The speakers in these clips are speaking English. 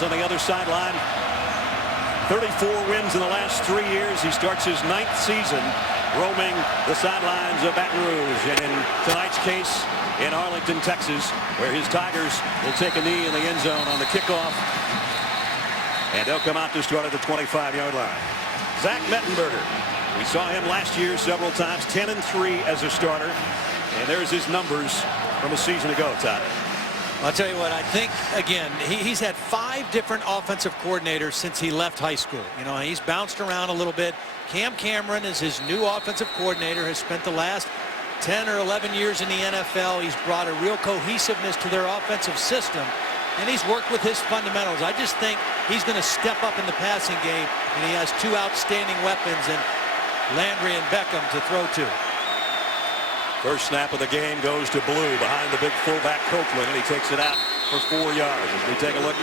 Miles on the other sideline. 34 wins in the last 3 years. He starts his 9th season roaming the sidelines of Baton Rouge. And in tonight's case in Arlington, Texas, where his Tigers will take a knee in the end zone on the kickoff. And they'll come out to start at the 25-yard line. Zach Mettenberger. We saw him last year several times, 10-3 as a starter. And there's his numbers from a season ago, Todd. I'll tell you what, I think, again, he's had 5 different offensive coordinators since he left high school. You know, he's bounced around a little bit. Cam Cameron is his new offensive coordinator, has spent the last 10 or 11 years in the NFL. He's brought a real cohesiveness to their offensive system, and he's worked with his fundamentals. I just think he's going to step up in the passing game, and he has 2 outstanding weapons, and Landry and Beckham to throw to. First snap of the game goes to Blue behind the big fullback Copeland, and he takes it out for 4 yards. As we take a look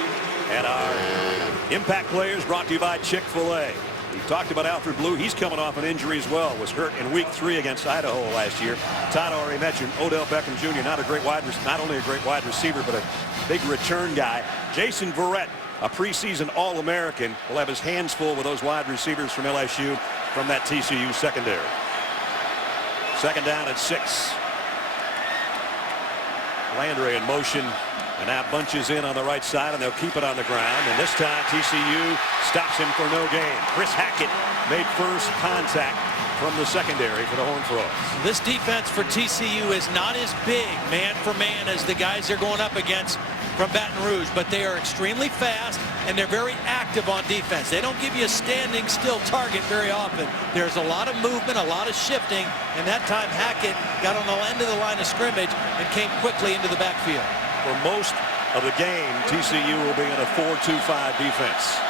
at our impact players, brought to you by Chick-fil-A. We talked about Alfred Blue. He's coming off an injury as well. Was hurt in week 3 against Idaho last year. Todd already mentioned Odell Beckham Jr. Not only a great wide receiver, but a big return guy. Jason Verrett, a preseason All-American, will have his hands full with those wide receivers from LSU from that TCU secondary. Second down at 6. Landry in motion, and now bunches in on the right side, and they'll keep it on the ground. And this time TCU stops him for no gain. Chris Hackett made first contact from the secondary for the Horned Frogs. This defense for TCU is not as big man for man as the guys they're going up against from Baton Rouge, but they are extremely fast and they're very active on defense. They don't give you a standing still target very often. There's a lot of movement, a lot of shifting, and that time Hackett got on the end of the line of scrimmage and came quickly into the backfield. For most of the game, TCU will be in a 4-2-5 defense.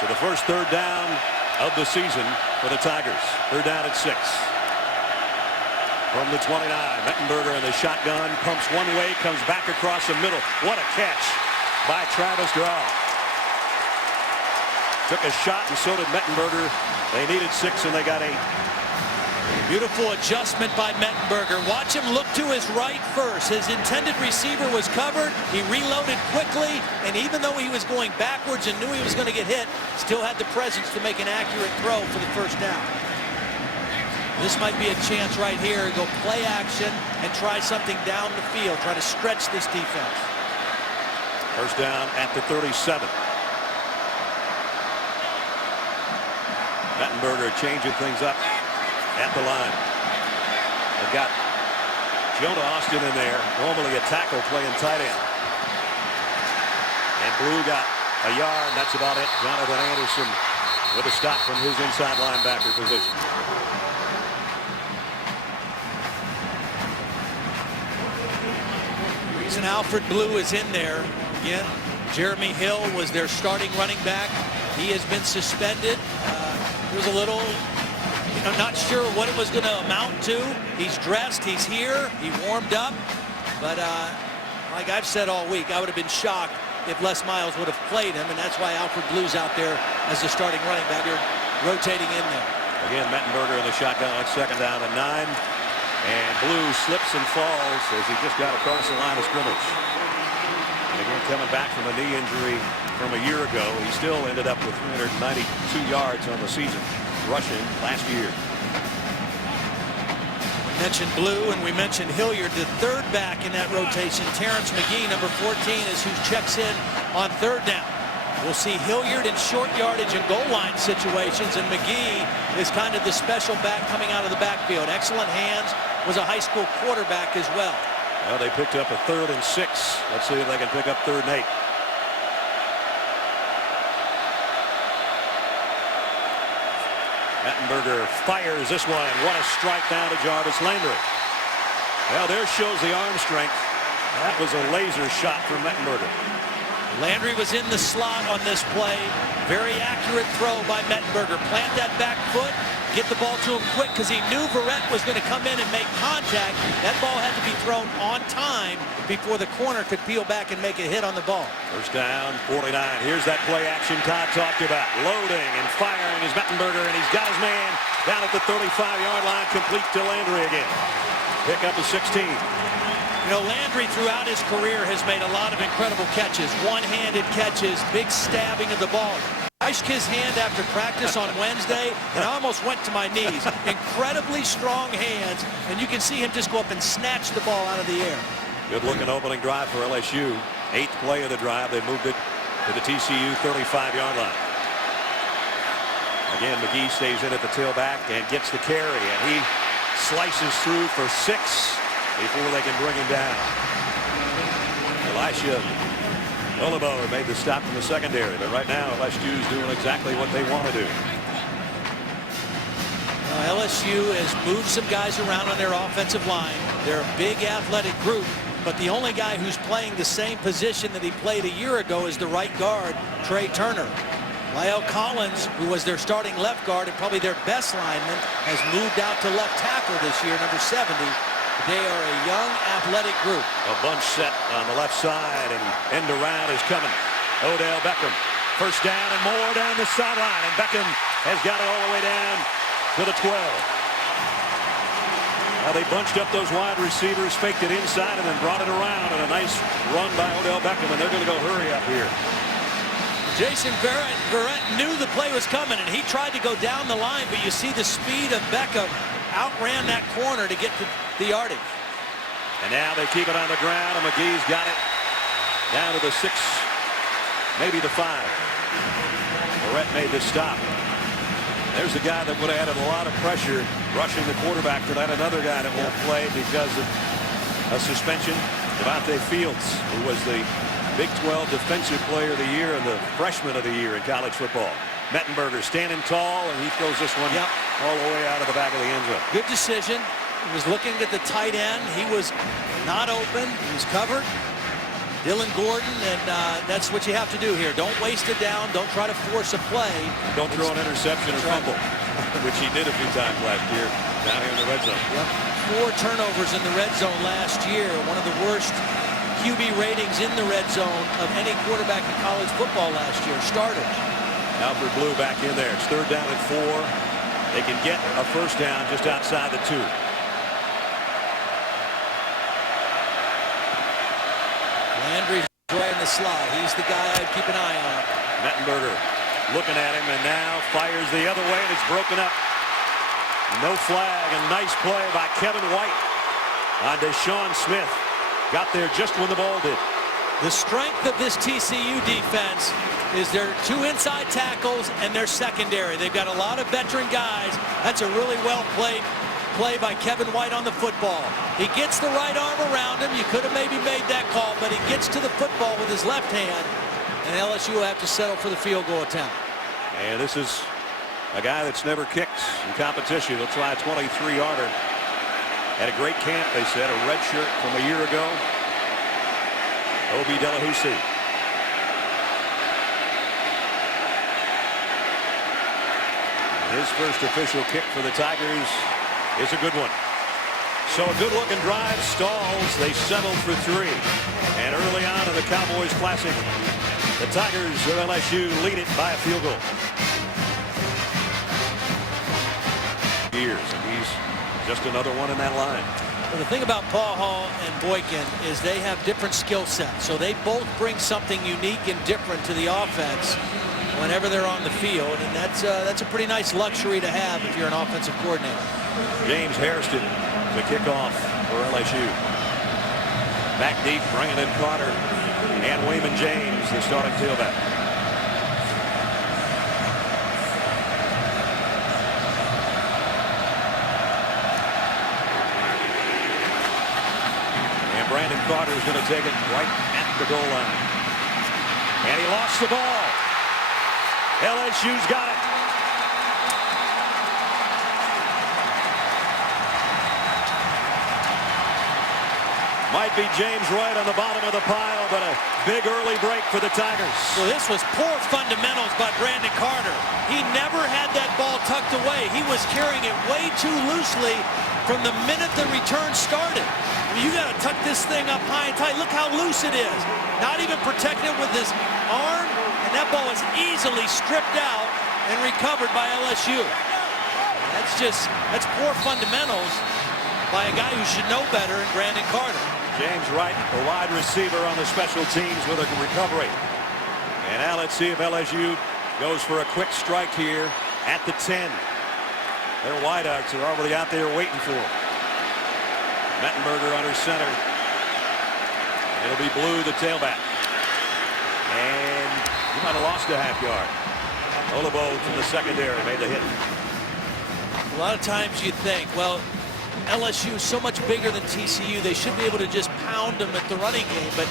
So the first third down of the season for the Tigers. Third down at 6. From the 29, Mettenberger in the shotgun, pumps one way, comes back across the middle. What a catch by Travis Draw. Took a shot, and so did Mettenberger. They needed 6, and they got 8. Beautiful adjustment by Mettenberger. Watch him look to his right first. His intended receiver was covered. He reloaded quickly, and even though he was going backwards and knew he was going to get hit, still had the presence to make an accurate throw for the first down. This might be a chance right here to go play action and try something down the field, try to stretch this defense. First down at the 37. Mettenberger changing things up at the line. They've got Jonah Austin in there, normally a tackle playing tight end. And Blue got a yard, and that's about it. Jonathan Anderson with a stop from his inside linebacker position. And Alfred Blue is in there again. Jeremy Hill was their starting running back. He has been suspended. He was a little, not sure what it was going to amount to. He's dressed, he's here, he warmed up, but like I've said all week, I would have been shocked if Les Miles would have played him, and that's why Alfred Blue's out there as the starting running back. They're rotating in there. Again, Mettenberger in the shotgun on second down and 9. And Blue slips and falls as he just got across the line of scrimmage. And again, coming back from a knee injury from a year ago, he still ended up with 392 yards on the season rushing last year. We mentioned Blue and we mentioned Hilliard, the third back in that rotation. Terrence McGee, number 14, is who checks in on third down. We'll see Hilliard in short yardage and goal line situations, and McGee is kind of the special back coming out of the backfield. Excellent hands, was a high school quarterback as well. Well, they picked up a 3rd and 6. Let's see if they can pick up 3rd and 8. Mettenberger fires this one. What a strike down to Jarvis Landry. Well, there shows the arm strength. That was a laser shot from Mettenberger. Landry was in the slot on this play. Very accurate throw by Mettenberger. Plant that back foot, get the ball to him quick because he knew Verrett was going to come in and make contact. That ball had to be thrown on time before the corner could peel back and make a hit on the ball. First down, 49. Here's that play action Todd talked about. Loading and firing is Mettenberger, and he's got his man down at the 35-yard line, complete to Landry again. Pick up a 16. You know, Landry throughout his career has made a lot of incredible catches, one-handed catches, big stabbing of the ball. I shook his hand after practice on Wednesday, and I almost went to my knees. Incredibly strong hands, and you can see him just go up and snatch the ball out of the air. Good-looking opening drive for LSU. 8th play of the drive. They moved it to the TCU 35-yard line. Again, McGee stays in at the tailback and gets the carry, and he slices through for 6 before they can bring him down. Elisha Olivo made the stop from the secondary, but right now LSU's doing exactly what they want to do. LSU has moved some guys around on their offensive line. They're a big athletic group, but the only guy who's playing the same position that he played a year ago is the right guard, Trey Turner. Lyle Collins, who was their starting left guard and probably their best lineman, has moved out to left tackle this year, number 70. They are a young, athletic group. A bunch set on the left side, and end around is coming. Odell Beckham, first down and more down the sideline, and Beckham has got it all the way down to the 12. Now they bunched up those wide receivers, faked it inside, and then brought it around, and a nice run by Odell Beckham, and they're going to go hurry up here. Jason Verrett knew the play was coming, and he tried to go down the line, but you see the speed of Beckham outran that corner to get to the yardage. And now they keep it on the ground, and McGee's got it down to the 6, maybe the 5. Verrett made the stop. There's a guy that would have added a lot of pressure rushing the quarterback tonight. Another guy that won't play because of a suspension. Devontae Fields, who was the Big 12 Defensive Player of the Year and the Freshman of the Year in college football. Mettenberger standing tall, and he throws this one all the way out of the back of the end zone. Good decision. He was looking at the tight end. He was not open. He was covered. Dylan Gordon, and that's what you have to do here. Don't waste it down. Don't try to force a play. Don't throw an interception or fumble, which he did a few times last year down here in the red zone. 4 turnovers in the red zone last year. One of the worst QB ratings in the red zone of any quarterback in college football last year. Starters. Alfred Blue back in there. It's 3rd down and 4. They can get a first down just outside the 2. Landry's right in the slot. He's the guy I'd keep an eye on. Mettenberger looking at him, and now fires the other way, and it's broken up. No flag, and nice play by Kevin White on Deshaun Smith. Got there just when the ball did. The strength of this TCU defense is their 2 inside tackles and their secondary. They've got a lot of veteran guys. That's a really well played play by Kevin White on the football. He gets the right arm around him. You could have maybe made that call, but he gets to the football with his left hand, and LSU will have to settle for the field goal attempt. And this is a guy that's never kicked in competition. He'll try a 23-yarder. Had a great camp, they said, a red shirt from a year ago. Obi Delahousie. His first official kick for the Tigers is a good one. So a good-looking drive stalls. They settle for 3. And early on in the Cowboys Classic, the Tigers of LSU lead it by a field goal. Years, and he's just another one in that line. Well, the thing about Paul Hall and Boykin is they have different skill sets. So they both bring something unique and different to the offense whenever they're on the field, and that's a pretty nice luxury to have if you're an offensive coordinator. James Hairston to kick off for LSU. Back deep, bringing in Carter and Wayman James, the starting tailback. And Brandon Carter is going to take it right at the goal line. And he lost the ball. LSU's got it. Might be James Wright on the bottom of the pile, but a big early break for the Tigers. So this was poor fundamentals by Brandon Carter. He never had that ball tucked away. He was carrying it way too loosely from the minute the return started. I mean, you got to tuck this thing up high and tight. Look how loose it is. Not even protected with his arm, and that ball is easily stripped out and recovered by LSU. That's poor fundamentals by a guy who should know better in Brandon Carter. James Wright, the wide receiver on the special teams with a recovery. And now let's see if LSU goes for a quick strike here at the 10. Their wideouts are already out there waiting for him. Mettenberger under center. It'll be Blue, the tailback. And he might have lost a half yard. Olabo from the secondary made the hit. A lot of times you think, well, LSU is so much bigger than TCU. They should be able to just pound them at the running game. But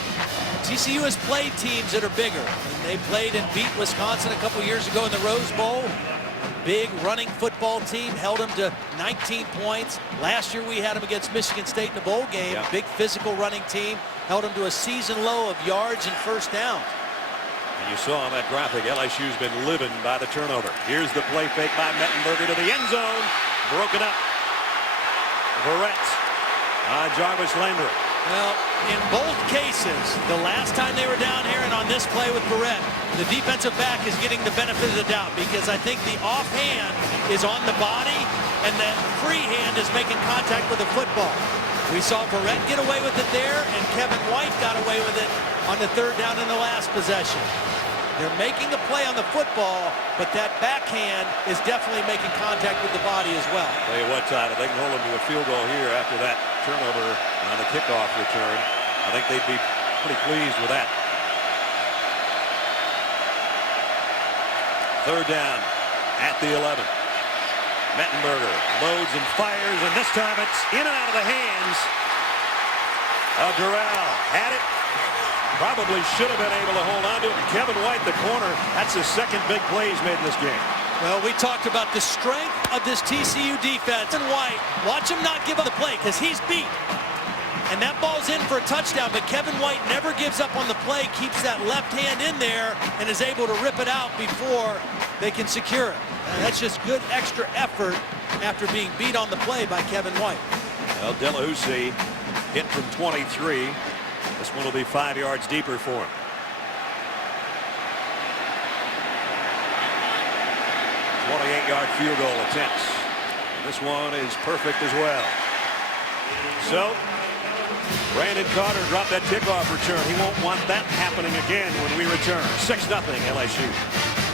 TCU has played teams that are bigger. And they played and beat Wisconsin a couple years ago in the Rose Bowl. Big running football team, held them to 19 points. Last year we had them against Michigan State in the bowl game. Yeah. Big physical running team, held them to a season low of yards and first downs. And you saw on that graphic, LSU's been living by the turnover. Here's the play fake by Mettenberger to the end zone. Broken up. Verrett on Jarvis Landry. Well, in both cases, the last time they were down here and on this play with Verrett, the defensive back is getting the benefit of the doubt because I think the offhand is on the body and the free hand is making contact with the football. We saw Verrett get away with it there, and Kevin White got away with it on the third down in the last possession. They're making a play on the football, but that backhand is definitely making contact with the body as well. Tell you what, Todd, if they can hold them to a field goal here after that turnover on the kickoff return, I think they'd be pretty pleased with that. Third down at the 11. Mettenberger loads and fires, and this time it's in and out of the hands of Durrell. Had it. Probably should have been able to hold on to it. Kevin White, the corner, that's the second big play he's made in this game. Well, we talked about the strength of this TCU defense. And White, watch him not give up the play because he's beat. And that ball's in for a touchdown, but Kevin White never gives up on the play, keeps that left hand in there, and is able to rip it out before they can secure it. And that's just good extra effort after being beat on the play by Kevin White. Well, Delahousie hit from 23. This one will be 5 yards deeper for him. .28-yard field goal attempts. And this one is perfect as well. So, Brandon Carter dropped that kickoff return. He won't want that happening again when we return. 6-0 LSU.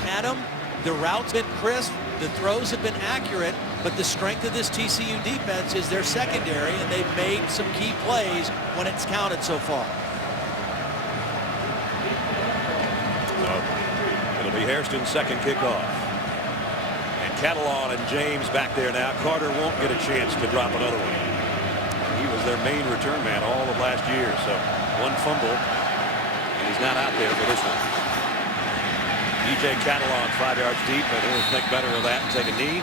Adam, the route's been crisp. The throws have been accurate, but the strength of this TCU defense is their secondary, and they've made some key plays when it's counted so far. So it'll be Hairston's second kickoff. And Catalan and James back there now. Carter won't get a chance to drop another one. He was their main return man all of last year, so one fumble, and he's not out there for this one. DJ Catalan 5 yards deep, but he'll think better of that and take a knee.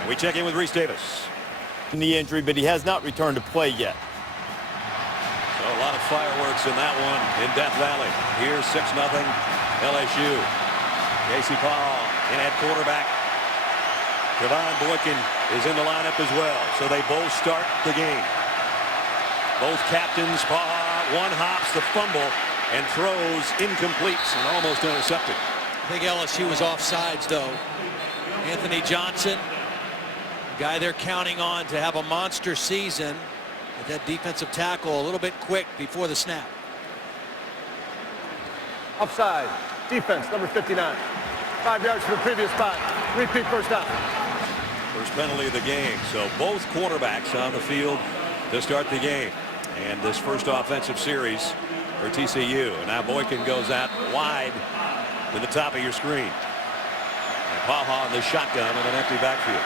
And we check in with Reese Davis. Knee injury, but he has not returned to play yet. So a lot of fireworks in that one in Death Valley. Here's 6-0 LSU. Casey Paul in at quarterback. Devon Boykin is in the lineup as well. So they both start the game. Both captains, Paul, one hops the fumble and throws incomplete and almost intercepted. I think LSU was offsides, though. Anthony Johnson, the guy they're counting on to have a monster season, with that defensive tackle a little bit quick before the snap. Offside. Defense, number 59. 5 yards from the previous spot. Repeat first down. First penalty of the game. So both quarterbacks on the field to start the game. And this first offensive series for TCU. And now Boykin goes out wide to the top of your screen. And Paha in the shotgun in an empty backfield.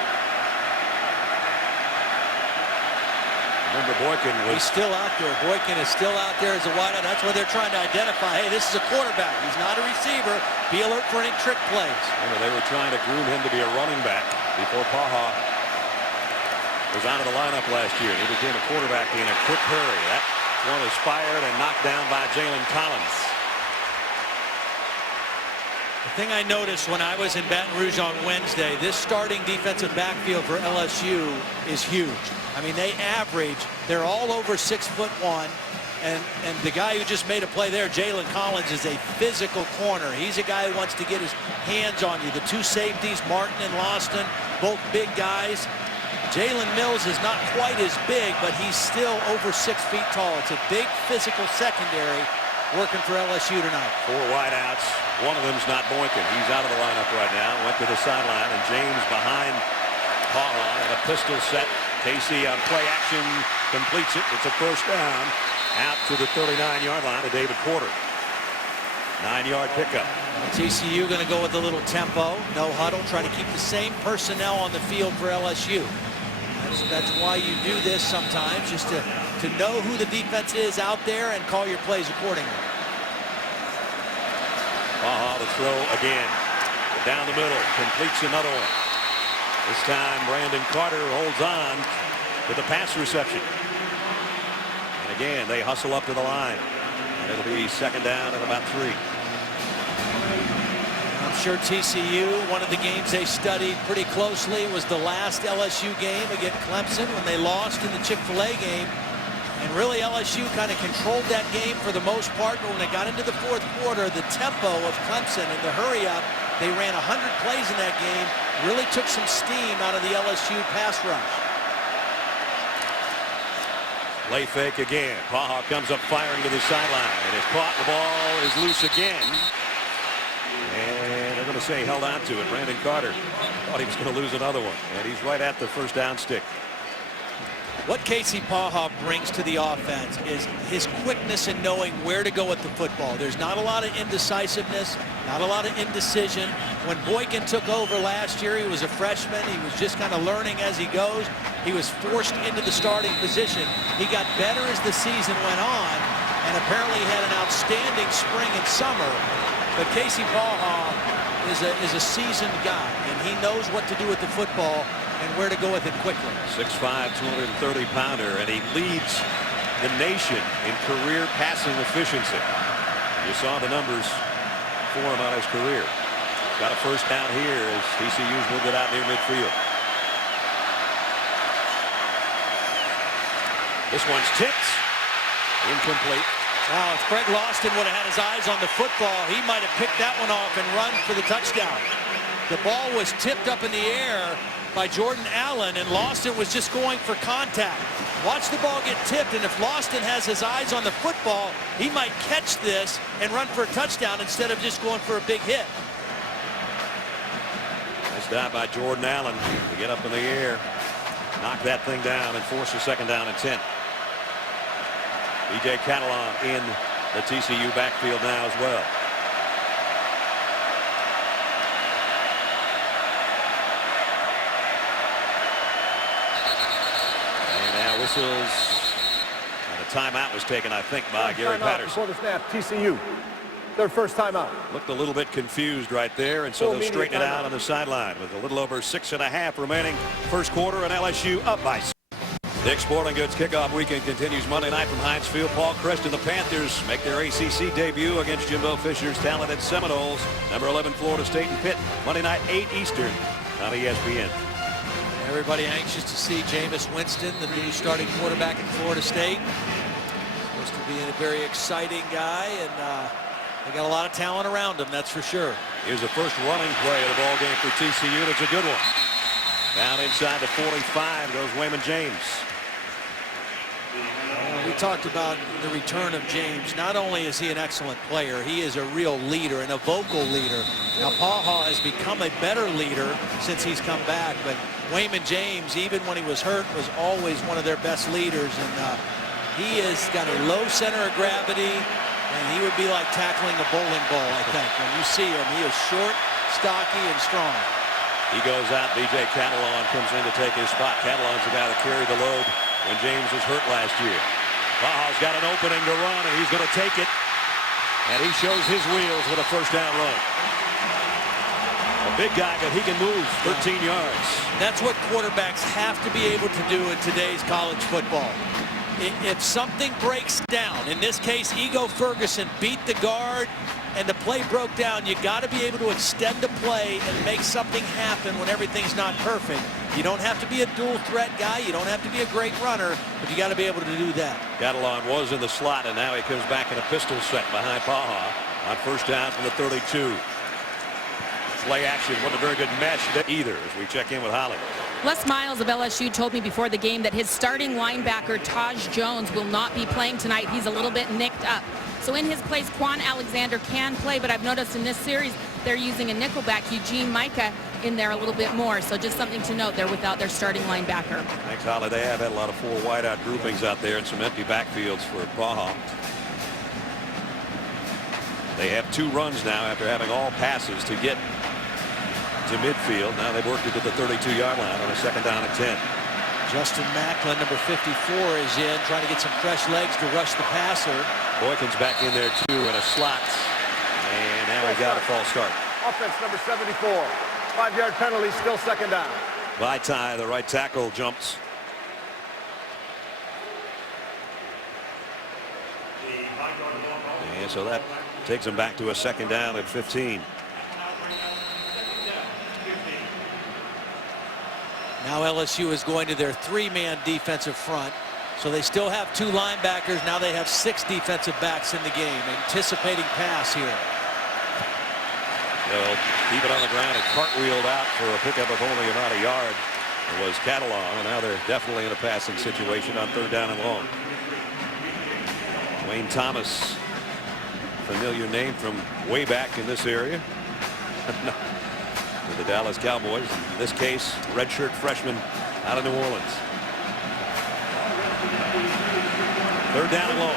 Remember, Boykin was... He's still out there. Boykin is still out there as a wideout. That's what they're trying to identify. Hey, this is a quarterback. He's not a receiver. Be alert for any trick plays. Remember, they were trying to groom him to be a running back before Paha was out of the lineup last year. He became a quarterback in a quick hurry. That one is fired and knocked down by Jalen Collins. The thing I noticed when I was in Baton Rouge on Wednesday, this starting defensive backfield for LSU is huge. I mean, they're all over 6'1", and the guy who just made a play there, Jalen Collins, is a physical corner. He's a guy who wants to get his hands on you. The two safeties, Martin and Loston, both big guys. Jalen Mills is not quite as big, but he's still over 6 feet tall. It's a big physical secondary working for LSU tonight. 4 wideouts. One of them's not Boykin. He's out of the lineup right now. Went to the sideline, and James behind Paha at a pistol set. Casey on play action completes it. It's a first down out to the 39-yard line to David Porter. 9-yard pickup. TCU going to go with a little tempo, no huddle, try to keep the same personnel on the field for LSU. That's why you do this sometimes, just to know who the defense is out there and call your plays accordingly. Paha to throw again. Down the middle, completes another one. This time Brandon Carter holds on to the pass reception. And again, they hustle up to the line. And it'll be second down at about 3. I'm sure TCU, one of the games they studied pretty closely was the last LSU game against Clemson when they lost in the Chick-fil-A game. And really LSU kind of controlled that game for the most part, but when they got into the fourth quarter, the tempo of Clemson and the hurry up, they ran 100 plays in that game, really took some steam out of the LSU pass rush. Play fake again. Paha comes up firing to the sideline, and it's caught. The ball is loose again. And they're going to say held on to it. Brandon Carter thought he was going to lose another one, and he's right at the first down stick. What Casey Paha brings to the offense is his quickness in knowing where to go with the football. There's not a lot of indecisiveness, not a lot of indecision. When Boykin took over last year, he was a freshman. He was just kind of learning as he goes. He was forced into the starting position. He got better as the season went on, and apparently had an outstanding spring and summer. But Casey Paha is a seasoned guy, and he knows what to do with the football and where to go with it quickly. 6'5", 230-pounder, and he leads the nation in career passing efficiency. You saw the numbers for him on his career. Got a first down here as TCU's moved it out near midfield. This one's tipped. Incomplete. Wow, if Greg Lawson would have had his eyes on the football, he might have picked that one off and run for the touchdown. The ball was tipped up in the air by Jordan Allen, and Lawson was just going for contact. Watch the ball get tipped, and if Lawson has his eyes on the football, he might catch this and run for a touchdown instead of just going for a big hit. Nice dive by Jordan Allen to get up in the air, knock that thing down, and force a second down and 10. B.J. Catalon in the TCU backfield now as well. Whistles, and a timeout was taken, I think, by Gary Patterson. Before the snap, TCU, their first timeout. Looked a little bit confused right there, and so they'll straighten it out on the sideline with a little over 6.5 remaining first quarter, and LSU up by 6. Dick's Sporting Goods kickoff weekend continues Monday night from Heinz Field. Paul Crest and the Panthers make their ACC debut against Jimbo Fisher's talented Seminoles. Number 11 Florida State and Pitt. Monday night 8 Eastern on ESPN. Everybody anxious to see Jameis Winston, the new starting quarterback in Florida State. Supposed to be a very exciting guy, and they got a lot of talent around him, that's for sure. Here's the first running play of the ball game for TCU. That's a good one. Down inside the 45 goes Wayman James. We talked about the return of James. Not only is he an excellent player, he is a real leader and a vocal leader. Now, Paha has become a better leader since he's come back, but Wayman James, even when he was hurt, was always one of their best leaders. And he has got a low center of gravity, and he would be like tackling a bowling ball, I think. When you see him, he is short, stocky, and strong. He goes out. B.J. Catalon comes in to take his spot. Catalon's the guy that carried the load when James was hurt last year. Paha's got an opening to run, and he's going to take it. And he shows his wheels with a first down run. A big guy, but he can move 13 yards. That's what quarterbacks have to be able to do in today's college football. If something breaks down, in this case, Ego Ferguson beat the guard, and the play broke down, you got to be able to extend the play and make something happen when everything's not perfect. You don't have to be a dual threat guy. You don't have to be a great runner, but you got to be able to do that. Catalon was in the slot, and now he comes back in a pistol set behind Paha on first down from the 32. Play action wasn't a very good mesh either as we check in with Holly. Les Miles of LSU told me before the game that his starting linebacker Taj Jones will not be playing tonight. He's a little bit nicked up. So in his place, Quan Alexander can play, but I've noticed in this series they're using a nickelback, Eugene Micah, in there a little bit more. So just something to note there without their starting linebacker. Thanks, Holly. They have had a lot of 4 wideout groupings out there and some empty backfields for Baja. They have 2 runs now after having all passes to get to midfield. Now they've worked it to the 32-yard line on a 2nd down and 10. Justin Macklin, number 54, is in, trying to get some fresh legs to rush the passer. Boykin's back in there too in a slot, and now he got a false start. Offense number 74. 5-yard penalty, still 2nd down. Vaitai, the right tackle, jumps. And so that takes him back to a 2nd down at 15. Now LSU is going to their 3-man defensive front. So they still have 2 linebackers. Now they have 6 defensive backs in the game. Anticipating pass here. They'll keep it on the ground and cartwheeled out for a pickup of only about a yard. It was Catalan, and now they're definitely in a passing situation on 3rd down and long. Wayne Thomas, familiar name from way back in this area. With the Dallas Cowboys, in this case redshirt freshman out of New Orleans. 3rd down and long.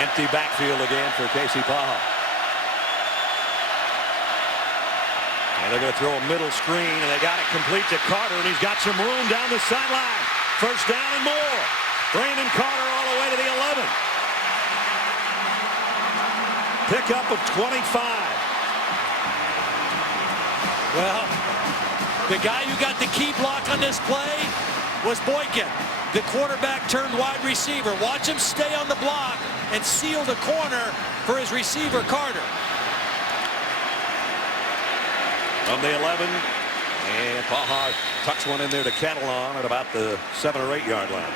Empty backfield again for Casey Paha. And they're going to throw a middle screen, and they got it complete to Carter, and he's got some room down the sideline. 1st down and more. Brandon Carter all the way to the 11. Pickup of 25. Well, the guy who got the key block on this play was Boykin. The quarterback turned wide receiver. Watch him stay on the block and seal the corner for his receiver, Carter. From the 11, and Baja tucks one in there to Catalan at about the 7 or 8 yard line.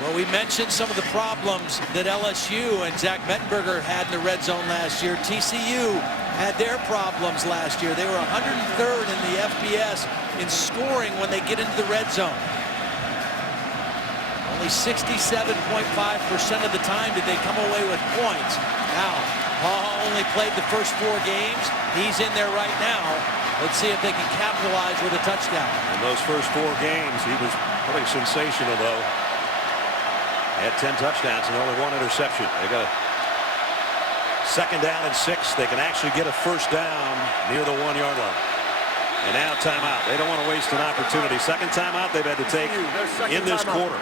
Well, we mentioned some of the problems that LSU and Zach Mettenberger had in the red zone last year. TCU had their problems last year. They were 103rd in the FBS in scoring when they get into the red zone. Only 67.5% of the time did they come away with points. Now, Baja only played the first 4 games. He's in there right now. Let's see if they can capitalize with a touchdown. In those first 4 games, he was pretty sensational, though. Had 10 touchdowns and only 1 interception. They got a 2nd down and 6. They can actually get a 1st down near the 1 yard line. And now timeout. They don't want to waste an opportunity. 2nd timeout they've had to take in this quarter.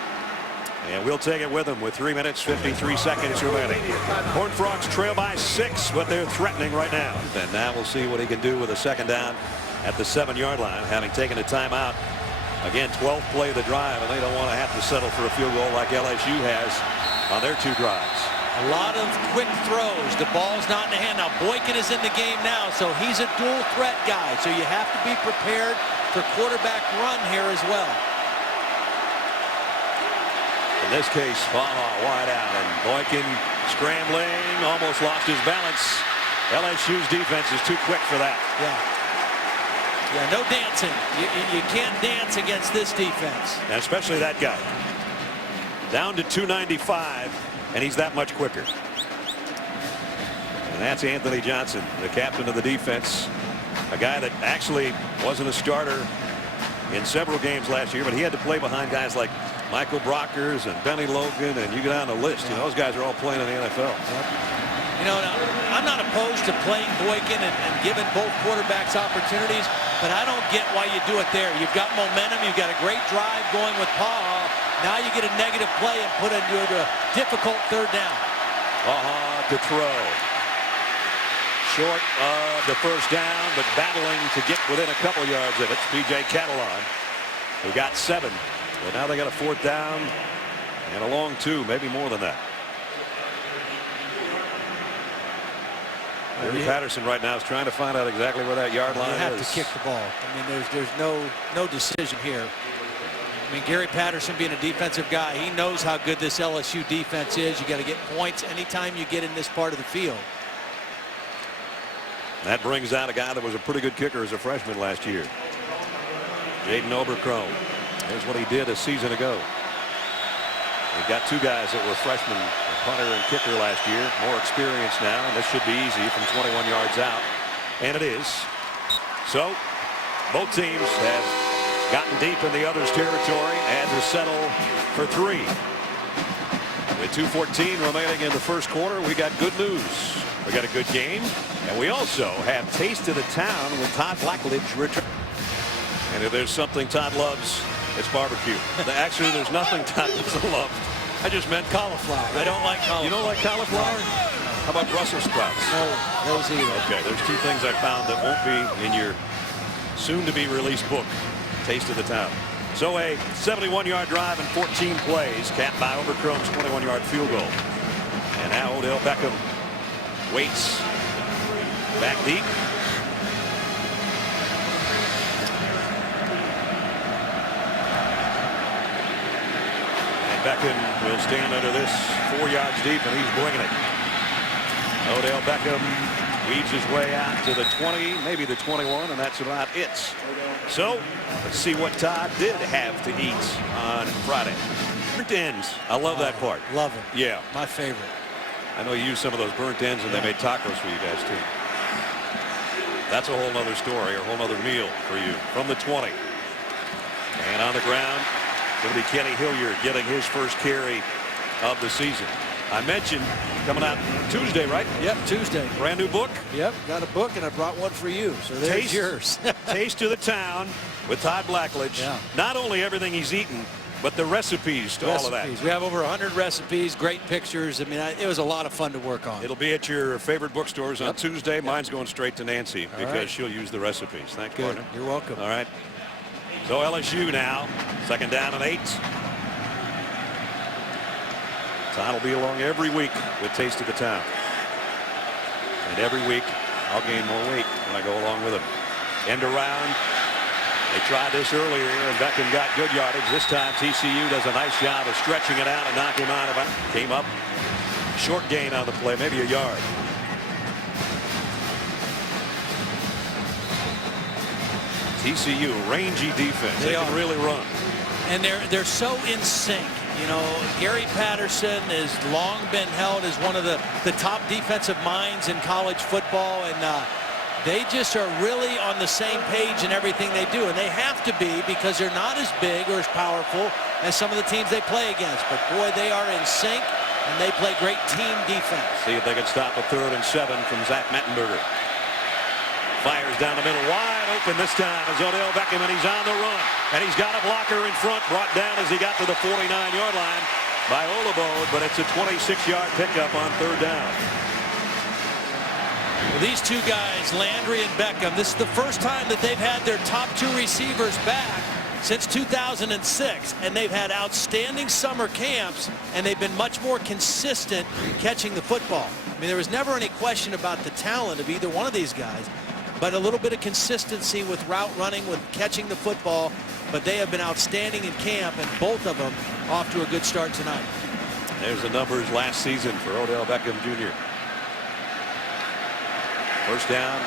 And we'll take it with them with 3 minutes, 53 seconds remaining. Horned Frogs trail by 6, but they're threatening right now. And now we'll see what he can do with a 2nd down at the 7 yard line, having taken a timeout. Again, 12th play of the drive, and they don't want to have to settle for a field goal like LSU has on their 2 drives. A lot of quick throws. The ball's not in the hand. Now, Boykin is in the game now, so he's a dual threat guy. So you have to be prepared for quarterback run here as well. In this case, Baja wide out, and Boykin scrambling, almost lost his balance. LSU's defense is too quick for that. Yeah, no dancing. You can't dance against this defense. And especially that guy. Down to 295, and he's that much quicker. And that's Anthony Johnson, the captain of the defense. A guy that actually wasn't a starter in several games last year, but he had to play behind guys like Michael Brockers and Benny Logan, and you go down the list. You know, those guys are all playing in the NFL. You know, now, I'm not opposed to playing Boykin and giving both quarterbacks opportunities, but I don't get why you do it there. You've got momentum. You've got a great drive going with Paul. Now you get a negative play and put into a difficult 3rd down. To throw. Short of the 1st down, but battling to get within a couple yards of it. P.J. Catalan, who got 7. But now they got a 4th down and a long 2, maybe more than that. Gary Patterson right now is trying to find out exactly where that yard line is. You have to kick the ball. I mean, there's no decision here. I mean, Gary Patterson being a defensive guy, he knows how good this LSU defense is. You got to get points anytime you get in this part of the field. That brings out a guy that was a pretty good kicker as a freshman last year. Jaden Oberchrome. Here's what he did a season ago. We've got two guys that were freshmen, a punter and kicker last year. More experience now, and this should be easy from 21 yards out. And it is. So both teams have gotten deep in the other's territory and to settle for 3. With 2:14 remaining in the first quarter, we got good news. We got a good game, and we also have Taste of the Town with Todd Blackledge return. And if there's something Todd loves, it's barbecue. Actually, there's nothing Todd doesn't love. I just meant cauliflower. I don't like cauliflower. You don't like cauliflower? How about Brussels sprouts? No, those either. Okay, there's 2 things I found that won't be in your soon-to-be released book, Taste of the Town. So a 71-yard drive in 14 plays, capped by Oberchrome's 21-yard field goal. And now Odell Beckham waits back deep. And Beckham will stand under this 4 yards deep, and he's bringing it. Odell Beckham weaves his way out to the 20, maybe the 21, and that's about it. So let's see what Todd did have to eat on Friday. Burnt ends. I love that part. Love it. Yeah. My favorite. I know you used some of those burnt ends, and they made tacos for you guys too. That's a whole nother story, or a whole nother meal for you. From the 20. And on the ground, going to be Kenny Hilliard getting his first carry of the season. I mentioned coming out Tuesday, right? Yep, Tuesday. Brand new book. Yep, got a book, and I brought one for you. So there's yours. Taste of the Town with Todd Blackledge. Yeah. Not only everything he's eaten, but the recipes to all of that. We have over 100 recipes, great pictures. I mean, it was a lot of fun to work on. It'll be at your favorite bookstores on Tuesday. Yep. Mine's going straight to Nancy because she'll use the recipes. Thank you, partner. You're welcome. All right. So LSU now, 2nd down and 8. Todd will be along every week with Taste of the Town. And every week, I'll gain more weight when I go along with him. End around. They tried this earlier, and Beckham got good yardage. This time, TCU does a nice job of stretching it out and knocking him out of it. Came up. Short gain on the play, maybe a yard. TCU, rangy defense. They can really run. And they're so in sync. You know, Gary Patterson has long been held as one of the top defensive minds in college football, and they just are really on the same page in everything they do, and they have to be because they're not as big or as powerful as some of the teams they play against. But boy, they are in sync, and they play great team defense. See if they can stop a 3rd and 7 from Zach Mettenberger. Fires down the middle, wide open this time is Odell Beckham, and he's on the run. And he's got a blocker in front, brought down as he got to the 49-yard line by Olabode, but it's a 26-yard pickup on 3rd down. Well, these two guys, Landry and Beckham, this is the first time that they've had their top 2 receivers back since 2006, and they've had outstanding summer camps, and they've been much more consistent catching the football. I mean, there was never any question about the talent of either one of these guys, but a little bit of consistency with route running, with catching the football. But they have been outstanding in camp, and both of them off to a good start tonight. There's the numbers last season for Odell Beckham Jr. First down,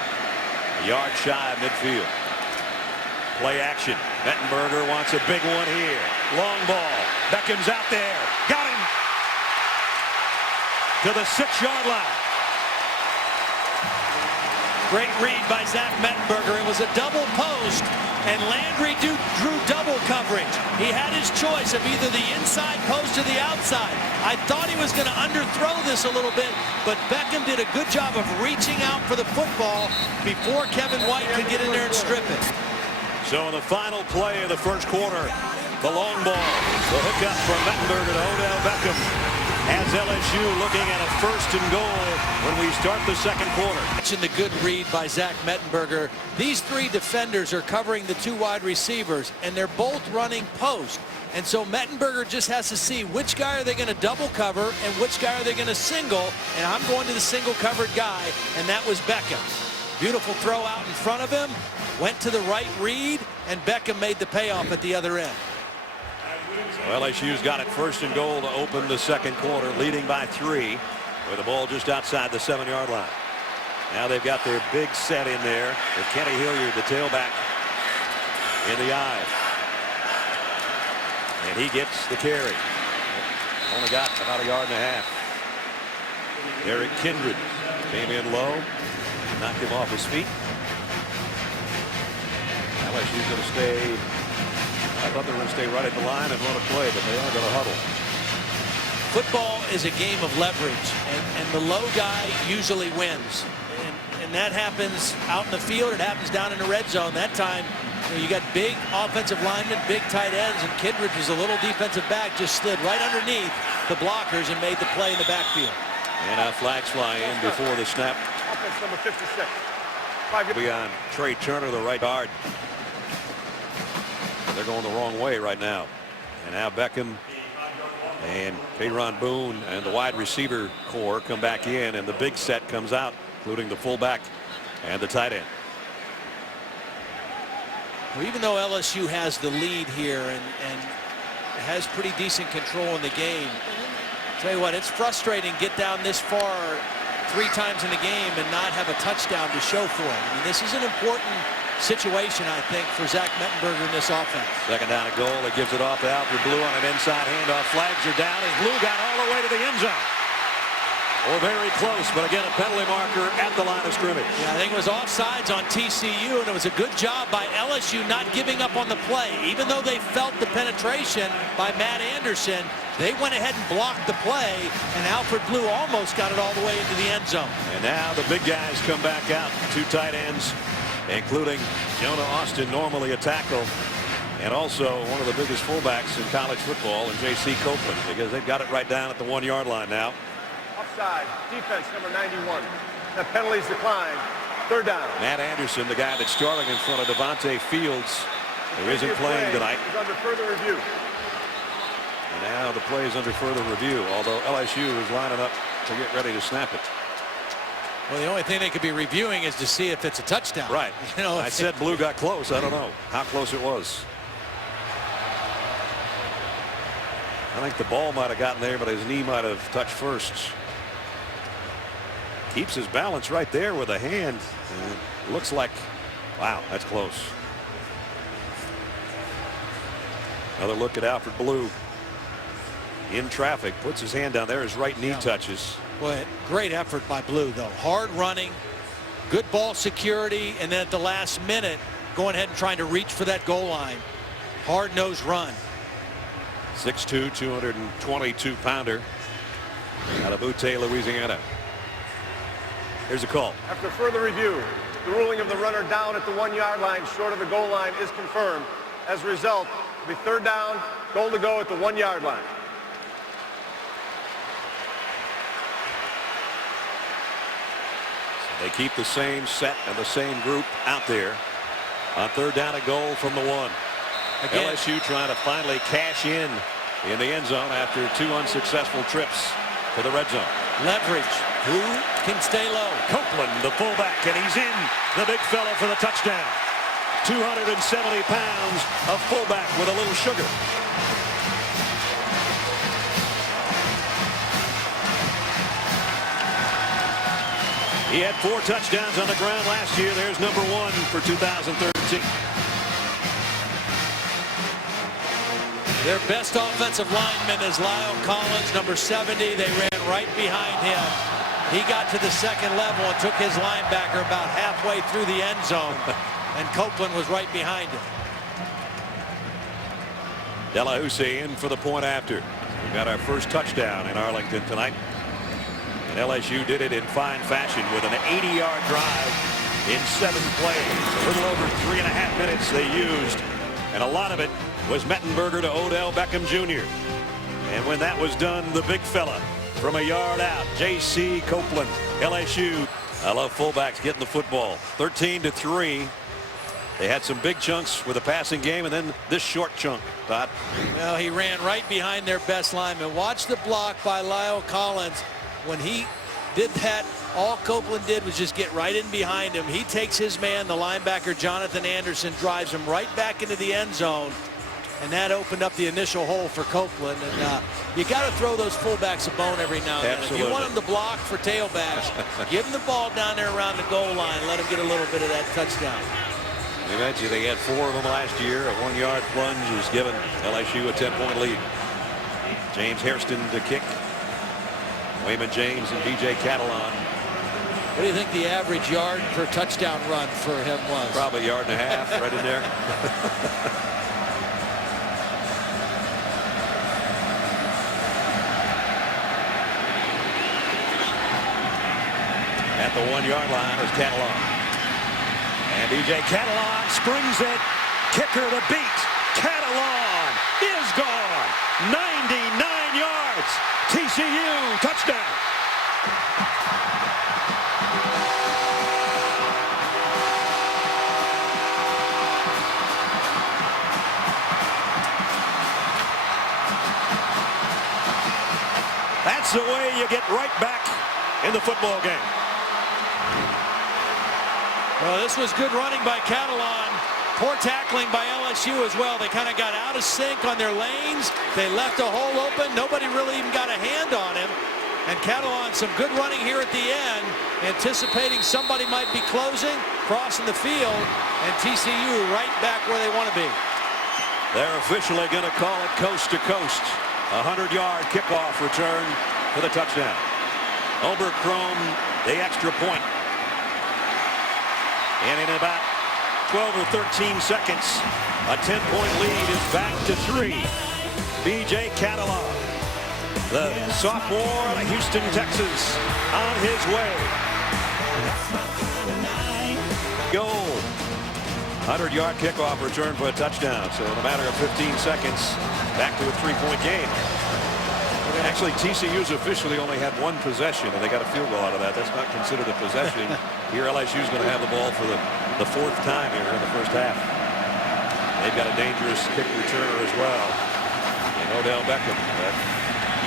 a yard shy of midfield. Play action. Mettenberger wants a big one here. Long ball. Beckham's out there. Got him to the 6-yard line. Great read by Zach Mettenberger. It was a double post, and Landry drew double coverage. He had his choice of either the inside post or the outside. I thought he was going to underthrow this a little bit, but Beckham did a good job of reaching out for the football before Kevin White could get in there and strip it. So in the final play of the first quarter, the long ball, the hookup from Mettenberger to Odell Beckham, has LSU looking at a 1st and goal when we start the second quarter. Watching the good read by Zach Mettenberger. These 3 defenders are covering the 2 wide receivers, and they're both running post. And so Mettenberger just has to see which guy are they going to double cover and which guy are they going to single. And I'm going to the single covered guy, and that was Beckham. Beautiful throw out in front of him, went to the right read, and Beckham made the payoff at the other end. So LSU's got it 1st and goal to open the 2nd quarter, leading by 3 with the ball just outside the 7-yard line. Now they've got their big set in there with Kenny Hilliard, the tailback, in the eye. And he gets the carry. Only got about 1.5 yards. Eric Kindred came in low, knocked him off his feet. LSU's going to stay. I thought they were going to stay right at the line and run a play, but they are going to huddle. Football is a game of leverage, and the low guy usually wins. And that happens out in the field. It happens down in the red zone. That time, you got big offensive linemen, big tight ends, and Kindred was a little defensive back, just slid right underneath the blockers and made the play in the backfield. And flags fly in before the snap. Offense number 56. Be on Trey Turner, the right guard. They're going the wrong way right now. And now Beckham and Kayron Boone and the wide receiver core come back in, and the big set comes out, including the fullback and the tight end. Well, even though LSU has the lead here and has pretty decent control in the game, tell you what, it's frustrating get down this far 3 times in the game and not have a touchdown to show for it. I mean, this is an important situation, I think, for Zach Mettenberger in this offense. 2nd down and goal. He gives it off to Alfred Blue on an inside handoff. Flags are down as Blue got all the way to the end zone. Or very close, but again, a penalty marker at the line of scrimmage. Yeah, I think it was offsides on TCU, and it was a good job by LSU not giving up on the play. Even though they felt the penetration by Matt Anderson, they went ahead and blocked the play, and Alfred Blue almost got it all the way into the end zone. And now the big guys come back out. 2 tight ends, including Jonah Austin, normally a tackle, and also one of the biggest fullbacks in college football, and J.C. Copeland, because they've got it right down at the 1-yard line now. Offside, defense number 91. The penalties decline. 3rd down. Matt Anderson, the guy that's starting in front of Devontae Fields, who isn't playing tonight. Is under further review. And now the play is under further review, although LSU is lining up to get ready to snap it. Well, the only thing they could be reviewing is to see if it's a touchdown. Right. You know, I said Blue got close. I don't know how close it was. I think the ball might have gotten there, but his knee might have touched first. Keeps his balance right there with a hand. And it looks like, wow, that's close. Another look at Alfred Blue in traffic, puts his hand down there. His right knee touches. Boy, great effort by Blue, though. Hard running, good ball security, and then at the last minute, going ahead and trying to reach for that goal line. Hard-nosed run. 6'2", 222-pounder out of Butte, Louisiana. Here's a call. After further review, the ruling of the runner down at the 1-yard line short of the goal line is confirmed. As a result, it'll be 3rd down, goal to go at the 1-yard line. They keep the same set and the same group out there on 3rd down and goal from the 1. Again, LSU trying to finally cash in the end zone after 2 unsuccessful trips to the red zone. Leverage. Who can stay low? Copeland, the fullback, and he's in. The big fella for the touchdown. 270 pounds of fullback with a little sugar. He had 4 touchdowns on the ground last year. There's number 1 for 2013. Their best offensive lineman is Lyle Collins, number 70. They ran right behind him. He got to the 2nd level and took his linebacker about halfway through the end zone, and Copeland was right behind him. Delahousie in for the point after. We got our first touchdown in Arlington tonight. And LSU did it in fine fashion with an 80-yard drive in 7 plays. A little over 3.5 minutes they used. And a lot of it was Mettenberger to Odell Beckham Jr. And when that was done, the big fella from a yard out, J.C. Copeland, LSU. I love fullbacks getting the football. 13-3. They had some big chunks with a passing game, and then this short chunk, Todd. Well, he ran right behind their best lineman. Watch the block by Lyle Collins. When he did that, all Copeland did was just get right in behind him. He takes his man, the linebacker Jonathan Anderson, drives him right back into the end zone, and that opened up the initial hole for Copeland. And you got to throw those fullbacks a bone every now and then. If you want them to block for tailbacks, give them the ball down there around the goal line. Let them get a little bit of that touchdown. We mentioned they had 4 of them last year. A 1-yard plunge has given LSU a 10-point lead. James Hairston to kick. Wayman James and B.J. Catalan. What do you think the average yard per touchdown run for him was? Probably a yard and a half right in there. At the 1-yard line is Catalan. And B.J. Catalan springs it. Kicker to beat. Catalan is gone. 99 yards. TCU touchdown. That's the way you get right back in the football game. Well, this was good running by Catalan. Poor tackling by LSU as well. They kind of got out of sync on their lanes. They left a hole open. Nobody really even got a hand on him. And Catalan, some good running here at the end, anticipating somebody might be closing, crossing the field, and TCU right back where they want to be. They're officially going to call it coast to coast. A 100-yard kickoff return for the touchdown. Oberchrome, the extra point. And in about 12 or 13 seconds, a 10-point lead is back to 3. B.J. Catalan, the sophomore out of Houston, Texas, on his way. Goal. 100-yard kickoff return for a touchdown. So in a matter of 15 seconds, back to a 3-point game. Actually, TCU's officially only had 1 possession, and they got a field goal out of that. That's not considered a possession. Here, LSU's going to have the ball for the 4th time here in the first half. They've got a dangerous kick returner as well. And Odell Beckham.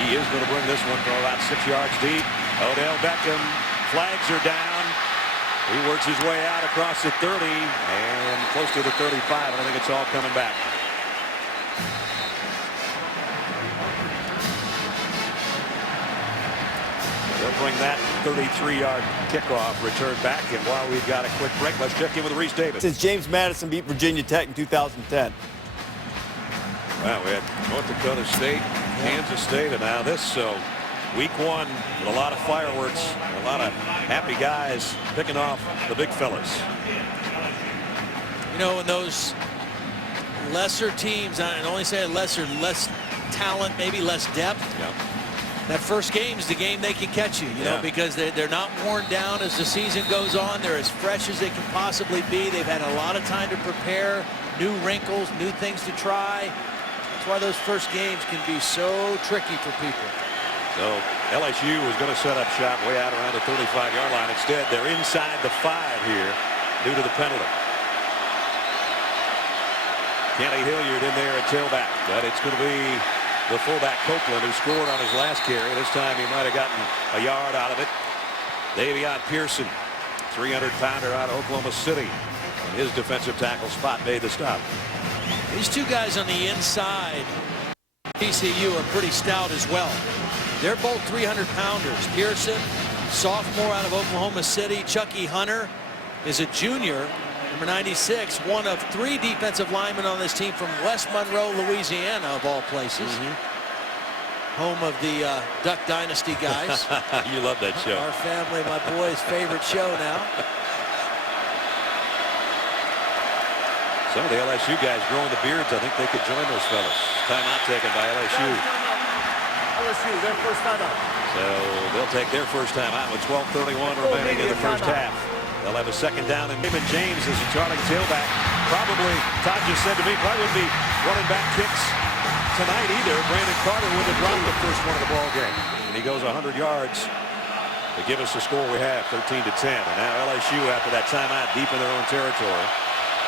He is going to bring this one from about 6 yards deep. Odell Beckham, flags are down. He works his way out across the 30 and close to the 35. And I think it's all coming back. They'll bring that 33-yard kickoff return back. And while we've got a quick break, let's check in with Reese Davis. Since James Madison beat Virginia Tech in 2010. Well, we had North Dakota State, Kansas State, and now this. So week 1 with a lot of fireworks, a lot of happy guys picking off the big fellas. You know, in those lesser teams, I only say lesser, less talent, maybe less depth. Yeah. That first game is the game they can catch you, you know, because they're not worn down as the season goes on. They're as fresh as they can possibly be. They've had a lot of time to prepare, new wrinkles, new things to try. That's why those first games can be so tricky for people. So LSU was going to set up shop way out around the 35-yard line. Instead, they're inside the 5 here due to the penalty. Kenny Hilliard in there at tailback, but it's going to be the fullback Copeland who scored on his last carry. This time he might have gotten a yard out of it. Davion Pearson, 300-pounder out of Oklahoma City. And his defensive tackle spot made the stop. These 2 guys on the inside, TCU, are pretty stout as well. They're both 300-pounders. Pearson, sophomore out of Oklahoma City. Chucky Hunter is a junior, number 96, one of 3 defensive linemen on this team from West Monroe, Louisiana, of all places. Home of the Duck Dynasty guys. You love that show. Our family, my boy's favorite show now. Some of the LSU guys growing the beards. I think they could join those fellas. Timeout taken by LSU. LSU, their first timeout. So they'll take their first time out with 12:31 remaining in the first half. They'll have a second down, and Wayman James is a starting tailback. Probably, Todd just said to me, probably wouldn't be running back kicks tonight either. Brandon Carter would have dropped the first one of the ball game. And he goes 100 yards to give us the score we have, 13-10. And now LSU, after that timeout, deep in their own territory.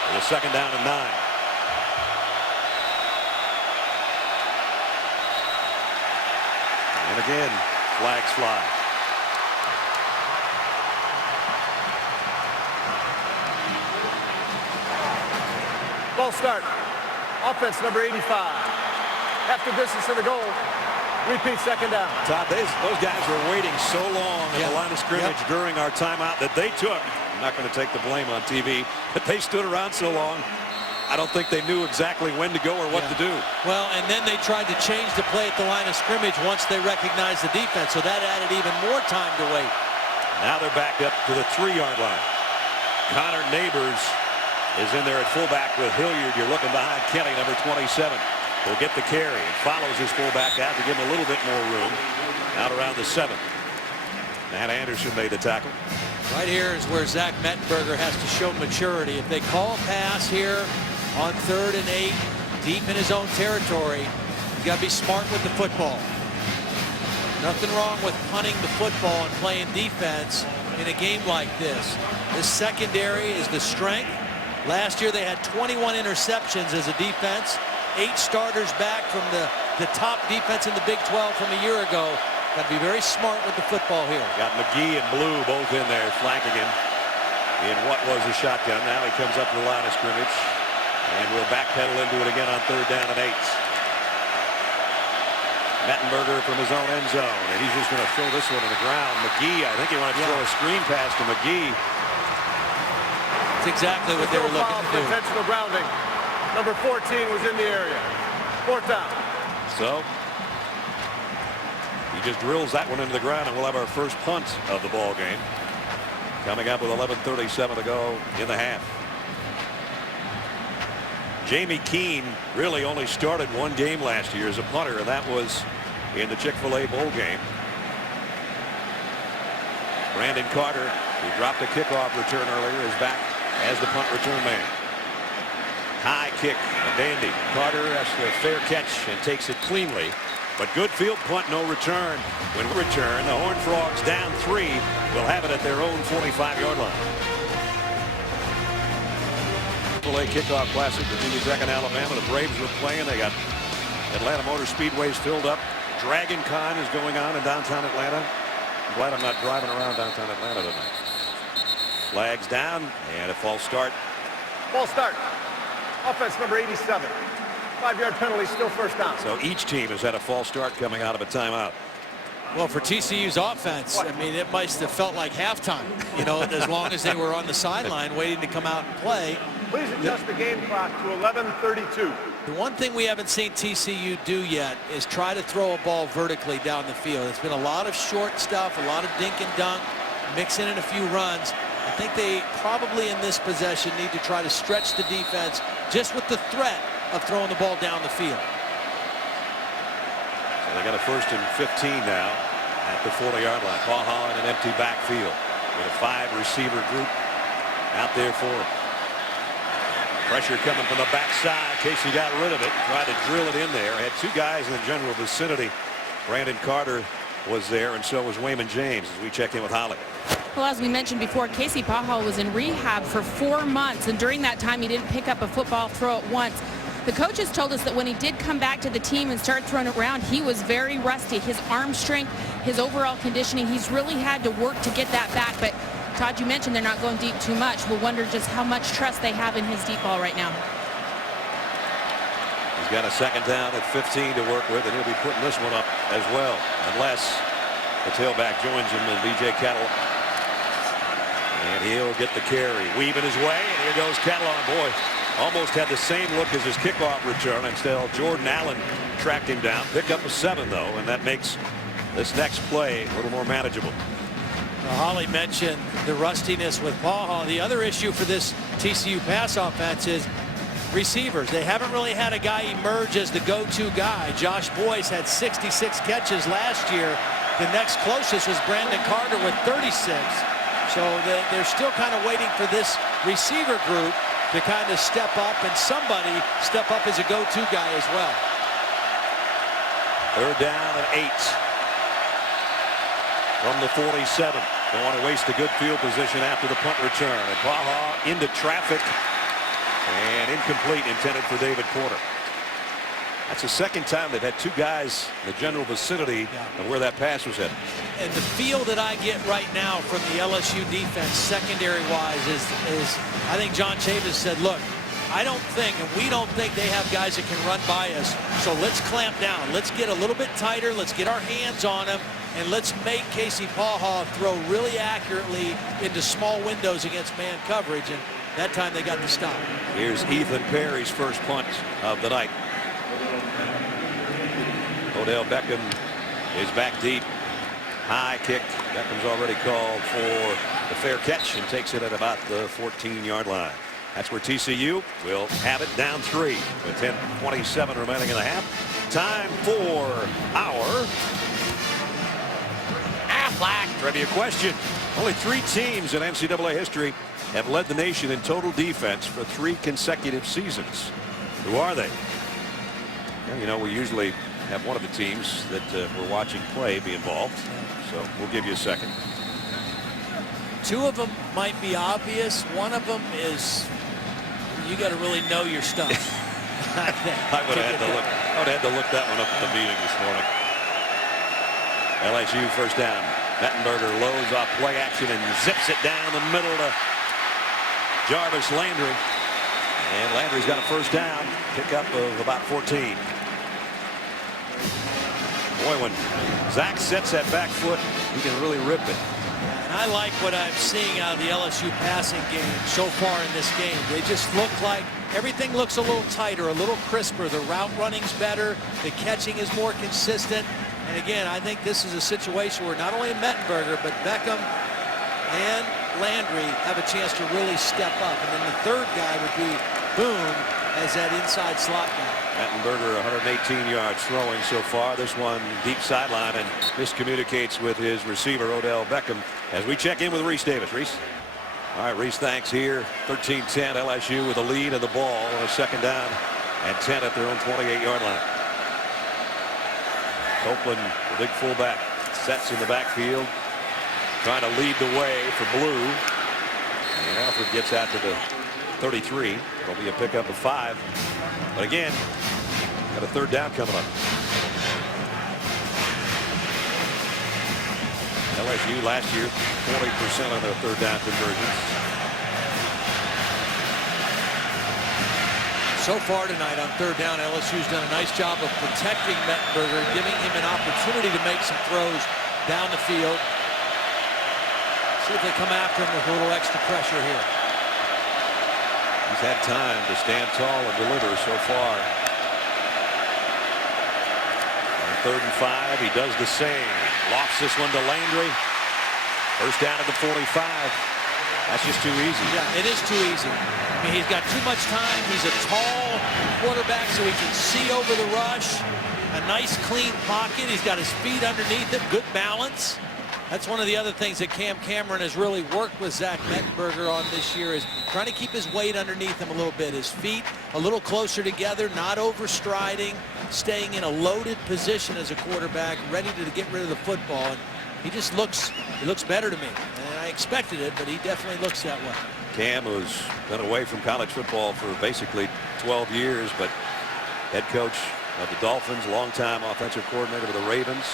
With a second down and 9. And again, flags fly. Ball start. Offense number 85. After distance of the goal. Repeat second down. Todd, those guys were waiting so long at the line of scrimmage during our timeout that they took. I'm not going to take the blame on TV, but they stood around so long. I don't think they knew exactly when to go or what to do. Well, and then they tried to change the play at the line of scrimmage once they recognized the defense, so that added even more time to wait. Now they're back up to the 3-yard line. Connor Neighbors is in there at fullback with Hilliard. You're looking behind Kenny, number 27. Will get the carry and follows his fullback out to give him a little bit more room. Out around the 7. Matt Anderson made the tackle. Right here is where Zach Mettenberger has to show maturity. If they call a pass here on 3rd and 8, deep in his own territory, you got to be smart with the football. Nothing wrong with punting the football and playing defense in a game like this. This secondary is the strength. Last year they had 21 interceptions as a defense. 8 starters back from the top defense in the Big 12 from a year ago. Got to be very smart with the football here. Got McGee and Blue both in there flanking him in what was a shotgun. Now he comes up to the line of scrimmage and will backpedal into it again on 3rd down and 8. Mettenberger from his own end zone, and he's just going to throw this one to the ground. McGee, I think he wanted to throw a screen pass to McGee. That's exactly what they were looking to do. Intentional grounding. Number 14 was in the area. 4th down. So he just drills that one into the ground, and we'll have our first punt of the ball game. Coming up with 11:37 to go in the half. Jamie Keene really only started one game last year as a punter, and that was in the Chick-fil-A bowl game. Brandon Carter, who dropped a kickoff return earlier, is back as the punt return man. High kick, a dandy. Carter has a fair catch and takes it cleanly. But good field punt, no return. When we return, the Horned Frogs down 3 will have it at their own 45-yard line. Chick-fil-A kickoff classic, Virginia Tech and Alabama. The Braves were playing. They got Atlanta Motor Speedways filled up. Dragon Con is going on in downtown Atlanta. I'm glad I'm not driving around downtown Atlanta tonight. Flags down and a false start. False start. Offense number 87. 5-yard penalty, still 1st down. So each team has had a false start coming out of a timeout. Well, for TCU's offense, I mean, it must have felt like halftime, you know, as long as they were on the sideline waiting to come out and play. Please adjust the game clock to 11:32. The one thing we haven't seen TCU do yet is try to throw a ball vertically down the field. It's been a lot of short stuff, a lot of dink and dunk, mix in a few runs. I think they probably in this possession need to try to stretch the defense just with the threat of throwing the ball down the field. So they got a 1st and 15 now at the 40-yard line. Baja in an empty backfield with a 5-receiver group out there for him. Pressure coming from the backside. Casey got rid of it, tried to drill it in there. Had 2 guys in the general vicinity. Brandon Carter was there, and so was Wayman James as we check in with Holly. Well, as we mentioned before, Casey Baja was in rehab for 4 months, and during that time he didn't pick up a football throw at once. The coaches told us that when he did come back to the team and start throwing it around, he was very rusty. His arm strength, his overall conditioning, he's really had to work to get that back. But Todd, you mentioned they're not going deep too much. We'll wonder just how much trust they have in his deep ball right now. He's got a 2nd down at 15 to work with, and he'll be putting this one up as well, unless the tailback joins him and B.J. Kettle. And he'll get the carry, weaving his way, and here goes Kettle on. Boy, almost had the same look as his kickoff return, and still Jordan Allen tracked him down. Picked up a 7, though, and that makes this next play a little more manageable. Well, Holly mentioned the rustiness with Baja. The other issue for this TCU pass offense is receivers. They haven't really had a guy emerge as the go-to guy. Josh Boyce had 66 catches last year. The next closest was Brandon Carter with 36. So they're still kind of waiting for this receiver group to kind of step up, and somebody step up as a go-to guy as well. 3rd down and 8 from the 47. Don't want to waste a good field position after the punt return. And Baja into traffic and incomplete, intended for David Porter. That's the 2nd time they've had 2 guys in the general vicinity of where that pass was headed. And the feel that I get right now from the LSU defense secondary-wise is I think John Chavis said, look, I don't think, and we don't think they have guys that can run by us. So let's clamp down. Let's get a little bit tighter. Let's get our hands on them. And let's make Casey Paha throw really accurately into small windows against man coverage. And that time they got the stop. Here's Ethan Perry's first punt of the night. Odell Beckham is back deep. High kick. Beckham's already called for the fair catch and takes it at about the 14-yard line. That's where TCU will have it down 3 with 10:27 remaining in the half. Time for our Aflac trivia question. Only 3 teams in NCAA history have led the nation in total defense for 3 consecutive seasons. Who are they? Well, you know, we usually have one of the teams that we're watching play be involved. So we'll give you a second. 2 of them might be obvious. One of them is you got to really know your stuff. I would have had to look that one up at the meeting this morning. LSU first down. Mettenberger loads off play action and zips it down the middle to Jarvis Landry. And Landry's got a first down. Pickup of about 14. Boy, when Zach sets that back foot, he can really rip it. And I like what I'm seeing out of the LSU passing game so far in this game. They just look like everything looks a little tighter, a little crisper. The route running's better. The catching is more consistent. And again, I think this is a situation where not only Mettenberger, but Beckham and Landry have a chance to really step up. And then the third guy would be Boone as that inside slot guy. Mettenberger 118 yards throwing so far. This one deep sideline and miscommunicates with his receiver Odell Beckham as we check in with Reese Davis. Reese. All right, Reese, thanks here. 13-10 LSU with a lead of the ball on a second down and 10 at their own 28-yard line. Copeland, the big fullback, sets in the backfield, trying to lead the way for Blue. And Alfred gets out to the 33. It'll be a pickup of 5. But again, got a third down coming up. LSU last year 40% on their third down conversions. So far tonight on third down, LSU's done a nice job of protecting Mettenberger, giving him an opportunity to make some throws down the field. See if they come after him with a little extra pressure here. He's had time to stand tall and deliver so far. On 3rd and 5, he does the same. Lofts this one to Landry. First down at the 45. That's just too easy. Yeah, it is too easy. I mean, he's got too much time. He's a tall quarterback, so he can see over the rush. A nice, clean pocket. He's got his feet underneath it. Good balance. That's one of the other things that Cam Cameron has really worked with Zach Mettenberger on this year, is trying to keep his weight underneath him a little bit. His feet a little closer together, not overstriding, staying in a loaded position as a quarterback, ready to get rid of the football. And he just looks better to me. And I expected it, but he definitely looks that way. Cam has been away from college football for basically 12 years, but head coach of the Dolphins, longtime offensive coordinator of the Ravens.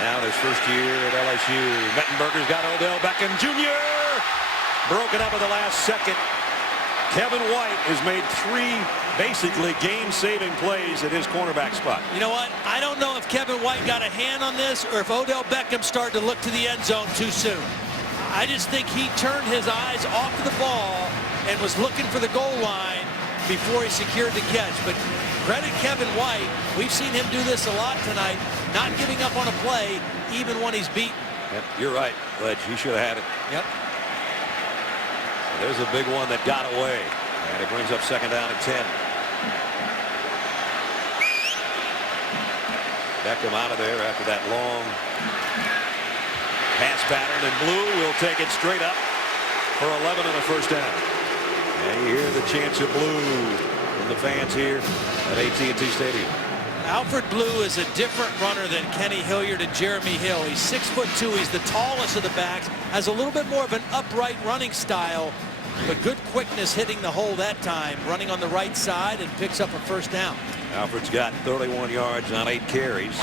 Now in his first year at LSU, Mettenberger's got Odell Beckham Jr. broken up at the last second. Kevin White has made 3 basically game-saving plays at his cornerback spot. You know what? I don't know if Kevin White got a hand on this or if Odell Beckham started to look to the end zone too soon. I just think he turned his eyes off of the ball and was looking for the goal line before he secured the catch. But credit Kevin White. We've seen him do this a lot tonight, not giving up on a play even when he's beaten. Yep, you're right, Ledge. He should have had it. Yep. So there's a big one that got away. And it brings up second down and 10. Beckham out of there after that long pass pattern, and Blue will take it straight up for 11 and a first down. And you hear the chants of Blue from the fans here at AT&T Stadium. Alfred Blue is a different runner than Kenny Hilliard and Jeremy Hill. He's 6'2". He's the tallest of the backs, has a little bit more of an upright running style, but good quickness hitting the hole that time, running on the right side, and picks up a first down. Alfred's got 31 yards on 8 carries.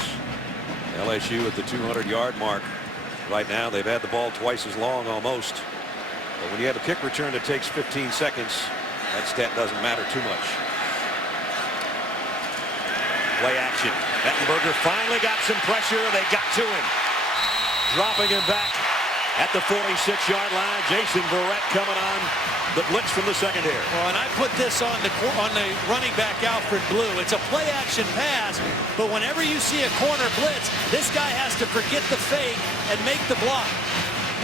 LSU at the 200-yard mark. Right now, they've had the ball twice as long almost. But when you have a kick return that takes 15 seconds, that stat doesn't matter too much. Play action. Mettenberger finally got some pressure. They got to him. Dropping him back at the 46-yard line. Jason Verrett coming on the blitz from the secondary. Well, and I put this on the running back Alfred Blue. It's a play action pass, but whenever you see a corner blitz, this guy has to forget the fake and make the block.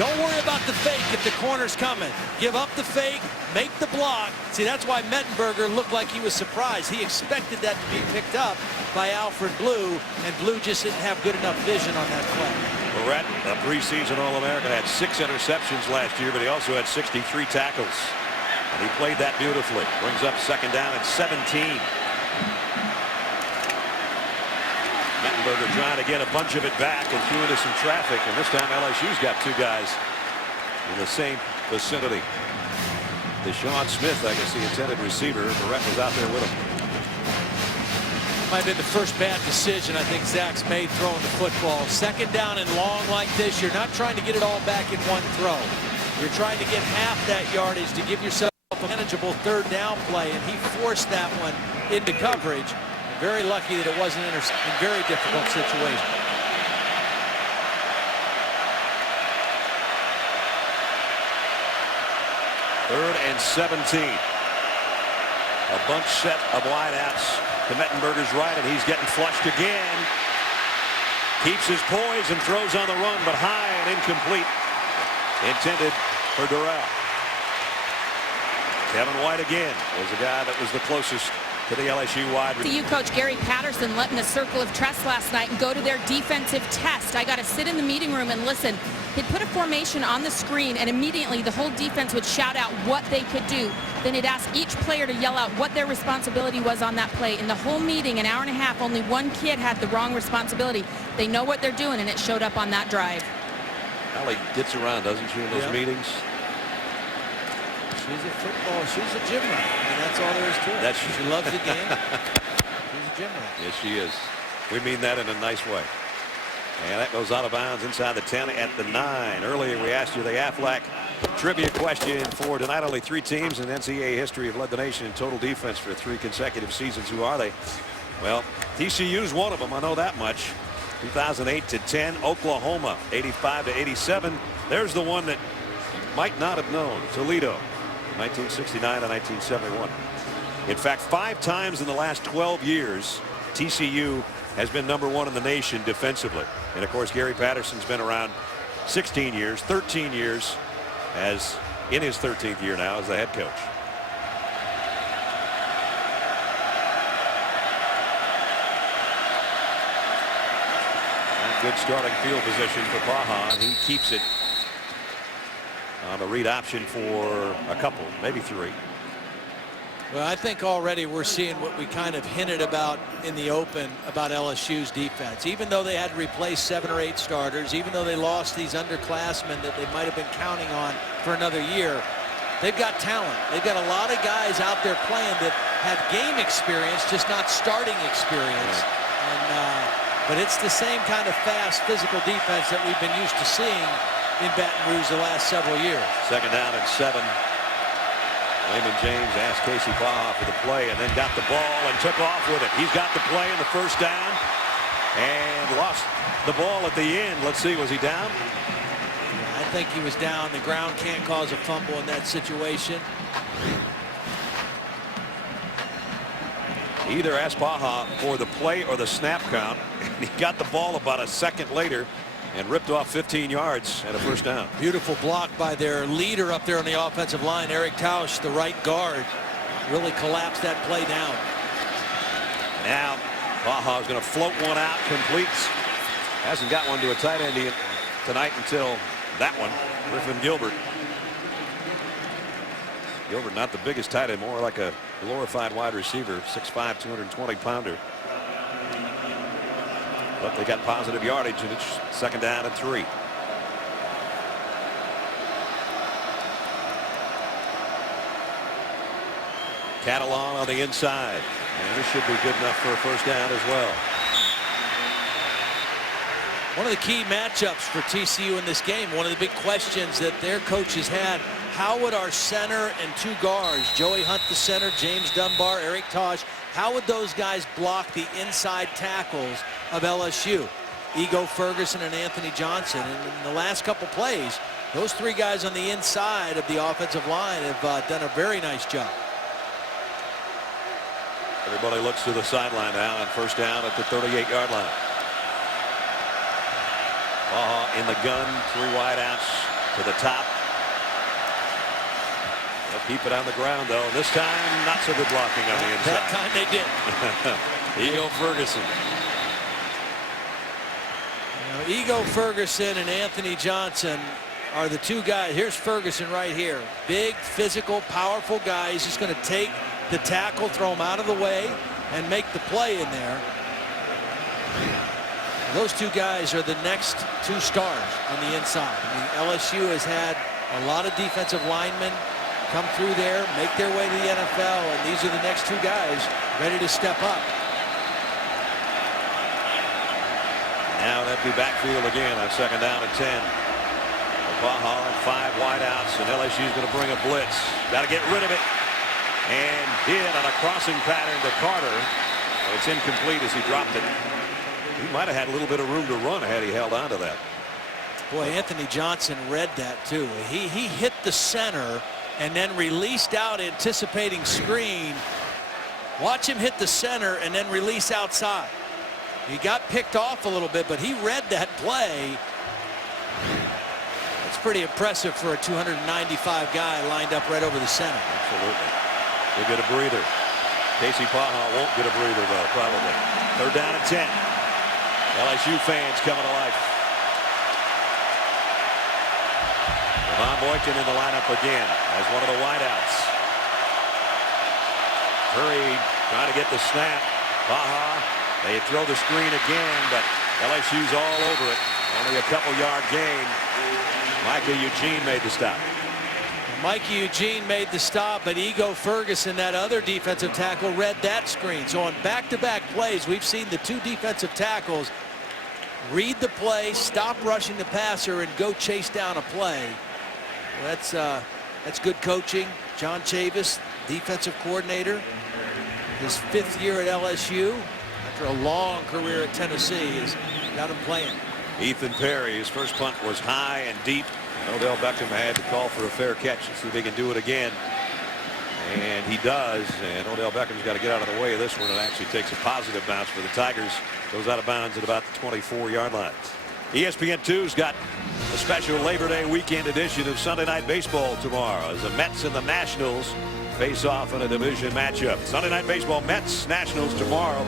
Don't worry about the fake if the corner's coming. Give up the fake, make the block. See, that's why Mettenberger looked like he was surprised. He expected that to be picked up by Alfred Blue, and Blue just didn't have good enough vision on that play. Verrett, a preseason All-American, had 6 interceptions last year, but he also had 63 tackles. And he played that beautifully. Brings up second down at 17. Mettenberger trying to get a bunch of it back and threw into some traffic, and this time LSU's got 2 guys in the same vicinity. Deshaun Smith, I guess the intended receiver. Verrett was out there with him. Might have been the first bad decision I think Zach's made throwing the football. Second down and long like this, you're not trying to get it all back in one throw. You're trying to get half that yardage to give yourself a manageable third down play, and he forced that one into coverage. Very lucky that it wasn't in a very difficult situation. Third and 17. A bunch set of wideouts to Mettenberger's right, and he's getting flushed again. Keeps his poise and throws on the run, but high and incomplete. Intended for Durrell. Kevin White again was the guy that was the closest to the LSU wide receiver. TCU coach Gary Patterson letting the circle of trust last night and go to their defensive test. I got to sit in the meeting room and listen. He'd put a formation on the screen, and immediately the whole defense would shout out what they could do. Then he'd ask each player to yell out what their responsibility was on that play. In the whole meeting, an hour and a half, only one kid had the wrong responsibility. They know what they're doing, and it showed up on that drive. Allie gets around, doesn't she, in those meetings? She's a gym rat. I mean, that's all there is to it. She loves the game. She's a gym rat. Yes, she is. We mean that in a nice way. And that goes out of bounds inside the 10 at the 9. Earlier we asked you the Aflac trivia question for tonight. Only 3 teams in NCAA history have led the nation in total defense for 3 consecutive seasons. Who are they? Well, TCU's one of them. I know that much. 2008 to 10. Oklahoma 85 to 87. There's the one that might not have known. Toledo 1969 to 1971. In fact, 5 times in the last 12 years TCU has been #1 in the nation defensively. And of course Gary Patterson's been around 16 years, 13 years as in his 13th year now as the head coach. And good starting field position for Baja. He keeps it on the read option for a couple, maybe 3. Well, I think already we're seeing what we kind of hinted about in the open about LSU's defense. Even though they had to replace 7 or 8 starters, even though they lost these underclassmen that they might have been counting on for another year, they've got talent. They've got a lot of guys out there playing that have game experience, just not starting experience. But it's the same kind of fast, physical defense that we've been used to seeing in Baton Rouge the last several years. Second down and 7. Raymond James asked Casey Baja for the play and then got the ball and took off with it. He's got the play in the first down and lost the ball at the end. Let's see, was he down? I think he was down. The ground can't cause a fumble in that situation. Either asked Baja for the play or the snap count. He got the ball about a second later and ripped off 15 yards and a first down. Beautiful block by their leader up there on the offensive line, Eric Tausch, the right guard. Really collapsed that play down. Now Baja's going to float one out, completes. Hasn't got one to a tight end tonight until that one. Griffin Gilbert. Gilbert not the biggest tight end, more like a glorified wide receiver, 6'5", 220-pounder. But they got positive yardage, and it's second down and 3. Catalan on the inside, and this should be good enough for a first down as well. One of the key matchups for TCU in this game, one of the big questions that their coaches had, how would our center and 2 guards, Joey Hunt the center, James Dunbar, Eric Taj, how would those guys block the inside tackles of LSU? Ego Ferguson and Anthony Johnson. And in the last couple plays, those 3 guys on the inside of the offensive line have done a very nice job. Everybody looks to the sideline now on first down at the 38-yard line. In the gun, 3 wideouts to the top. They'll keep it on the ground, though. This time, not so good blocking on the inside. That time they did. Ego Ferguson. Ego Ferguson and Anthony Johnson are the 2 guys. Here's Ferguson right here. Big, physical, powerful guy. He's just going to take the tackle, throw him out of the way, and make the play in there. Those 2 guys are the next 2 stars on the inside. I mean, LSU has had a lot of defensive linemen come through there, make their way to the NFL, and these are the next 2 guys ready to step up. Now an empty backfield again on second down and 10. Baja and 5 wideouts, and LSU's going to bring a blitz. Got to get rid of it. And did on a crossing pattern to Carter. It's incomplete as he dropped it. He might have had a little bit of room to run had he held on to that. Boy, Anthony Johnson read that too. He hit the center and then released out, anticipating screen. Watch him hit the center and then release outside. He got picked off a little bit, but he read that play. That's pretty impressive for a 295 guy lined up right over the center. Absolutely. He'll get a breather. Casey Paha won't get a breather, though, probably. Third down and 10. LSU fans coming to life. Von Boykin in the lineup again as one of the wideouts. Hurry trying to get the snap. Baja, they throw the screen again, but LSU's all over it. Only a couple-yard gain. Micah Eugene made the stop. Mikey Eugene made the stop, but Ego Ferguson, that other defensive tackle, read that screen. So on back-to-back plays, we've seen the 2 defensive tackles read the play, stop rushing the passer, and go chase down a play. Well, that's good coaching. John Chavis, defensive coordinator, his 5th year at LSU. After a long career at Tennessee, has got him playing. Ethan Perry, his first punt was high and deep. Odell Beckham had to call for a fair catch and see if he can do it again. And he does. And Odell Beckham's got to get out of the way of this one. It actually takes a positive bounce for the Tigers. Goes out of bounds at about the 24-yard line. ESPN2's got a special Labor Day weekend edition of Sunday Night Baseball tomorrow as the Mets and the Nationals face off in a division matchup. Sunday Night Baseball, Mets, Nationals tomorrow,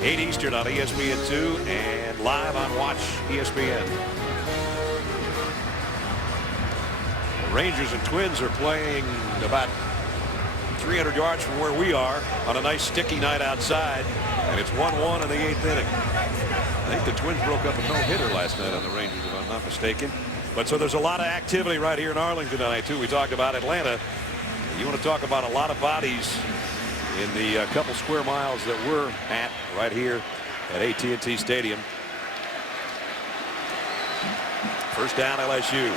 8 Eastern on ESPN2 and live on Watch ESPN. Rangers and Twins are playing about 300 yards from where we are on a nice sticky night outside, and it's 1-1 in the 8th inning. I think the Twins broke up a no-hitter last night on the Rangers, if I'm not mistaken. But so there's a lot of activity right here in Arlington tonight too. We talked about Atlanta. You want to talk about a lot of bodies in the couple square miles that we're at right here at AT&T Stadium. First down LSU.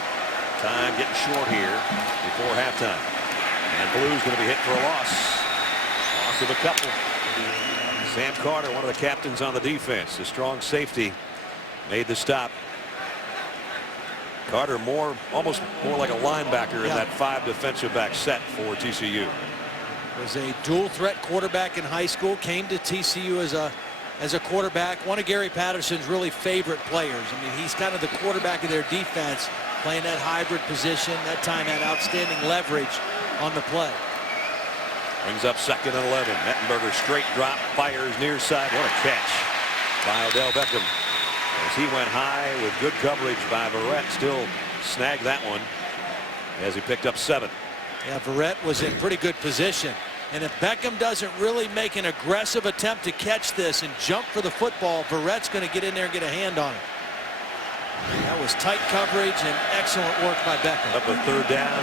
Time getting short here before halftime. And Blue's going to be hit for a loss. Loss of a couple. Sam Carter, one of the captains on the defense, the strong safety, made the stop. Carter almost more like a linebacker in that 5 defensive back set for TCU. Was a dual threat quarterback in high school, came to TCU as a quarterback, one of Gary Patterson's really favorite players. I mean, he's kind of the quarterback of their defense, playing that hybrid position. That time had outstanding leverage on the play. Brings up second and 11. Mettenberger straight drop, fires near side. What a catch by Odell Beckham. As he went high with good coverage by Verrett, still snagged that one as he picked up 7. Yeah, Verrett was in pretty good position. And if Beckham doesn't really make an aggressive attempt to catch this and jump for the football, Verrett's going to get in there and get a hand on it. That was tight coverage and excellent work by Beckham. Up a third down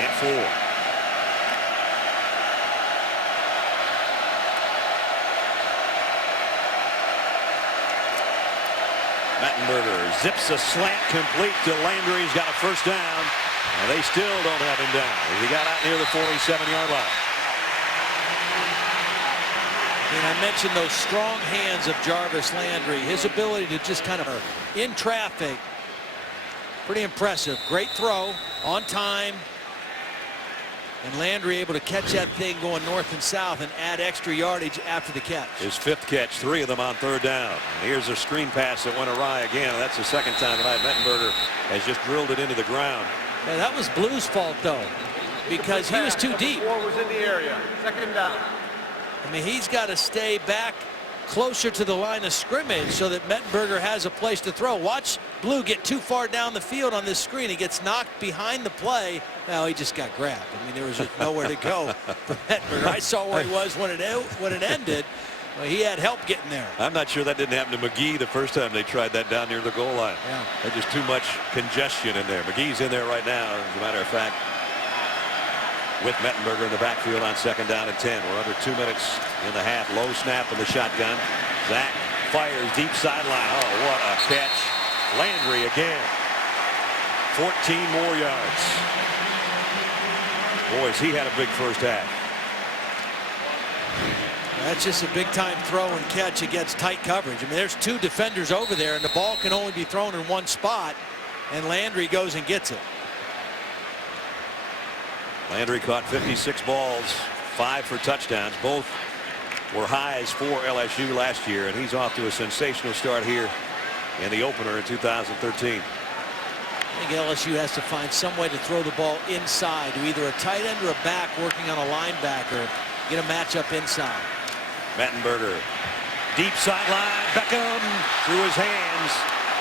and 4. Mettenberger zips a slant complete to Landry. He's got a first down And they still don't have him down. He got out near the 47-yard line. And I mentioned those strong hands of Jarvis Landry. His ability to just kind of in traffic. Pretty impressive. Great throw on time. And Landry able to catch that thing going north and south and add extra yardage after the catch. His 5th catch, 3 of them on 3rd down. And here's a screen pass that went awry again. That's the 2nd time tonight. Mettenberger has just drilled it into the ground. Yeah, that was Blue's fault, though, because he was too deep. 4 was in the area. 2nd and down. I mean, he's got to stay back closer to the line of scrimmage so that Mettenberger has a place to throw. Watch Blue get too far down the field on this screen. He gets knocked behind the play. Well, he just got grabbed. I mean, there was just nowhere to go for Mettenberger. I saw where he was when it ended. Well, he had help getting there. I'm not sure that didn't happen to McGee the first time they tried that down near the goal line. Yeah. There's just too much congestion in there. McGee's in there right now, as a matter of fact, with Mettenberger in the backfield on 2nd down and 10. We're under 2 minutes in the half. Low snap in the shotgun. Zach fires deep sideline. Oh, what a catch. Landry again. 14 more yards. Boys, he had a big first half. That's just a big-time throw and catch against tight coverage. I mean, there's 2 defenders over there, and the ball can only be thrown in one spot, and Landry goes and gets it. Landry caught 56 balls, 5 for touchdowns. Both were highs for LSU last year, and he's off to a sensational start here in the opener in 2013. I think LSU has to find some way to throw the ball inside to either a tight end or a back working on a linebacker. Get a matchup inside. Mettenberger, deep sideline. Beckham through his hands.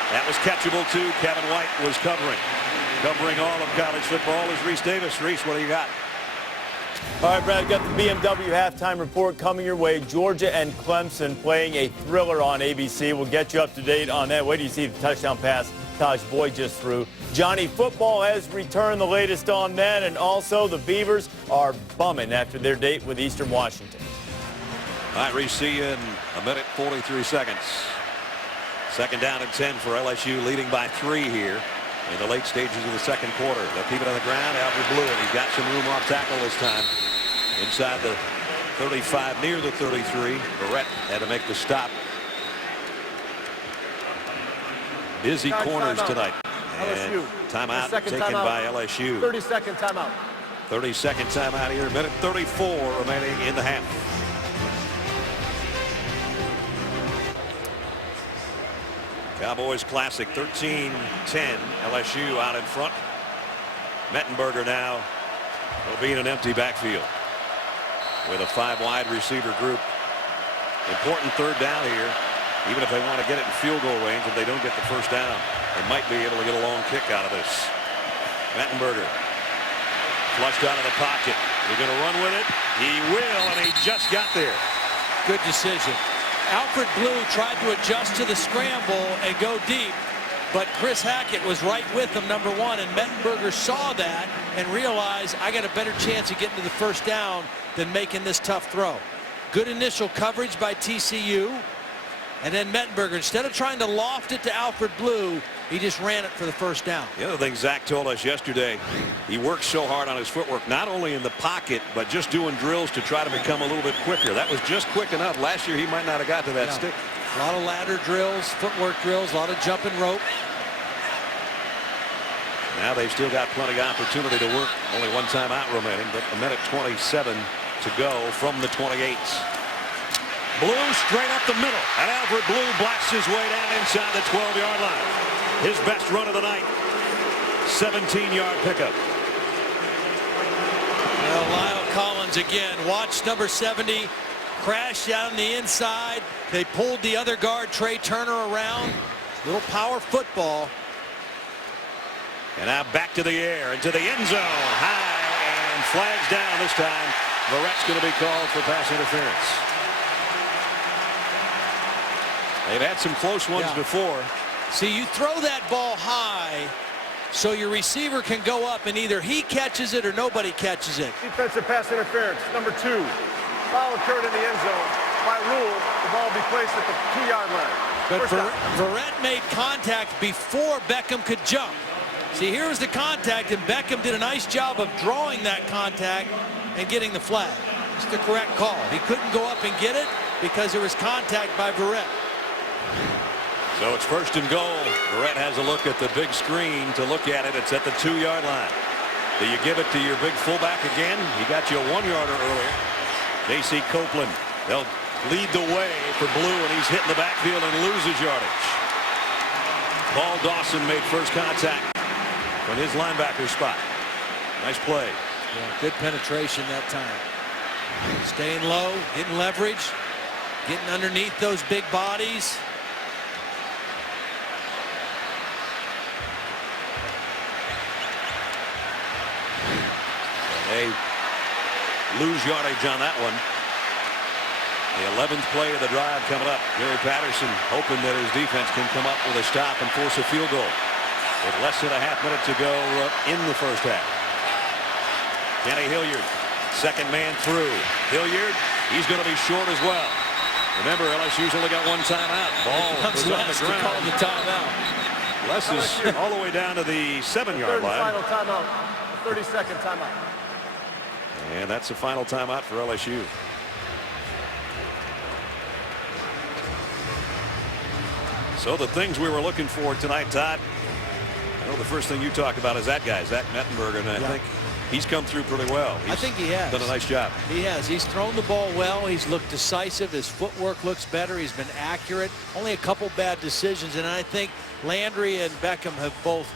That was catchable too. Kevin White was covering. Covering all of college football is Reese Davis. Reese, what do you got? All right, Brad, got the BMW halftime report coming your way. Georgia and Clemson playing a thriller on ABC. We'll get you up to date on that. Wait till you see the touchdown pass Taj Boyd just threw. Johnny Football has returned, the latest on that, and also the Beavers are bumming after their date with Eastern Washington. All right, Reese, see you in a minute, 43 seconds. 2nd down and 10 for LSU, leading by 3 here in the late stages of the 2nd quarter. They'll keep it on the ground. Alfred Blue, and he's got some room off tackle this time. Inside the 35, near the 33. Barrett had to make the stop. Busy corners tonight. And timeout taken by LSU. 30-second timeout. 30-second timeout here. Minute 34 remaining in the half. Cowboys classic 13-10. LSU out in front. Mettenberger now will be in an empty backfield with a 5-wide receiver group. Important 3rd down here. Even if they want to get it in field goal range, if they don't get the 1st down, they might be able to get a long kick out of this. Mettenberger flushed out of the pocket. They're going to run with it. He will, and he just got there. Good decision. Alfred Blue tried to adjust to the scramble and go deep, but Chris Hackett was right with him, number 1, and Mettenberger saw that and realized I got a better chance of getting to the 1st down than making this tough throw. Good initial coverage by TCU. And then Mettenberger, instead of trying to loft it to Alfred Blue, he just ran it for the 1st down. The other thing Zach told us yesterday, he works so hard on his footwork, not only in the pocket, but just doing drills to try to become a little bit quicker. That was just quick enough. Last year, he might not have got to that stick. A lot of ladder drills, footwork drills, a lot of jumping rope. Now they've still got plenty of opportunity to work. Only 1 timeout remaining, but a minute 27 to go from the 28s. Blue straight up the middle, and Alfred Blue blasts his way down inside the 12-yard line. His best run of the night, 17-yard pickup. Well, Lyle Collins again. Watch number 70 crash down the inside. They pulled the other guard, Trey Turner, around. Little power football. And now back to the air, into the end zone. High, and flags down this time. Barrett's going to be called for pass interference. They've had some close ones before. See, you throw that ball high so your receiver can go up and either he catches it or nobody catches it. Defensive pass interference, number 2. Foul occurred in the end zone. By rule, the ball will be placed at the 2-yard line. But Verrett made contact before Beckham could jump. See, here was the contact, and Beckham did a nice job of drawing that contact and getting the flag. It's the correct call. He couldn't go up and get it because there was contact by Verrett. So it's 1st and goal. Verrett has a look at the big screen to look at it. It's at the 2-yard line. Do you give it to your big fullback again? He got you a 1-yarder earlier. J.C. Copeland. They'll lead the way for Blue, and he's hitting the backfield and loses yardage. Paul Dawson made first contact from his linebacker spot. Nice play. Yeah, good penetration that time. Staying low, getting leverage, getting underneath those big bodies. They lose yardage on that one. The 11th play of the drive coming up. Gary Patterson hoping that his defense can come up with a stop and force a field goal with less than a half minute to go in the first half. Kenny Hilliard, second man through. Hilliard, he's going to be short as well. Remember, LSU's only got one timeout. Ball was on the ground. Call the timeout. Les is all the way down to the 7-yard line. Final timeout. 30-second timeout. And that's the final timeout for LSU. So the things we were looking for tonight, Todd. I know the first thing you talked about is that guy, Zach Mettenberger, and I think he's come through pretty well. I think he has done a nice job. He has. He's thrown the ball well. He's looked decisive. His footwork looks better. He's been accurate. Only a couple bad decisions, and I think Landry and Beckham have both,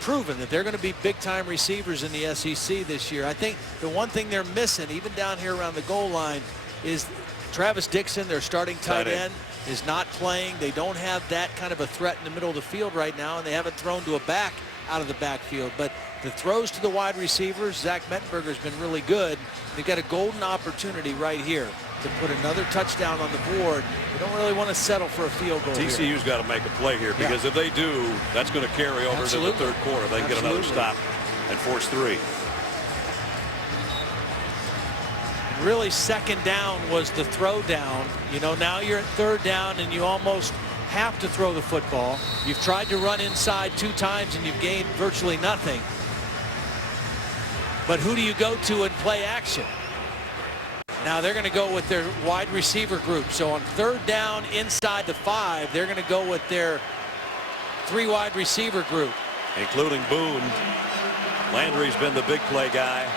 proven that they're going to be big-time receivers in the SEC this year. I think the one thing they're missing, even down here around the goal line, is Travis Dixon, their starting tight end, is not playing. They don't have that kind of a threat in the middle of the field right now, and they haven't thrown to a back out of the backfield. But the throws to the wide receivers, Zach Mettenberger has been really good. They've got a golden opportunity right here to put another touchdown on the board. They don't really want to settle for a field goal. TCU's got to make a play here, because if they do, that's going to carry over to the third quarter. They can get another stop and force 3. Really, second down was the throw down. Now you're at third down and you almost have to throw the football. You've tried to run inside 2 times and you've gained virtually nothing. But who do you go to in play action? Now they're going to go with their wide receiver group. So on third down inside the 5, they're going to go with their 3 wide receiver group, including Boone. Landry's been the big play guy.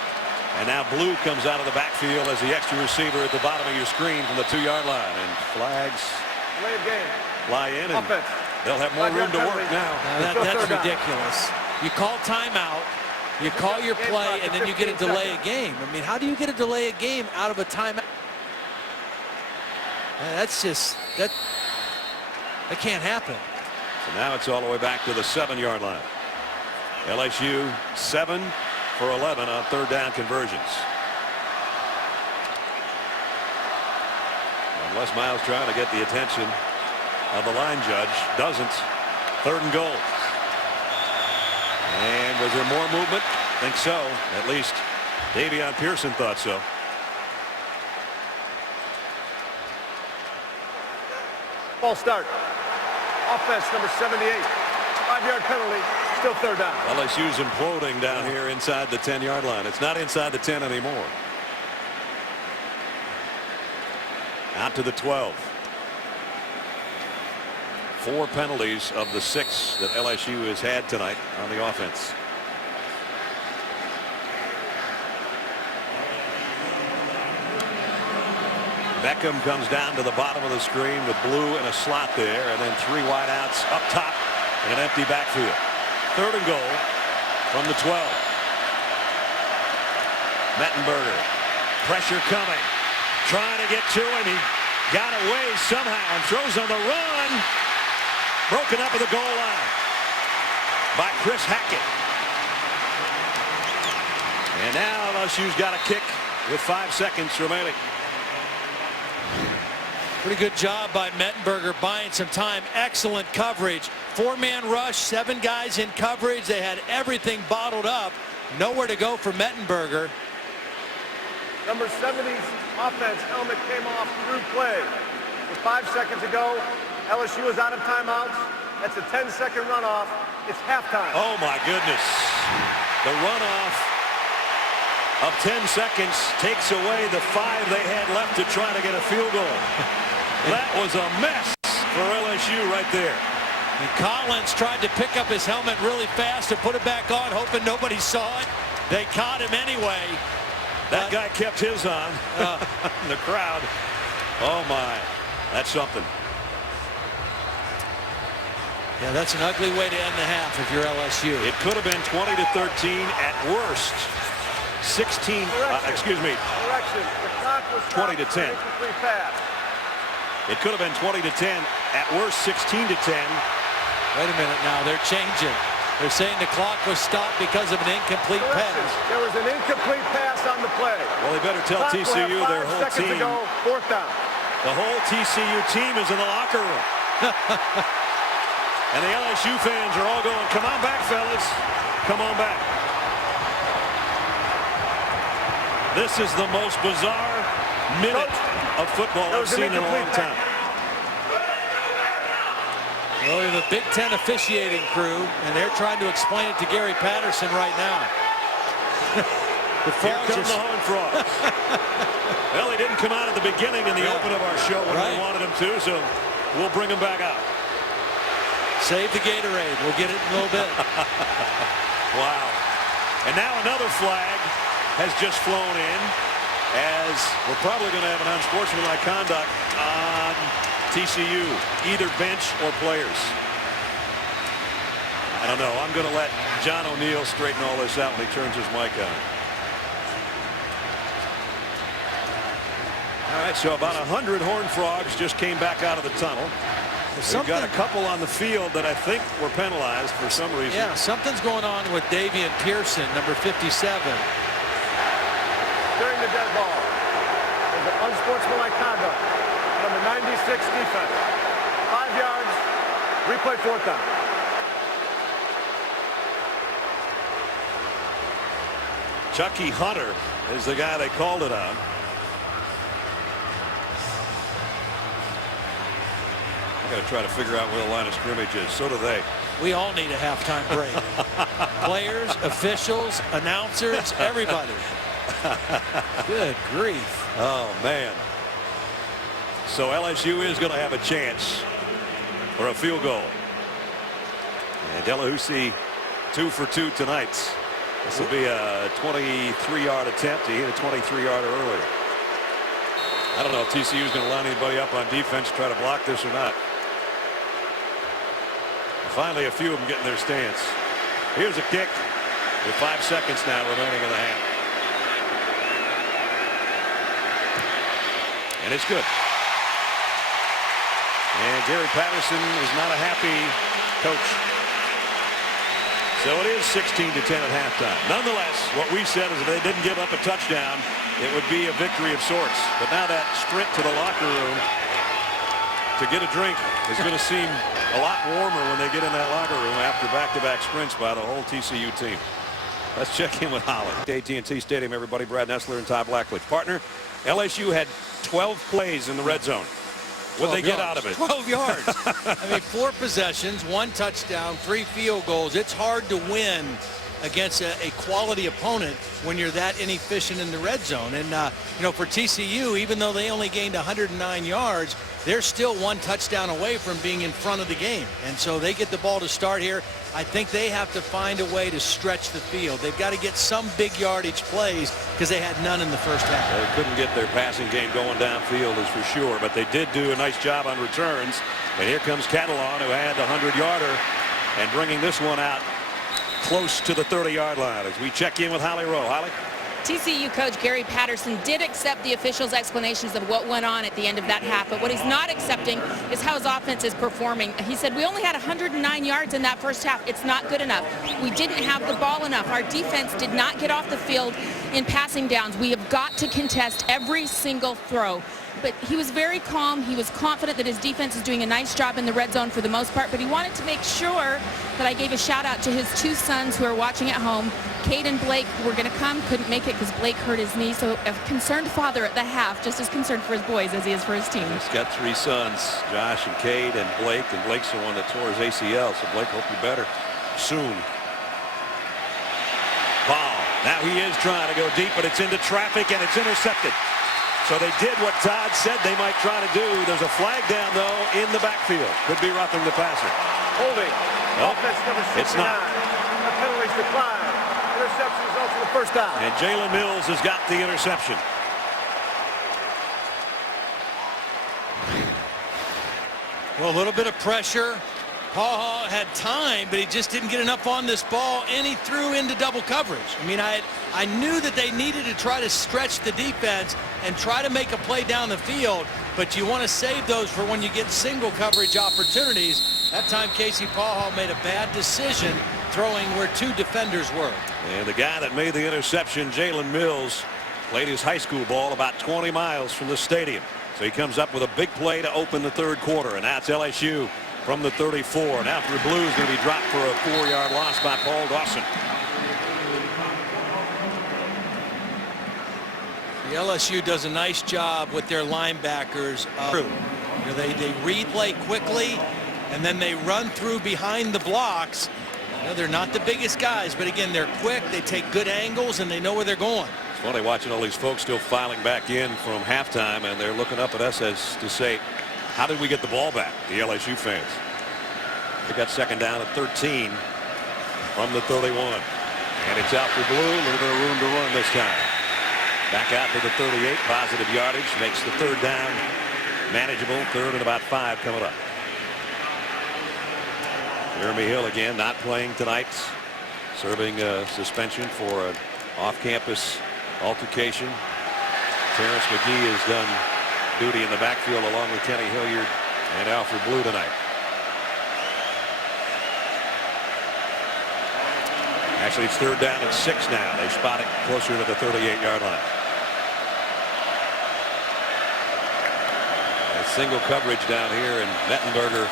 And now Blue comes out of the backfield as the extra receiver at the bottom of your screen from the 2-yard line. And flags fly in, and Offense. they'll have more room to work now. That's ridiculous. You call timeout, you call your play, and then you get a delay a game. I mean, how do you get a delay a game out of a timeout? That's just, that can't happen. So now it's all the way back to the 7-yard line. LSU 7 for 11 on third down conversions. And Les Miles trying to get the attention of the line judge. Doesn't. Third and goal. And was there more movement? I think so. At least Davion Pearson thought so. False start. Offense number 78. 5-yard penalty. Still third down. LSU's imploding down here inside the 10-yard line. It's not inside the 10 anymore. Out to the 12. 4 penalties of the 6 that LSU has had tonight on the offense. Beckham comes down to the bottom of the screen with Blue in a slot there, and then 3 wideouts up top in an empty backfield. Third and goal from the 12. Mettenberger, pressure coming, trying to get to him. He got away somehow and throws on the run. Broken up at the goal line by Chris Hackett. And now LSU's got a kick with 5 seconds remaining. Pretty good job by Mettenberger buying some time. Excellent coverage. 4-man rush, 7 guys in coverage. They had everything bottled up. Nowhere to go for Mettenberger. Number 70's offense helmet came off through play. With 5 seconds to go, LSU is out of timeouts. That's a 10-second runoff. It's halftime. Oh, my goodness. The runoff of 10 seconds takes away the 5 they had left to try to get a field goal. That was a mess for LSU right there. And Collins tried to pick up his helmet really fast and put it back on, hoping nobody saw it. They caught him anyway. That guy kept his on. The crowd. Oh, my. That's something. Yeah, that's an ugly way to end the half if you're LSU. It could have been 20-13 at worst. 16. Excuse me. Correction. The clock was 20-10. It could have been 20-10. At worst, 16-10. Wait a minute now. They're changing. They're saying the clock was stopped because of an incomplete pass. There was an incomplete pass on the play. Well, they better tell TCU their whole team. To go, 4th down. The whole TCU team is in the locker room. And the LSU fans are all going, come on back, fellas. Come on back. This is the most bizarre minute of football I've seen in a long time. Well, we have a Big Ten officiating crew, and they're trying to explain it to Gary Patterson right now. Here come the Horned Frogs. Well, he didn't come out at the beginning in the open of our show when we wanted him to, so we'll bring him back out. Save the Gatorade. We'll get it in a little bit. Wow. And now another flag has just flown in, as we're probably going to have an unsportsmanlike conduct on TCU, either bench or players. I don't know. I'm going to let John O'Neill straighten all this out when he turns his mic on. All right, so about 100 Horned Frogs just came back out of the tunnel. We've got a couple on the field that I think were penalized for some reason. Yeah, something's going on with Davian Pearson, number 57. During the dead ball, there's an unsportsmanlike conduct. Number 96 defense. 5 yards. Replay 4th down. Chucky Hunter is the guy they called it on. I got to try to figure out where the line of scrimmage is. So do they. We all need a halftime break. Players, officials, announcers, everybody. Good grief. Oh, man. So LSU is going to have a chance for a field goal. And Delahousie 2 for 2 tonight. This will be a 23-yard attempt. He hit a 23-yarder earlier. I don't know if TCU is going to line anybody up on defense to try to block this or not. Finally, a few of them getting their stance. Here's a kick with 5 seconds now remaining in the half. And it's good. And Gary Patterson is not a happy coach. So it is 16-10 at halftime. Nonetheless, what we said is if they didn't give up a touchdown, it would be a victory of sorts. But now that sprint to the locker room to get a drink is going to seem a lot warmer when they get in that locker room after back-to-back sprints by the whole TCU team. Let's check in with Holly. AT&T Stadium, everybody. Brad Nessler and Todd Blackledge. Partner, LSU had 12 plays in the red zone. What'd they get out of it? 12 yards. I mean, 4 possessions, 1 touchdown, 3 field goals. It's hard to win against a quality opponent when you're that inefficient in the red zone. And, you know, for TCU, even though they only gained 109 yards, they're still 1 touchdown away from being in front of the game. And so they get the ball to start here. I think they have to find a way to stretch the field. They've got to get some big yardage plays because they had none in the first half. They couldn't get their passing game going downfield, is for sure, but they did do a nice job on returns. And here comes Catalan, who had the 100-yarder, and bringing this one out close to the 30-yard line as we check in with Holly Rowe. Holly? TCU coach Gary Patterson did accept the officials' explanations of what went on at the end of that half, but what he's not accepting is how his offense is performing. He said, we only had 109 yards in that first half. It's not good enough. We didn't have the ball enough. Our defense did not get off the field in passing downs. We have got to contest every single throw. but he was very calm. He was confident that his defense is doing a nice job in the red zone for the most part, but he wanted to make sure that I gave a shout out to his 2 sons who are watching at home. Cade and Blake were going to come, couldn't make it because Blake hurt his knee. So a concerned father at the half, just as concerned for his boys as he is for his team. He's got 3 sons, Josh and Cade and Blake's the one that tore his ACL. So Blake, hope you're better soon. Ball. Now he is trying to go deep, but it's into traffic and it's intercepted. So they did what Todd said they might try to do. There's a flag down, though, in the backfield. Could be roughing the passer. Holding. Nope. Offense number 69. It's not. The penalties decline. Interception results in the first down. And Jalen Mills has got the interception. Well, a little bit of pressure. Paul had time, but he just didn't get enough on this ball, and he threw into double coverage. I mean, I knew that they needed to try to stretch the defense and try to make a play down the field, but you want to save those for when you get single coverage opportunities. That time, Casey Paul made a bad decision throwing where 2 defenders were. And the guy that made the interception, Jalen Mills, played his high school ball about 20 miles from the stadium. So he comes up with a big play to open the 3rd quarter, and that's LSU from the 34. Now for the Blues, going to be dropped for a 4-yard loss by Paul Dawson. The LSU does a nice job with their linebackers. They read play quickly, and then they run through behind the blocks. They're not the biggest guys, but again, they're quick. They take good angles, and they know where they're going. It's funny watching all these folks still filing back in from halftime, and they're looking up at us as to say, how did we get the ball back? The LSU fans. They got 2nd down at 13 from the 31. And it's out for Blue. A little bit of room to run this time. Back out to the 38. Positive yardage. Makes the 3rd down manageable. 3rd and about 5 coming up. Jeremy Hill again not playing tonight. Serving a suspension for an off-campus altercation. Terrence McGee has done duty in the backfield along with Kenny Hilliard and Alfred Blue tonight. Actually, it's 3rd down and 6 now. They spot it closer to the 38-yard line. A single coverage down here, and Mettenberger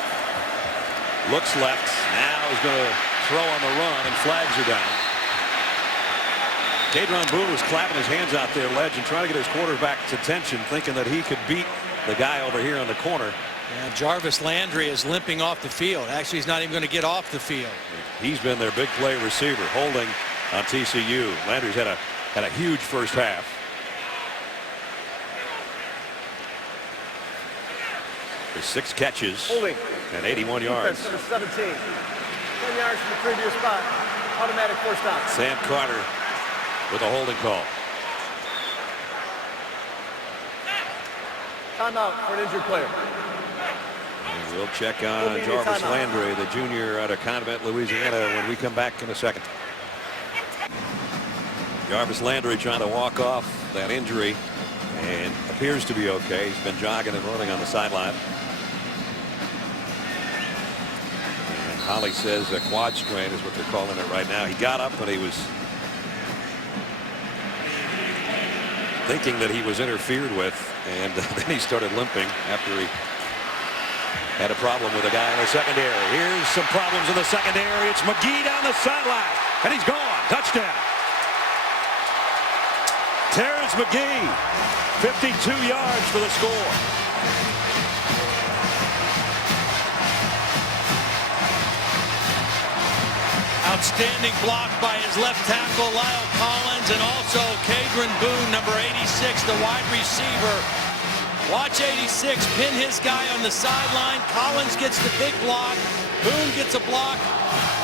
looks left. Now is going to throw on the run, and flags are down. Kadron Boone was clapping his hands out there, ledge, and trying to get his quarterback's attention, thinking that he could beat the guy over here in the corner. Yeah, Jarvis Landry is limping off the field. Actually, he's not even going to get off the field. He's been their big play receiver, holding on TCU. Landry's had a huge first half. For 6 catches Holding. and 81 yards. Defense number 17. 10 yards from the previous spot. Automatic first down. Sam Carter with a holding call. Timeout for an injured player. And we'll check on Jarvis Landry, the junior out of Convent, Louisiana, when we come back in a second. Jarvis Landry trying to walk off that injury and appears to be okay. He's been jogging and running on the sideline. And Holly says a quad strain is what they're calling it right now. He got up and he was thinking that he was interfered with, and then he started limping after he had a problem with a guy in the secondary. Here's some problems in the secondary. It's McGee down the sideline, and he's gone. Touchdown. Terrence McGee, 52 yards for the score. Outstanding block by his left tackle, Lyle Collins, and also Kadron Boone, number 86, the wide receiver. Watch 86 pin his guy on the sideline. Collins gets the big block. Boone gets a block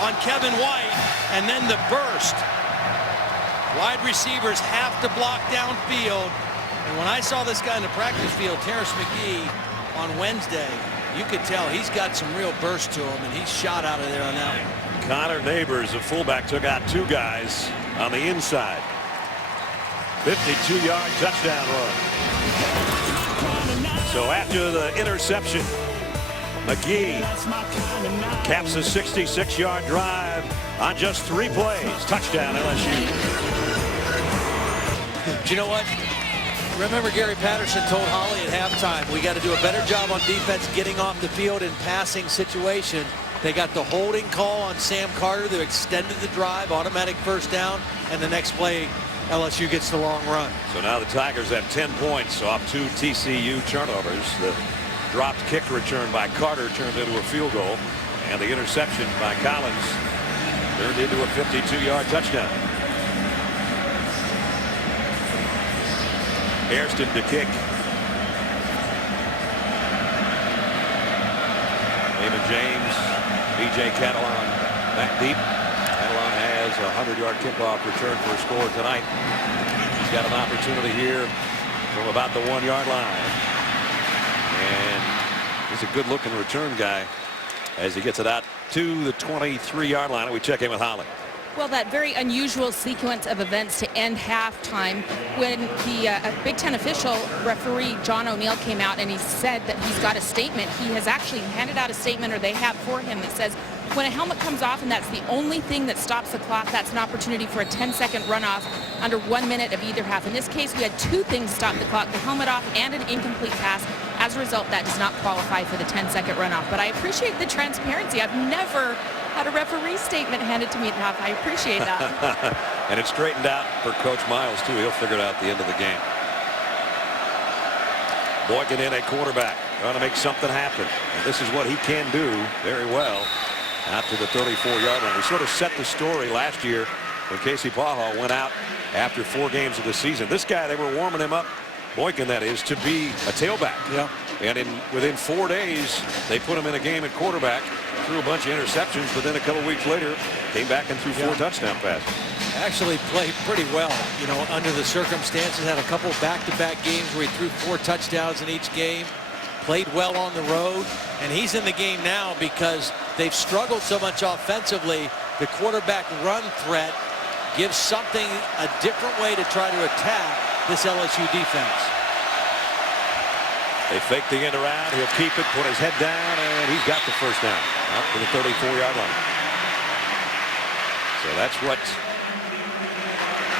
on Kevin White, and then the burst. Wide receivers have to block downfield. And when I saw this guy in the practice field, Terrence McGee, on Wednesday, you could tell he's got some real burst to him, and he's shot out of there on that one. Connor Neighbors, a fullback, took out 2 guys on the inside. 52-yard touchdown run. So after the interception, McGee caps a 66-yard drive on just 3 plays. Touchdown, LSU. Do you know what? Remember, Gary Patterson told Holly at halftime, we got to do a better job on defense getting off the field in passing situation. They got the holding call on Sam Carter that extended the drive, automatic first down, and the next play, LSU gets the long run. So now the Tigers have 10 points off 2 TCU turnovers. The dropped kick return by Carter turned into a field goal, and the interception by Collins turned into a 52-yard touchdown. Hairston to kick. Raymond James, B.J. Catalan back deep. Catalan has a 100-yard kickoff return for a score tonight. He's got an opportunity here from about the 1-yard line. And he's a good-looking return guy as he gets it out to the 23-yard line. And we check in with Holly. Well, that very unusual sequence of events to end halftime when the Big Ten official referee John O'Neill came out and he said that he's got a statement. He has actually handed out a statement, or they have for him, that says when a helmet comes off and that's the only thing that stops the clock, that's an opportunity for a 10-second runoff under 1 minute of either half. In this case, we had 2 things stop the clock, the helmet off and an incomplete pass. As a result, that does not qualify for the 10-second runoff. But I appreciate the transparency. I've never had a referee statement handed to me at half. I appreciate that. And it's straightened out for Coach Miles, too. He'll figure it out at the end of the game. Boykin in, a quarterback, trying to make something happen. And this is what he can do very well. Out to the 34-yard line. We sort of set the story last year when Casey Paha went out after 4 games of the season. This guy, they were warming him up, Boykin that is, to be a tailback. Yeah. And within 4 days, they put him in a game at quarterback, threw a bunch of interceptions, but then a couple weeks later, came back and threw 4 touchdown passes. Actually played pretty well, you know, under the circumstances. Had a couple back-to-back games where he threw 4 touchdowns in each game. Played well on the road, and he's in the game now because they've struggled so much offensively. The quarterback run threat gives something, a different way to try to attack this LSU defense. They fake the end around. He'll keep it, put his head down, and he's got the first down out to the 34-yard line. So that's what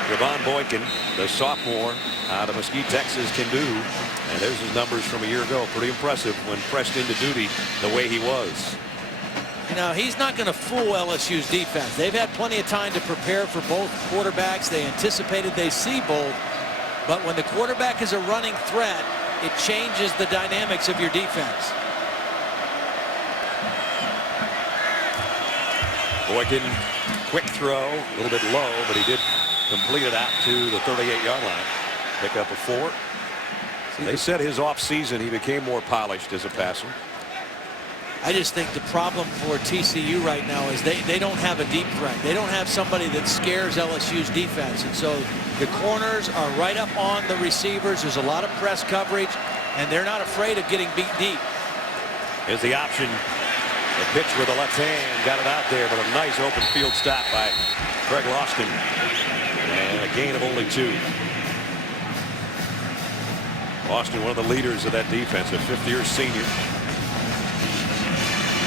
Javon Boykin, the sophomore out of Mesquite, Texas, can do. And there's his numbers from a year ago. Pretty impressive when pressed into duty the way he was. You know, he's not going to fool LSU's defense. They've had plenty of time to prepare for both quarterbacks. They anticipated they see both. But when the quarterback is a running threat, it changes the dynamics of your defense. Boykin, quick throw, a little bit low, but he did complete it out to the 38-yard line. Pick up a 4. They said his offseason he became more polished as a passer. I just think the problem for TCU right now is they don't have a deep threat. They don't have somebody that scares LSU's defense. And so the corners are right up on the receivers. There's a lot of press coverage, and they're not afraid of getting beat deep. Here's the option. The pitch with the left hand. Got it out there, but a nice open field stop by Craig Loston. And a gain of only 2. Austin, one of the leaders of that defense, a 5th-year senior.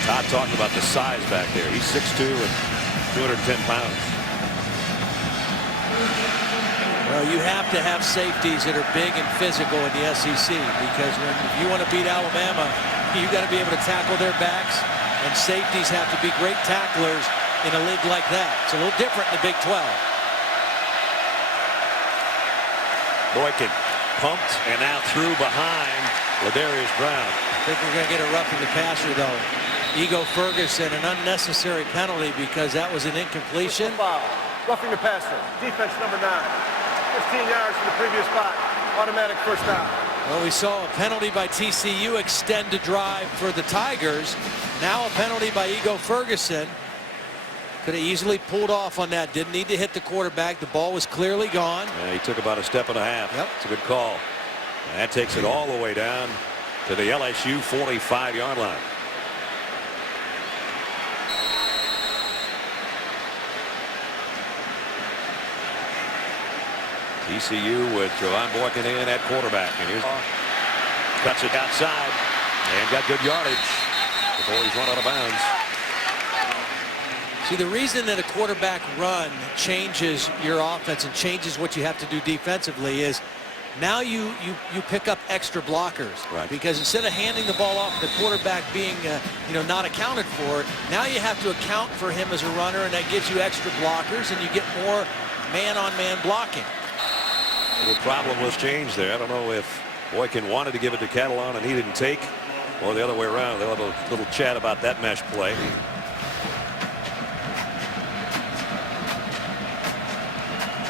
Todd talked about the size back there. He's 6'2" and 210 pounds. Well, you have to have safeties that are big and physical in the SEC, because when you want to beat Alabama, you got to be able to tackle their backs, and safeties have to be great tacklers in a league like that. It's a little different in the Big 12. Boykin pumped and now threw behind Ladarius Brown. I think we're going to get a roughing the passer, though. Ego Ferguson, an unnecessary penalty because that was an incompletion. Foul. Roughing the passer. Defense number 9. 15 yards from the previous spot. Automatic first down. Well, we saw a penalty by TCU extend a drive for the Tigers. Now a penalty by Ego Ferguson. Could have easily pulled off on that. Didn't need to hit the quarterback. The ball was clearly gone. Yeah, he took about a step and a half. Yep. It's a good call. And that takes it all the way down to the LSU 45-yard line. TCU with Javon Boykin in at quarterback. And here's cuts it outside and got good yardage before he's run out of bounds. See, the reason that a quarterback run changes your offense and changes what you have to do defensively is Now you pick up extra blockers. Right. Because instead of handing the ball off, the quarterback being not accounted for, now you have to account for him as a runner, and that gives you extra blockers, and you get more man-on-man blocking. The problem was changed there. I don't know if Boykin wanted to give it to Catalan and he didn't take, or the other way around. They'll have a little chat about that mesh play.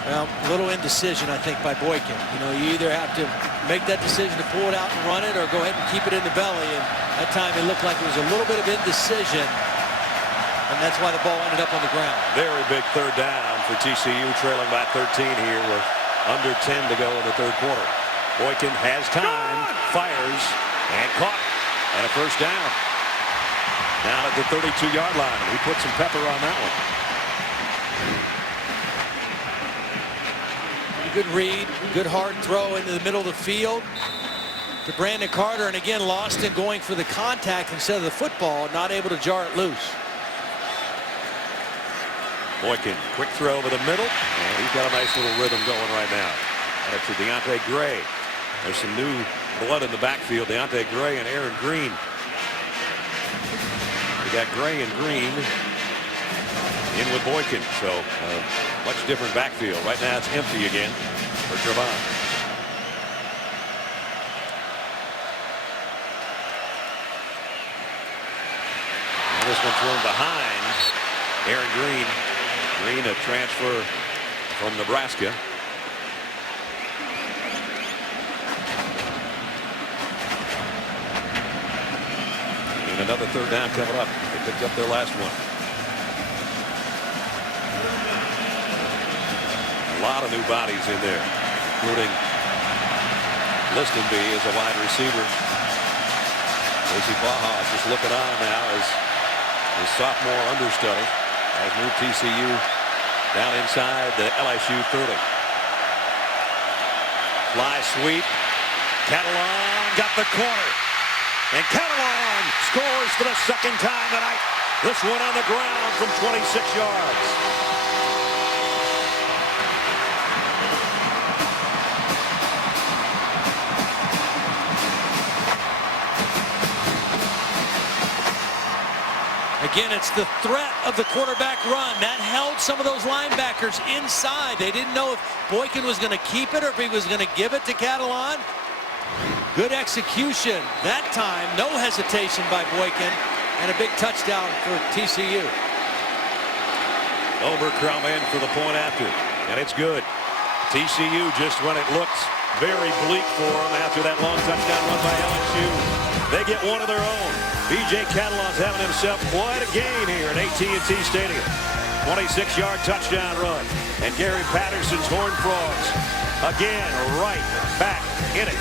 Well, a little indecision, I think, by Boykin. You either have to make that decision to pull it out and run it, or go ahead and keep it in the belly. And that time it looked like it was a little bit of indecision, and that's why the ball ended up on the ground. Very big third down for TCU, trailing by 13 here with under 10 to go in the third quarter. Boykin has time, fires, and caught, and a first down. Down at the 32-yard line. He put some pepper on that one. Good read, good hard throw into the middle of the field to Brandon Carter, and again lost in going for the contact instead of the football, not able to jar it loose. Boykin, quick throw over the middle, and he's got a nice little rhythm going right now. And it's to Deontay Gray. There's some new blood in the backfield. Deontay Gray and Aaron Green. We got Gray and Green in with Boykin, so much different backfield. Right now it's empty again for Trevon. And this one thrown behind Aaron Green. Green, a transfer from Nebraska. And another third down coming up. They picked up their last one. A lot of new bodies in there, including Listenby as a wide receiver. Casey Baja just looking on now as his sophomore understudy has moved TCU down inside the LSU 30. Fly sweep. Catalan got the corner. And Catalan scores for the second time tonight. This one on the ground from 26 yards. Again, it's the threat of the quarterback run that held some of those linebackers inside. They didn't know if Boykin was going to keep it or if he was going to give it to Catalan. Good execution that time. No hesitation by Boykin, and a big touchdown for TCU. Oberkrom in for the point after, and it's good. TCU, just when it looked very bleak for them after that long touchdown run by LSU, they get one of their own. B.J. Catalan's having himself quite a game here at AT&T Stadium. 26-yard touchdown run. And Gary Patterson's Horned Frogs again right back in it.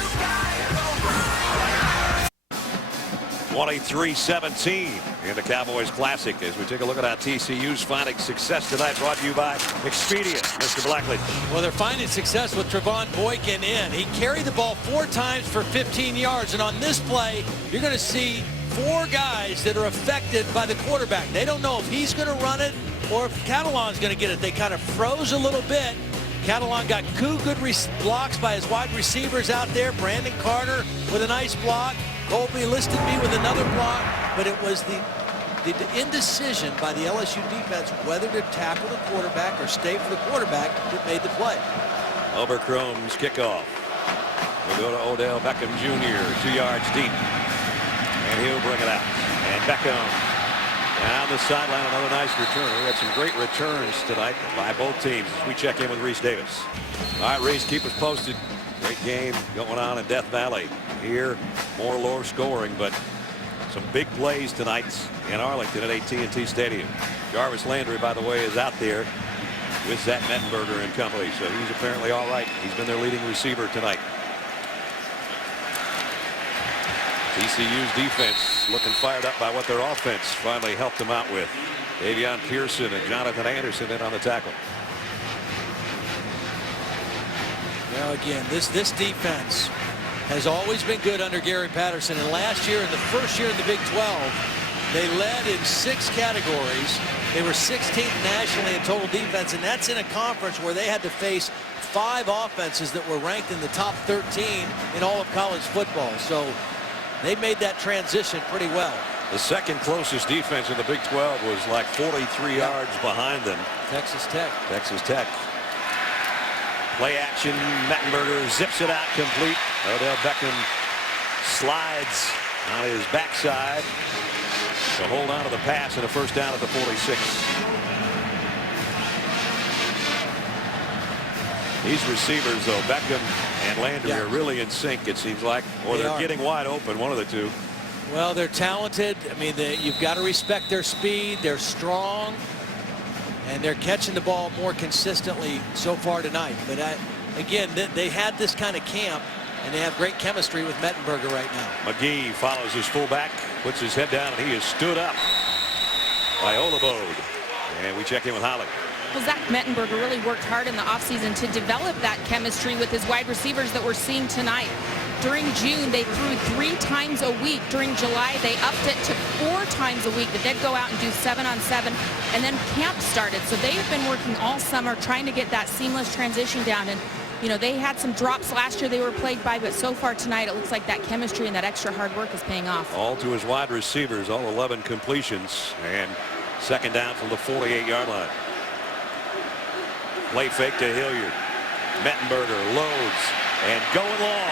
23-17 in the Cowboys Classic as we take a look at how TCU's finding success tonight, brought to you by Expedia. Mr. Blackledge. Well, they're finding success with Trevon Boykin in. He carried the ball 4 times for 15 yards, and on this play, you're going to see 4 guys that are affected by the quarterback. They don't know if he's going to run it or if Catalan's going to get it. They kind of froze a little bit. Catalan got 2 good blocks by his wide receivers out there. Brandon Carter with a nice block. Colby Listenby with another block. But it was the indecision by the LSU defense whether to tackle the quarterback or stay for the quarterback that made the play. Oberkrom's kickoff. We'll go to Odell Beckham Jr. 2 yards deep. And he'll bring it out. And Beckham down the sideline, another nice return. We had some great returns tonight by both teams as we check in with Reese Davis. All right, Reese, keep us posted. Great game going on in Death Valley. Here, more low scoring, but some big plays tonight in Arlington at AT&T Stadium. Jarvis Landry, by the way, is out there with Zach Mettenberger and company, so he's apparently all right. He's been their leading receiver tonight. TCU's defense looking fired up by what their offense finally helped them out with. Davion Pearson and Jonathan Anderson in on the tackle. Now again, this defense has always been good under Gary Patterson, and last year in the first year in the Big 12 they led in 6 categories They were 16th nationally in total defense, and that's in a conference where they had to face 5 offenses that were ranked in the top 13 in all of college football. So they made that transition pretty well. The second closest defense in the Big 12 was like 43 yards behind them. Texas Tech. Texas Tech. Play action. Mettenberger zips it out complete. Odell Beckham slides on his backside to hold on to the pass and a first down at the 46. These receivers, though, Beckham and Landry, are really in sync, it seems like, or they're getting wide open, one of the two. Well, they're talented. I mean, you've got to respect their speed. They're strong, and they're catching the ball more consistently so far tonight. But again, they had this kind of camp, and they have great chemistry with Mettenberger right now. McGee follows his fullback, puts his head down, and he is stood up by Olabode. And we check in with Holly. Well, Zach Mettenberger really worked hard in the offseason to develop that chemistry with his wide receivers that we're seeing tonight. During June, they threw 3 times a week. During July, they upped it to 4 times a week, but they'd go out and do 7-on-7, and then camp started. So they have been working all summer trying to get that seamless transition down. And, you know, they had some drops last year they were plagued by, but so far tonight, it looks like that chemistry and that extra hard work is paying off. All to his wide receivers, all 11 completions, and second down from the 48-yard line. Play fake to Hilliard. Mettenberger loads and going long.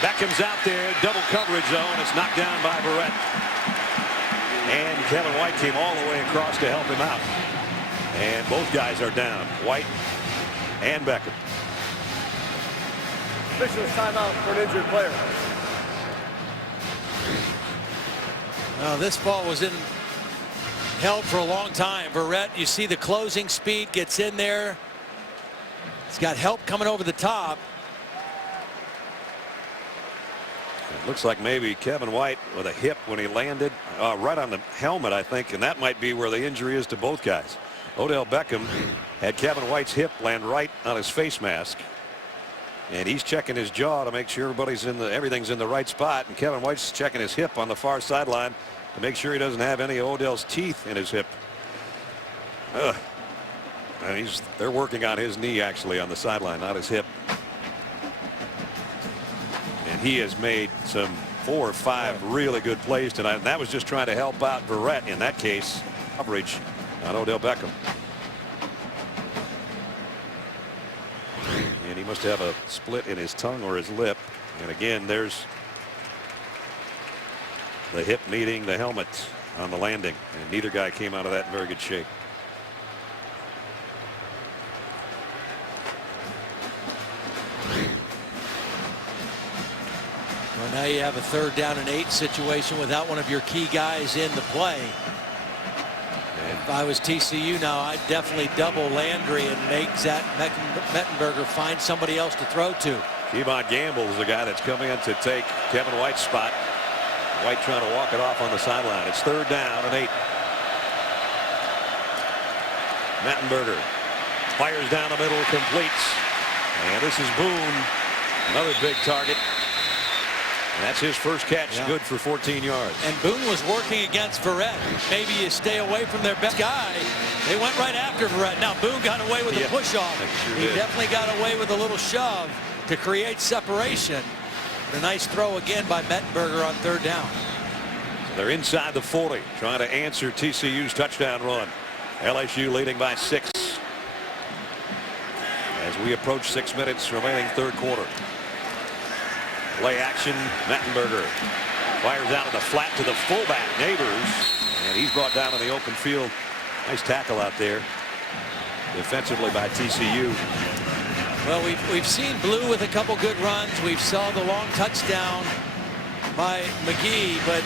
Beckham's out there, double coverage zone. It's knocked down by Barrett. And Kevin White came all the way across to help him out. And both guys are down, White and Beckham. Officials timeout for an injured player. Well, this ball was held for a long time. Barrett, you see the closing speed, gets in there. He's got help coming over the top. It looks like maybe Kevin White with a hip when he landed right on the helmet, I think, and that might be where the injury is to both guys. Odell Beckham had Kevin White's hip land right on his face mask, and he's checking his jaw to make sure everything's in the right spot, and Kevin White's checking his hip on the far sideline to make sure he doesn't have any of Odell's teeth in his hip. And they're working on his knee actually on the sideline, not his hip. And he has made some 4 or 5 really good plays tonight, and that was just trying to help out Barrett in that case. Coverage on Odell Beckham. And he must have a split in his tongue or his lip. And again, there's the hip meeting the helmet on the landing, and neither guy came out of that in very good shape. Well, now you have a 3rd down and 8 situation without one of your key guys in the play. If I was TCU now, I'd definitely double Landry and make Zach Mettenberger find somebody else to throw to. Kevon Gamble is the guy that's come in to take Kevin White's spot. White trying to walk it off on the sideline. It's 3rd down and 8. Mettenberger fires down the middle, completes. And this is Boone, another big target. And that's his first catch, good for 14 yards. And Boone was working against Verrett. Maybe you stay away from their best guy. They went right after Verrett. Now Boone got away with a push-off. Sure he definitely got away with a little shove to create separation. But a nice throw again by Mettenberger on 3rd down. So they're inside the 40, trying to answer TCU's touchdown run. LSU leading by 6 as we approach 6 minutes remaining 3rd quarter. Play action. Mettenberger fires out of the flat to the fullback Neighbors, and he's brought down in the open field. Nice tackle out there defensively by TCU. Well, we've seen Blue with a couple good runs. We've saw the long touchdown by McGee, but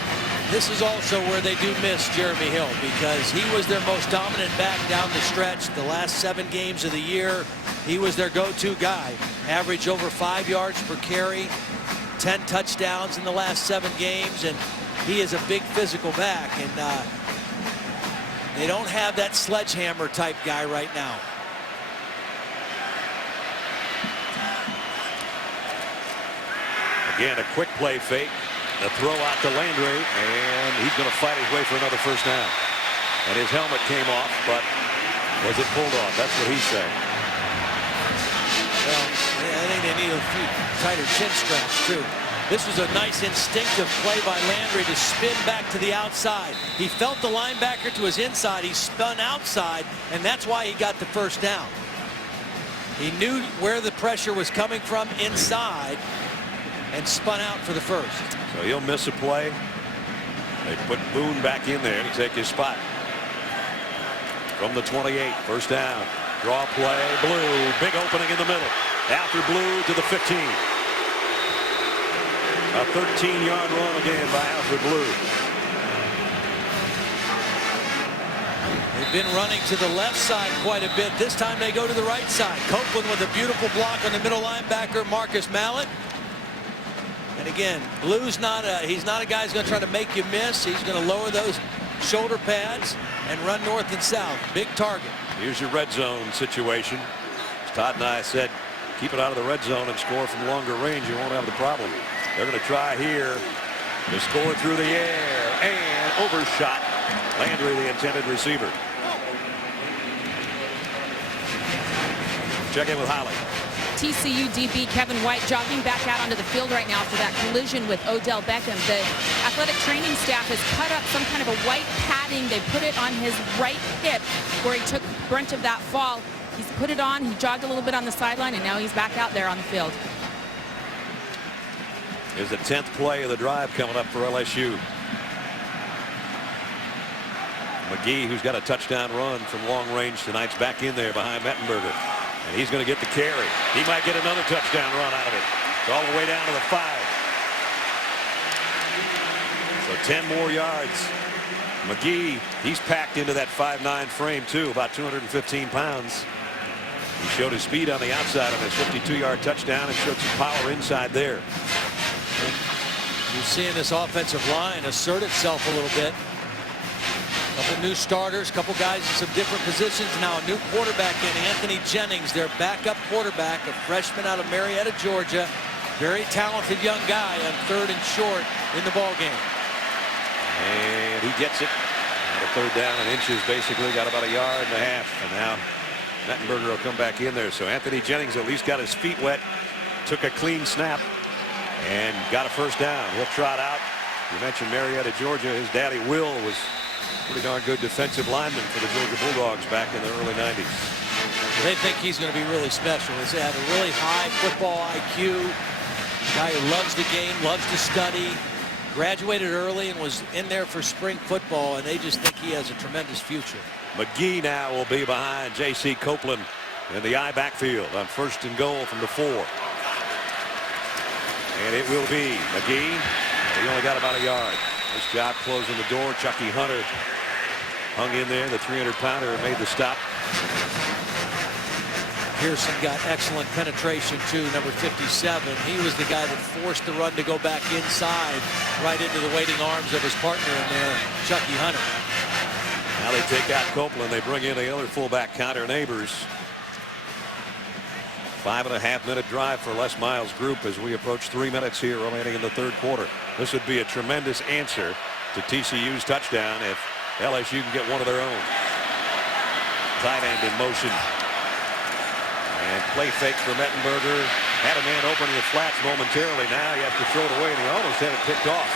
this is also where they do miss Jeremy Hill, because he was their most dominant back down the stretch the last 7 games of the year. He was their go-to guy. Averaged over 5 yards per carry, 10 touchdowns in the last 7 games, and he is a big physical back, and they don't have that sledgehammer type guy right now. Again, a quick play fake. The throw out to Landry, and he's going to fight his way for another first down. and his helmet came off, but was it pulled off? That's what he's saying. Well, I think they need a few tighter chin straps, too. This was a nice instinctive play by Landry to spin back to the outside. He felt the linebacker to his inside. He spun outside, and that's why he got the first down. He knew where the pressure was coming from inside and spun out for the first. So he'll miss a play. They put Boone back in there to take his spot. From the 28, first down. Draw play, Blue, big opening in the middle. After Blue to the 15. A 13-yard run again by Alfred Blue. They've been running to the left side quite a bit. This time they go to the right side. Copeland with a beautiful block on the middle linebacker, Marcus Mallett. And again, Blue's he's not a guy who's going to try to make you miss. He's going to lower those shoulder pads and run north and south. Big target. Here's your red zone situation. As Todd and I said, keep it out of the red zone and score from longer range. You won't have the problem. They're going to try here to score through the air and overshot. Landry, the intended receiver. Check in with Holly. TCU DB Kevin White jogging back out onto the field right now for that collision with Odell Beckham. The athletic training staff has cut up some kind of a white padding. They put it on his right hip where he took brunt of that fall. He's put it on. He jogged a little bit on the sideline, and now he's back out there on the field. Here's the 10th play of the drive coming up for LSU. McGee, who's got a touchdown run from long range tonight's back in there behind Mettenberger. And he's going to get the carry. He might get another touchdown run out of it. It's all the way down to the 5. So 10 more yards. McGee, he's packed into that 5'9" frame too, about 215 pounds. He showed his speed on the outside on his 52-yard touchdown and showed some power inside there. You're seeing this offensive line assert itself a little bit. Couple new starters, couple guys in some different positions. Now a new quarterback in Anthony Jennings, their backup quarterback, a freshman out of Marietta, Georgia. Very talented young guy on 3rd and short in the ball game. And he gets it. On a 3rd down and inches, basically got about 1.5 yards. And now Mettenberger will come back in there. So Anthony Jennings at least got his feet wet, took a clean snap, and got a first down. He'll trot out. You mentioned Marietta, Georgia. His daddy, Will, was pretty darn good defensive lineman for the Georgia Bulldogs back in the early 90s. They think he's going to be really special. He's had a really high football IQ. Guy who loves the game, loves to study. Graduated early and was in there for spring football, and they just think he has a tremendous future. McGee now will be behind J.C. Copeland in the I backfield on 1st and goal from the 4. And it will be McGee. He only got about 1 yard. Nice job closing the door. Chucky Hunter hung in there. The 300-pounder made the stop. Pearson got excellent penetration too, number 57. He was the guy that forced the run to go back inside, right into the waiting arms of his partner in there, Chucky Hunter. Now they take out Copeland. They bring in the other fullback, Connor Neighbors. 5.5-minute drive for Les Miles' group as we approach 3 minutes here remaining in the 3rd quarter. This would be a tremendous answer to TCU's touchdown if LSU can get one of their own. Tight end in motion. And play fake for Mettenberger. Had a man opening the flats momentarily. Now you have to throw it away, and he almost had it picked off.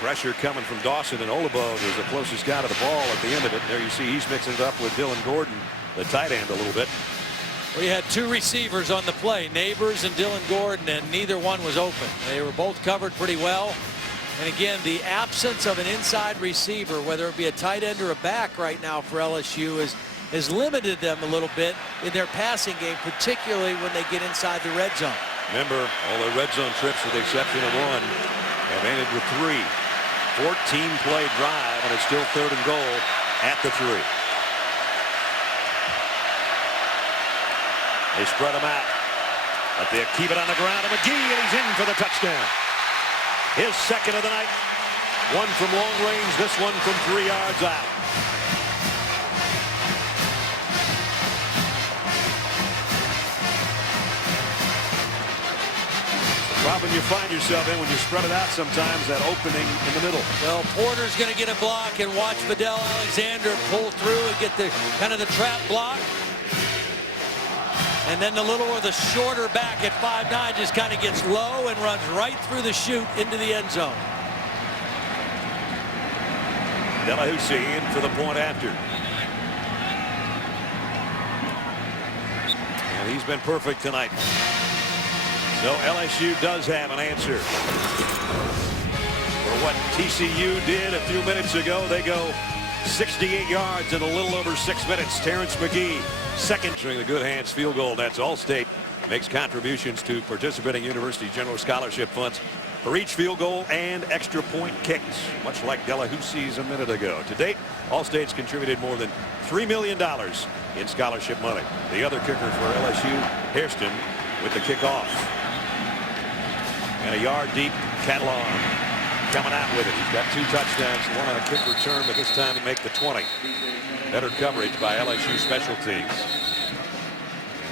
Pressure coming from Dawson, and Olabo is the closest guy to the ball at the end of it. There you see he's mixing it up with Dylan Gordon, the tight end, a little bit. We had 2 receivers on the play, Neighbors and Dylan Gordon, and neither one was open. They were both covered pretty well. And again, the absence of an inside receiver, whether it be a tight end or a back right now for LSU, has limited them a little bit in their passing game, particularly when they get inside the red zone. Remember, all their red zone trips, with the exception of one, have ended with 3. 14-play drive, and it's still 3rd and goal at the 3. They spread him out, but they keep it on the ground. And McGee, and he's in for the touchdown. His 2nd of the night. One from long range, this one from 3 yards out. The problem you find yourself in when you spread it out sometimes, that opening in the middle. Well, Porter's going to get a block, and watch Vidal Alexander pull through and get the kind of the trap block. And then the little or the shorter back at 5'9" just kind of gets low and runs right through the chute into the end zone. Delahousie in for the point after. And he's been perfect tonight. So LSU does have an answer for what TCU did a few minutes ago. They go 68 yards in a little over 6 minutes. Terrence McGee, second, during the good hands field goal. That's Allstate makes contributions to participating university general scholarship funds for each field goal and extra point kicks, much like Delahousie's a minute ago. To date, Allstate's contributed more than $3 million in scholarship money. The other kicker for LSU, Hairston, with the kickoff. And a yard deep, Catalan coming out with it. He's got 2 touchdowns, 1 on a kick return, but this time to make the 20. Better coverage by LSU special teams.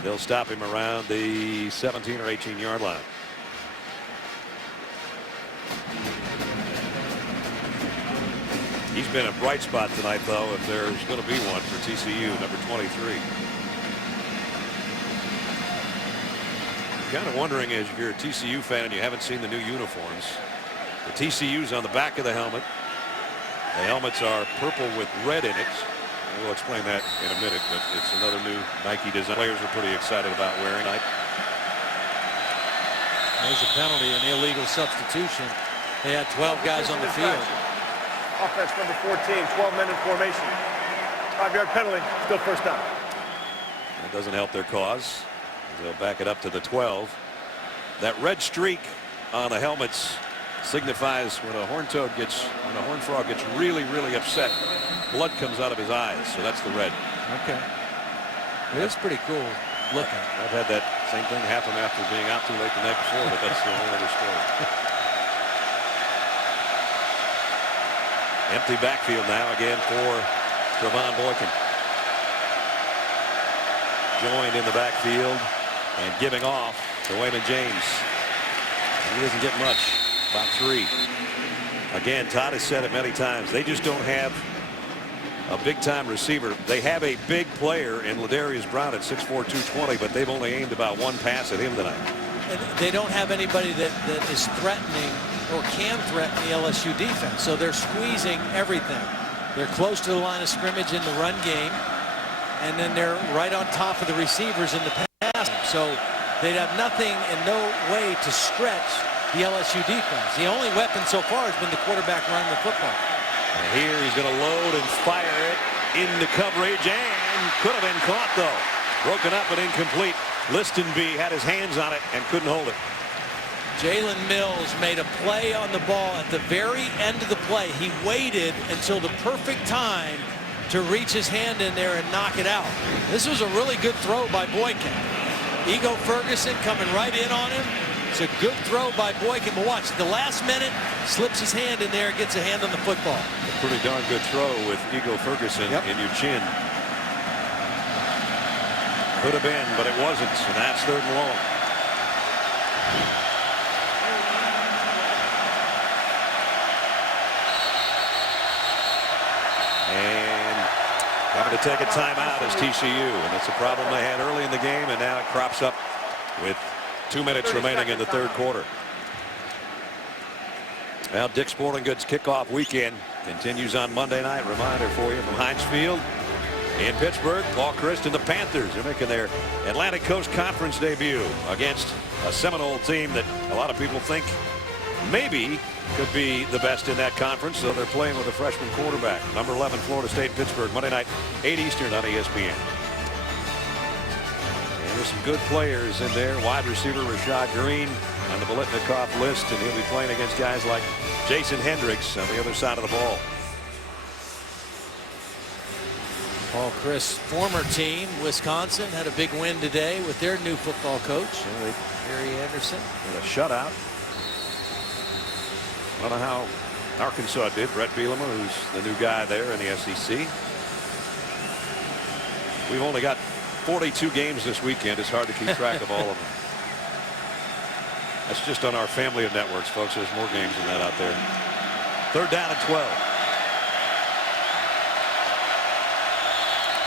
They'll stop him around the 17 or 18 yard line. He's been a bright spot tonight, though, if there's going to be one for TCU, number 23. Kind of wondering, as if you're a TCU fan and you haven't seen the new uniforms, the TCU's on the back of the helmet. The helmets are purple with red in it. We'll explain that in a minute, but it's another new Nike design. Players are pretty excited about wearing it. There's a penalty, an illegal substitution. They had 12 guys on the field. Offense number 14, 12-men in formation. 5-yard penalty, still first down. That doesn't help their cause. They'll back it up to the 12. That red streak on the helmets signifies when a horned frog gets really, really upset, blood comes out of his eyes. So that's the red. Okay. It is pretty cool looking. I've had that same thing happen after being out too late the night before, but that's a whole other story. Empty backfield now again for Trevon Boykin. Joined in the backfield and giving off to Wayman James. He doesn't get much. About 3. Again, Todd has said it many times. They just don't have a big-time receiver. They have a big player in Ladarius Brown at 6'4", 220, but they've only aimed about 1 pass at him tonight. And they don't have anybody that is threatening or can threaten the LSU defense. So they're squeezing everything. They're close to the line of scrimmage in the run game, and then they're right on top of the receivers in the pass. So they'd have nothing and no way to stretch the LSU defense. The only weapon so far has been the quarterback running the football. And here he's going to load and fire it into coverage, and could have been caught, though. Broken up but incomplete. Listenby had his hands on it and couldn't hold it. Jalen Mills made a play on the ball at the very end of the play. He waited until the perfect time to reach his hand in there and knock it out. This was a really good throw by Boykin. Ego Ferguson coming right in on him. It's a good throw by Boykin, but watch, the last minute, slips his hand in there, gets a hand on the football. A pretty darn good throw with Ego Ferguson in your chin. Could have been, but it wasn't, and that's 3rd and long. And having to take a timeout as TCU, and it's a problem they had early in the game, and now it crops up with 2 minutes remaining in the 3rd quarter. Well, Dick's Sporting Goods kickoff weekend continues on Monday night. Reminder for you from Heinz Field in Pittsburgh. Paul Christ and the Panthers are making their Atlantic Coast Conference debut against a Seminole team that a lot of people think maybe could be the best in that conference. So they're playing with a freshman quarterback. Number 11, Florida State, Pittsburgh, Monday night, 8 Eastern on ESPN. There's some good players in there. Wide receiver Rashad Green on the Biletnikoff list, and he'll be playing against guys like Jason Hendricks on the other side of the ball. Paul Christ's former team, Wisconsin, had a big win today with their new football coach, Harry Anderson. And a shutout. I don't know how Arkansas did. Brett Bielema, who's the new guy there in the SEC. We've only got 42 games this weekend. It's hard to keep track of all of them. That's just on our family of networks, folks. There's more games than that out there. 3rd down and 12.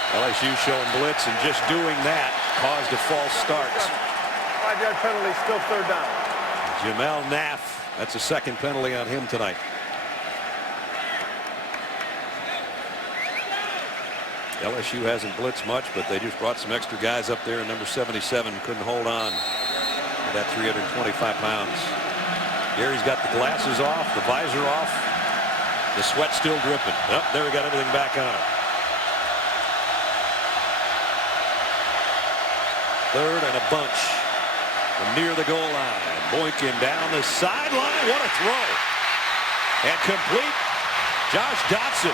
LSU showing blitz, and just doing that caused a false start. 5-yard penalty, still 3rd down. Jamel Naff, that's a 2nd penalty on him tonight. LSU hasn't blitzed much, but they just brought some extra guys up there, and number 77 couldn't hold on with that 325 pounds. Gary's got the glasses off, the visor off, the sweat still dripping. Oh, there we got everything back on. 3rd and a bunch from near the goal line. Boykin down the sideline. What a throw. And complete. Josh Dotson.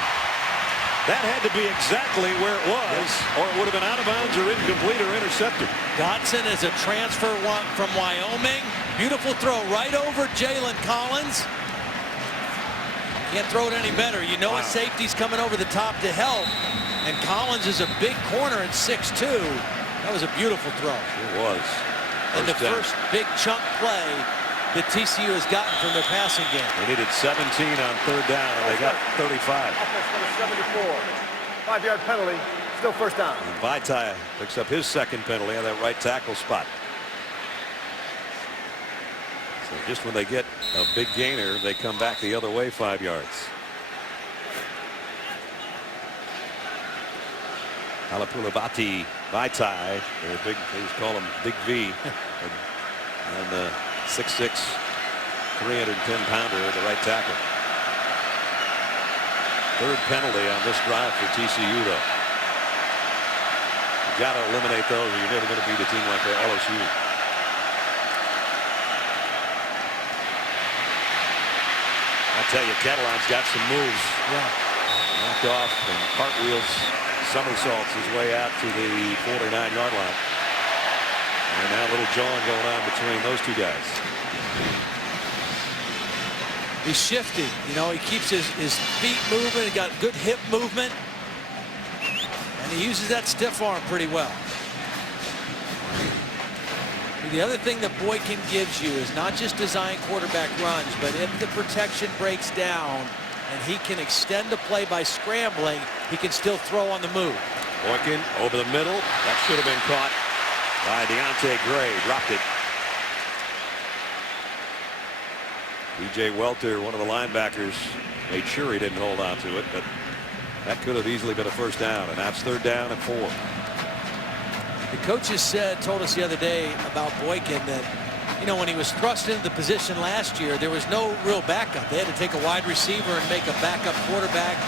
That had to be exactly where it was, or it would have been out of bounds or incomplete or intercepted. Dotson is a transfer from Wyoming. Beautiful throw right over Jalen Collins. Can't throw it any better. You know, a safety's coming over the top to help. And Collins is a big corner at 6'2". That was a beautiful throw. It was. And the first big chunk play that TCU has gotten from their passing game. They needed 17 on 3rd down, and they got 35. Offense number 74. 5-yard penalty, still 1st down. And Vaitai picks up his 2nd penalty on that right tackle spot. So just when they get a big gainer, they come back the other way 5 yards. Halapoulivaati Vaitai, they're big, they just call him Big V. And the 6'6", 310-pounder, the right tackle. 3rd penalty on this drive for TCU, though. You got to eliminate those, or you're never going to beat a team like LSU. I tell you, Catalan's got some moves. Yeah. Knocked off and cartwheels, somersaults his way out to the 49-yard line. And now a little jawing going on between those two guys. He's shifty. You know, he keeps his feet moving. He got good hip movement. And he uses that stiff arm pretty well. The other thing that Boykin gives you is not just design quarterback runs, but if the protection breaks down and he can extend the play by scrambling, he can still throw on the move. Boykin over the middle. That should have been caught by Deontay Gray. Dropped it. B.J. Welter, one of the linebackers, made sure he didn't hold on to it, but that could have easily been a 1st down, and that's 3rd down and 4. The coaches told us the other day about Boykin that, you know, when he was thrust into the position last year, there was no real backup. They had to take a wide receiver and make a backup quarterback.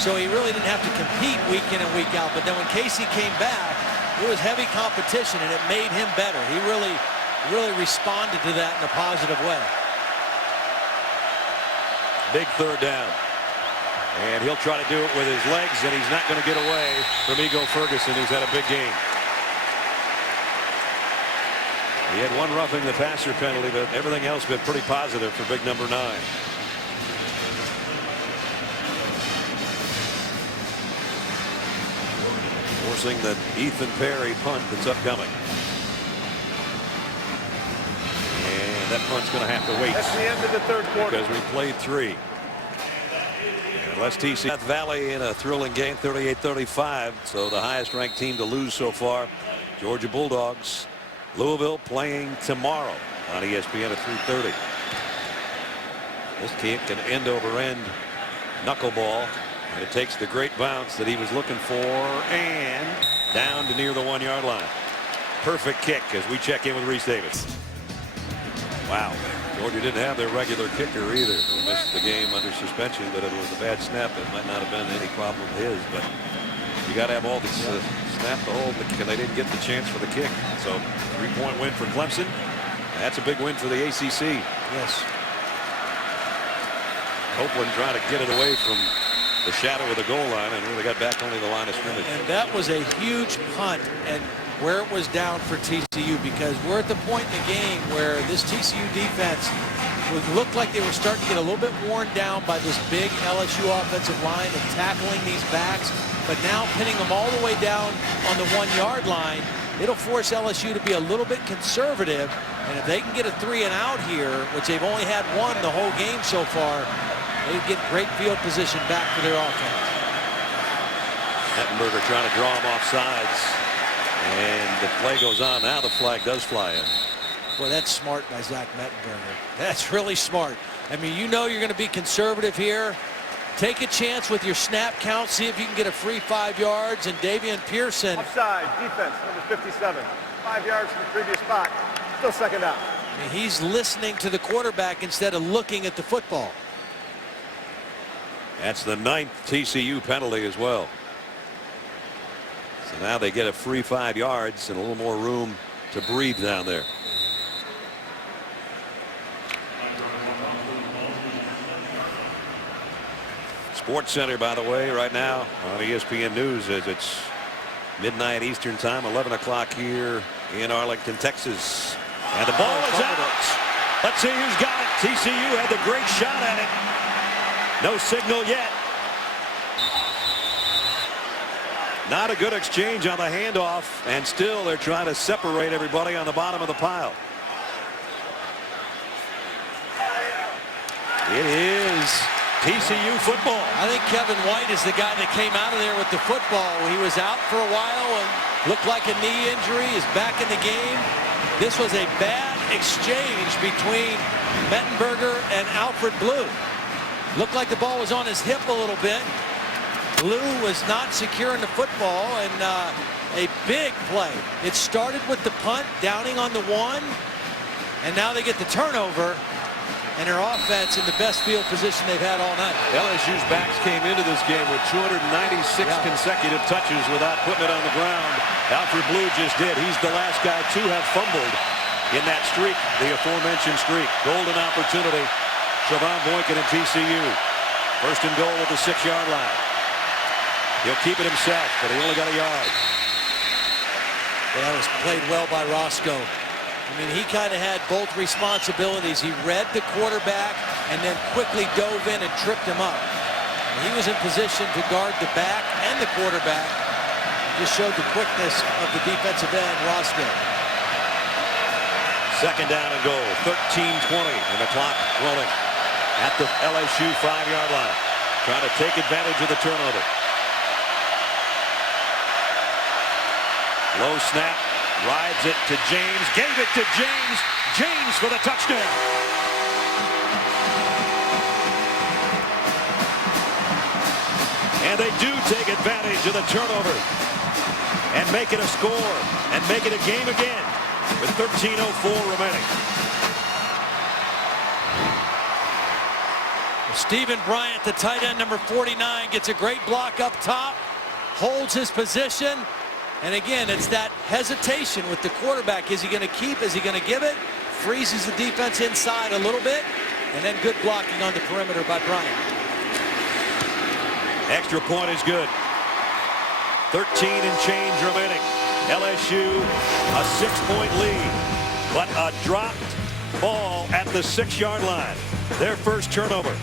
So he really didn't have to compete week in and week out. But then when Casey came back, it was heavy competition, and it made him better. He really responded to that in a positive way. Big 3rd down. And he'll try to do it with his legs, and he's not going to get away from Ego Ferguson, who's had a big game. He had one roughing the passer penalty, but everything else been pretty positive for big number 9. Forcing the Ethan Perry punt that's upcoming. And that punt's going to have to wait. That's the end of the 3rd quarter. Because we played 3. Unless TCU Death Valley in a thrilling game, 38-35. So the highest ranked team to lose so far, Georgia Bulldogs. Louisville playing tomorrow on ESPN at 3:30. This kick can end over end knuckleball, and it takes the great bounce that he was looking for, and down to near the 1-yard line. Perfect kick as we check in with Reese Davis. Wow. Georgia didn't have their regular kicker either. He missed the game under suspension, but it was a bad snap. It might not have been any problem of his, but you got to have all the snap to hold, and they didn't get the chance for the kick. So 3-point win for Clemson. That's a big win for the ACC. Yes. Copeland trying to get it away from the shadow of the goal line and really got back only the line of scrimmage. And that was a huge punt, and where it was down for TCU, because we're at the point in the game where this TCU defense would look like they were starting to get a little bit worn down by this big LSU offensive line and tackling these backs, but now pinning them all the way down on the 1-yard line it'll force LSU to be a little bit conservative. And if they can get a 3-and-out here, which they've only had one the whole game so far, they get great field position back for their offense. Mettenberger trying to draw him off sides. And the play goes on. Now the flag does fly in. Well, that's smart by Zach Mettenberger. That's really smart. I mean, you know you're going to be conservative here. Take a chance with your snap count. See if you can get a free 5 yards. And Davian Pearson. Offside, defense, number 57. 5 yards from the previous spot. Still second down. I mean, he's listening to the quarterback instead of looking at the football. That's the 9th TCU penalty as well. So now they get a free 5 yards and a little more room to breathe down there. Sports Center, by the way, right now on ESPN News as it's midnight Eastern time, 11 o'clock here in Arlington, Texas. And the ball is out. Let's see who's got it. TCU had the great shot at it. No signal yet. Not a good exchange on the handoff, and still they're trying to separate everybody on the bottom of the pile. It is TCU football. I think Kevin White is the guy that came out of there with the football. He was out for a while and looked like a knee injury. Is back in the game. This was a bad exchange between Mettenberger and Alfred Blue. Looked like the ball was on his hip a little bit. Blue was not secure in the football, and a big play. It started with the punt, Downing on the 1, and now they get the turnover, and their offense in the best field position they've had all night. LSU's backs came into this game with 296 consecutive touches without putting it on the ground. Alfred Blue just did. He's the last guy to have fumbled in that streak, the aforementioned streak. Golden opportunity. Trevon Boykin and TCU. First and goal at the 6-yard line. He'll keep it himself, but he only got a yard. That was played well by Roscoe. I mean, he kind of had both responsibilities. He read the quarterback and then quickly dove in and tripped him up. And he was in position to guard the back and the quarterback. Just showed the quickness of the defensive end, Roscoe. Second down and goal, 13:20, and the clock rolling at the LSU 5-yard line. Trying to take advantage of the turnover. Low snap, rides it to James, gave it to James. James for the touchdown. And they do take advantage of the turnover and make it a score and make it a game again with 13:04 remaining. Stephen Bryant, the tight end, number 49, gets a great block up top, holds his position. And again, it's that hesitation with the quarterback. Is he going to keep? Is he going to give it? Freezes the defense inside a little bit. And then good blocking on the perimeter by Bryant. Extra point is good. 13 and change remaining. LSU a 6-point lead. But a dropped ball at the 6-yard line. Their first turnover.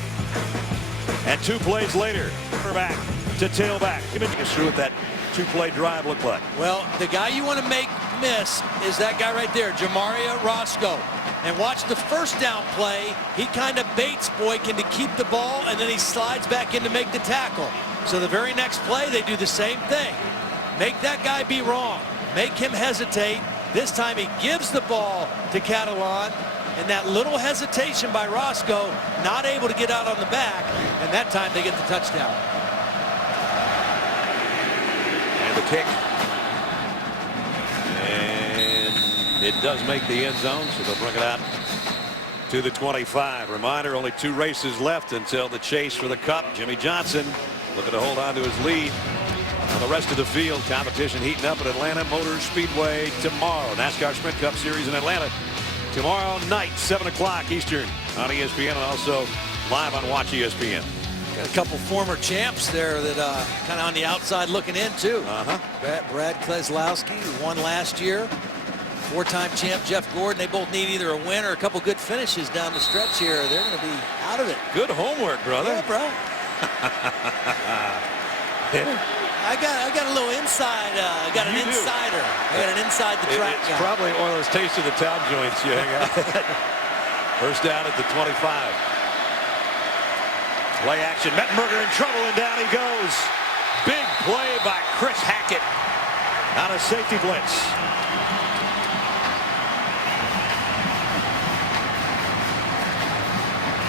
And 2 plays later, quarterback to tailback. Give us through what that 2-play drive look like. Well, the guy you want to make miss is that guy right there, Jamaria Roscoe. And watch the first down play. He kind of baits Boykin to keep the ball, and then he slides back in to make the tackle. So the very next play, they do the same thing. Make that guy be wrong. Make him hesitate. This time he gives the ball to Catalan, and that little hesitation by Roscoe, not able to get out on the back, and that time they get the touchdown. The kick, and it does make the end zone, so they'll bring it out to the 25. Reminder, only 2 races left until the chase for the cup. Jimmy Johnson looking to hold on to his lead on the rest of the field. Competition heating up at Atlanta Motor Speedway tomorrow. NASCAR Sprint Cup Series in Atlanta tomorrow night, 7 o'clock Eastern on ESPN, and also live on Watch ESPN. Got a couple former champs there that kind of on the outside looking in too. Brad Keselowski, who won last year. 4-time champ Jeff Gordon. They both need either a win or a couple good finishes down the stretch here. They're going to be out of it. Good homework, brother. Yeah, bro. I got a little inside. Got an insider. I got an inside the track It's guy. probably one of those taste of the town joints you hang out at. First down at the 25. Play action. Mettenberger in trouble, and down he goes. Big play by Chris Hackett on a safety blitz.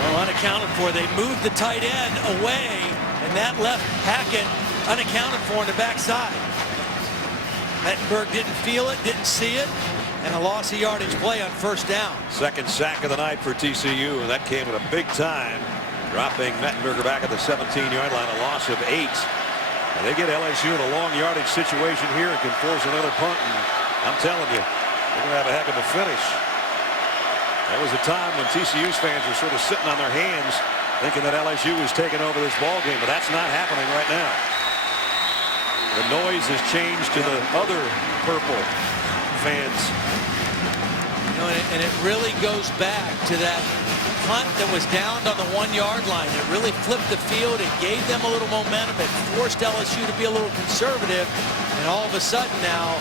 Well, unaccounted for. They moved the tight end away, and that left Hackett unaccounted for on the backside. Mettenberg didn't feel it, didn't see it, and a loss of yardage play on first down. Second sack of the night for TCU, and that came at a big time, dropping Mettenberger back at the 17-yard line, a loss of 8. And they get LSU in a long yardage situation here and can force another punt, and I'm telling you, they're going to have a heck of a finish. There was a time when TCU's fans were sort of sitting on their hands thinking that LSU was taking over this ball game, but that's not happening right now. The noise has changed to the other purple fans. You know, and it really goes back to that punt that was downed on the 1-yard line. It really flipped the field. It gave them a little momentum. It forced LSU to be a little conservative. And all of a sudden now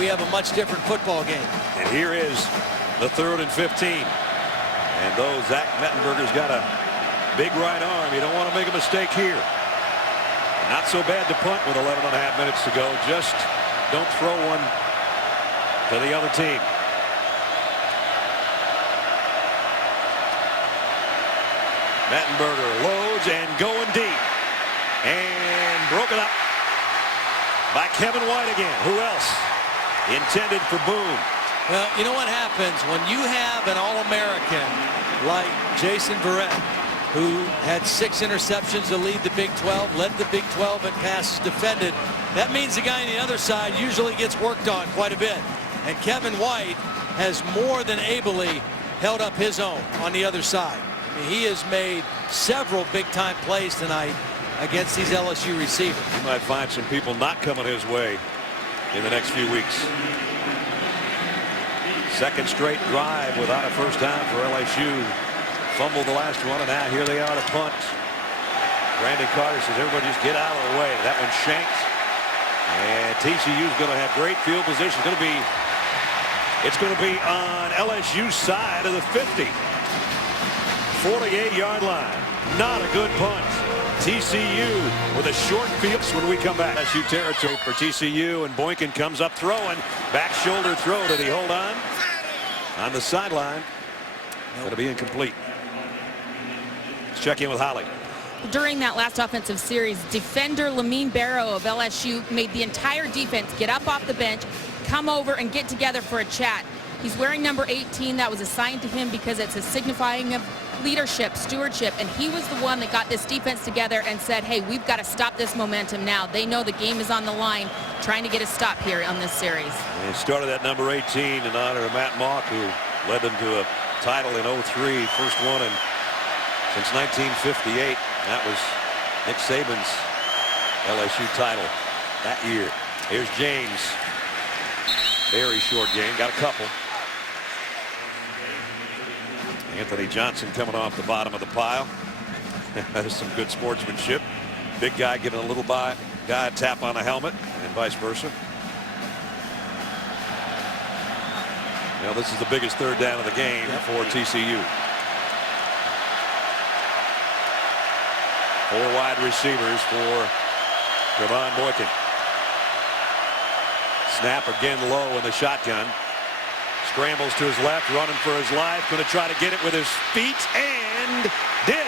we have a much different football game. And here is the 3rd and 15. And though Zach Mettenberger's got a big right arm, you don't want to make a mistake here. Not so bad to punt with 11.5 minutes to go. Just don't throw one to the other team. Mettenberger loads and going deep. And broken up by Kevin White again. Who else? Intended for Boone. Well, you know what happens when you have an All-American like Jason Verrett, who had 6 interceptions to lead the Big 12, led the Big 12 in passes defended. That means the guy on the other side usually gets worked on quite a bit. And Kevin White has more than ably held up his own on the other side. I mean, he has made several big-time plays tonight against these LSU receivers. He might find some people not coming his way in the next few weeks. Second straight drive without a first down for LSU. Fumbled the last one, and now here they are to punt. Brandon Carter says, everybody just get out of the way. That one's shanked. And TCU's going to have great field position. It's going to be on LSU's side of the 50. 48-yard line. Not a good punt. TCU with a short field when we come back. LSU territory for TCU, and Boykin comes up throwing. Back shoulder throw. Did he hold on? On the sideline. Going to be incomplete. Let's check in with Holly. During that last offensive series, defender Lamine Barrow of LSU made the entire defense get up off the bench, come over and get together for a chat. He's wearing number 18. That was assigned to him because it's a signifying of leadership, stewardship, and he was the one that got this defense together and said, hey, we've got to stop this momentum now. They know the game is on the line, trying to get a stop here on this series. And he started at number 18 in honor of Matt Mock, who led them to a title in 03, first one since 1958. That was Nick Saban's LSU title that year. Here's James. Very short game, got a couple. Anthony Johnson coming off the bottom of the pile. That is some good sportsmanship. Big guy giving a little guy a tap on the helmet, and vice versa. Now this is the biggest third down of the game for TCU. 4 wide receivers for Trevon Boykin. Snap again low in the shotgun. Scrambles to his left, running for his life. Going to try to get it with his feet, and did.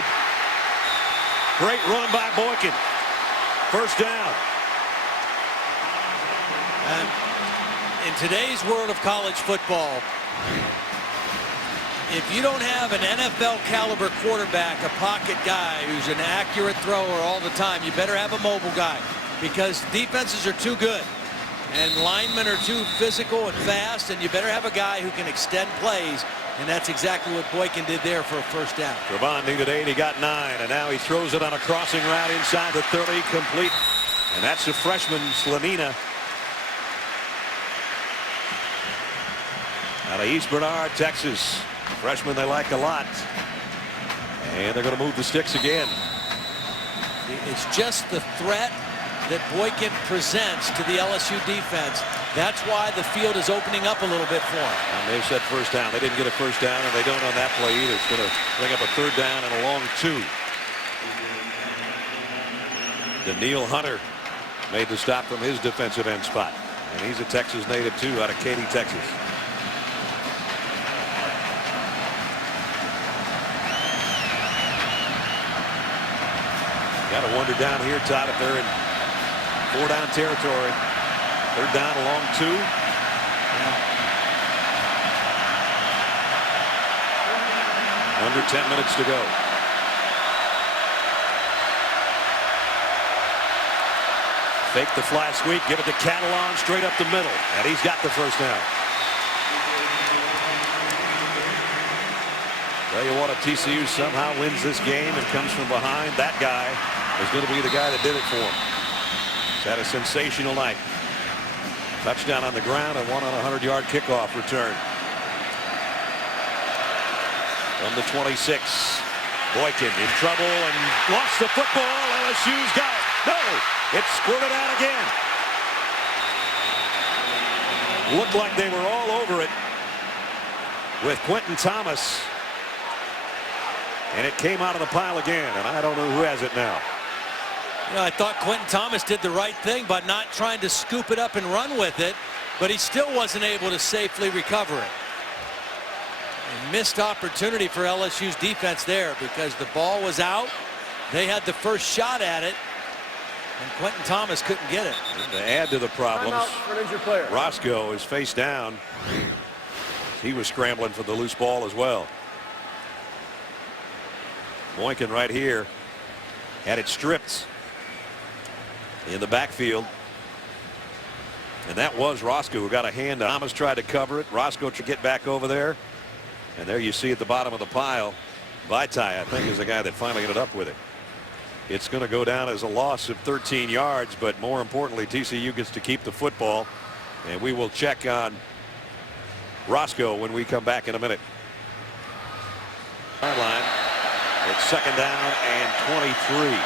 Great run by Boykin. First down. In today's world of college football, if you don't have an NFL caliber quarterback, a pocket guy who's an accurate thrower all the time, you better have a mobile guy, because defenses are too good and linemen are too physical and fast, and you better have a guy who can extend plays, and that's exactly what Boykin did there for a first down. Trevon needed 8, he got 9, and now he throws it on a crossing route inside the 30, complete. And that's the freshman Slanina out of East Bernard, Texas. Freshman they like a lot. And they're going to move the sticks again. It's just the threat that Boykin presents to the LSU defense, that's why the field is opening up a little bit for him. And they've said first down. They didn't get a first down, and they don't on that play either. It's going to bring up a third down and a long 2. Daniil Hunter made the stop from his defensive end spot. And he's a Texas native, too, out of Katy, Texas. Got to wonder down here, Todd, if they're in 4-down territory. Third down, a long 2. Under 10 minutes to go. Fake the fly sweep, give it to Catalan straight up the middle, and he's got the first down. Tell you what, if TCU somehow wins this game and comes from behind, that guy is going to be the guy that did it for him. He's had a sensational night. Touchdown on the ground and one on a 100-yard kickoff return. From the 26, Boykin in trouble and lost the football. LSU's got it. No, it's squirted out again. Looked like they were all over it with Quentin Thomas. And it came out of the pile again, and I don't know who has it now. You know, I thought Quentin Thomas did the right thing by not trying to scoop it up and run with it, but he still wasn't able to safely recover it. A missed opportunity for LSU's defense there because the ball was out. They had the first shot at it, and Quentin Thomas couldn't get it. And to add to the problems, For an injured player. Roscoe is face down. He was scrambling for the loose ball as well. Boykin right here had it stripped in the backfield. And that was Roscoe who got a hand on. Thomas tried to cover it. Roscoe to get back over there. And there you see at the bottom of the pile, Vaitai, I think, is the guy that finally ended up with it. It's going to go down as a loss of 13 yards, but more importantly, TCU gets to keep the football. And we will check on Roscoe when we come back in a minute. Sideline. It's second down and 23.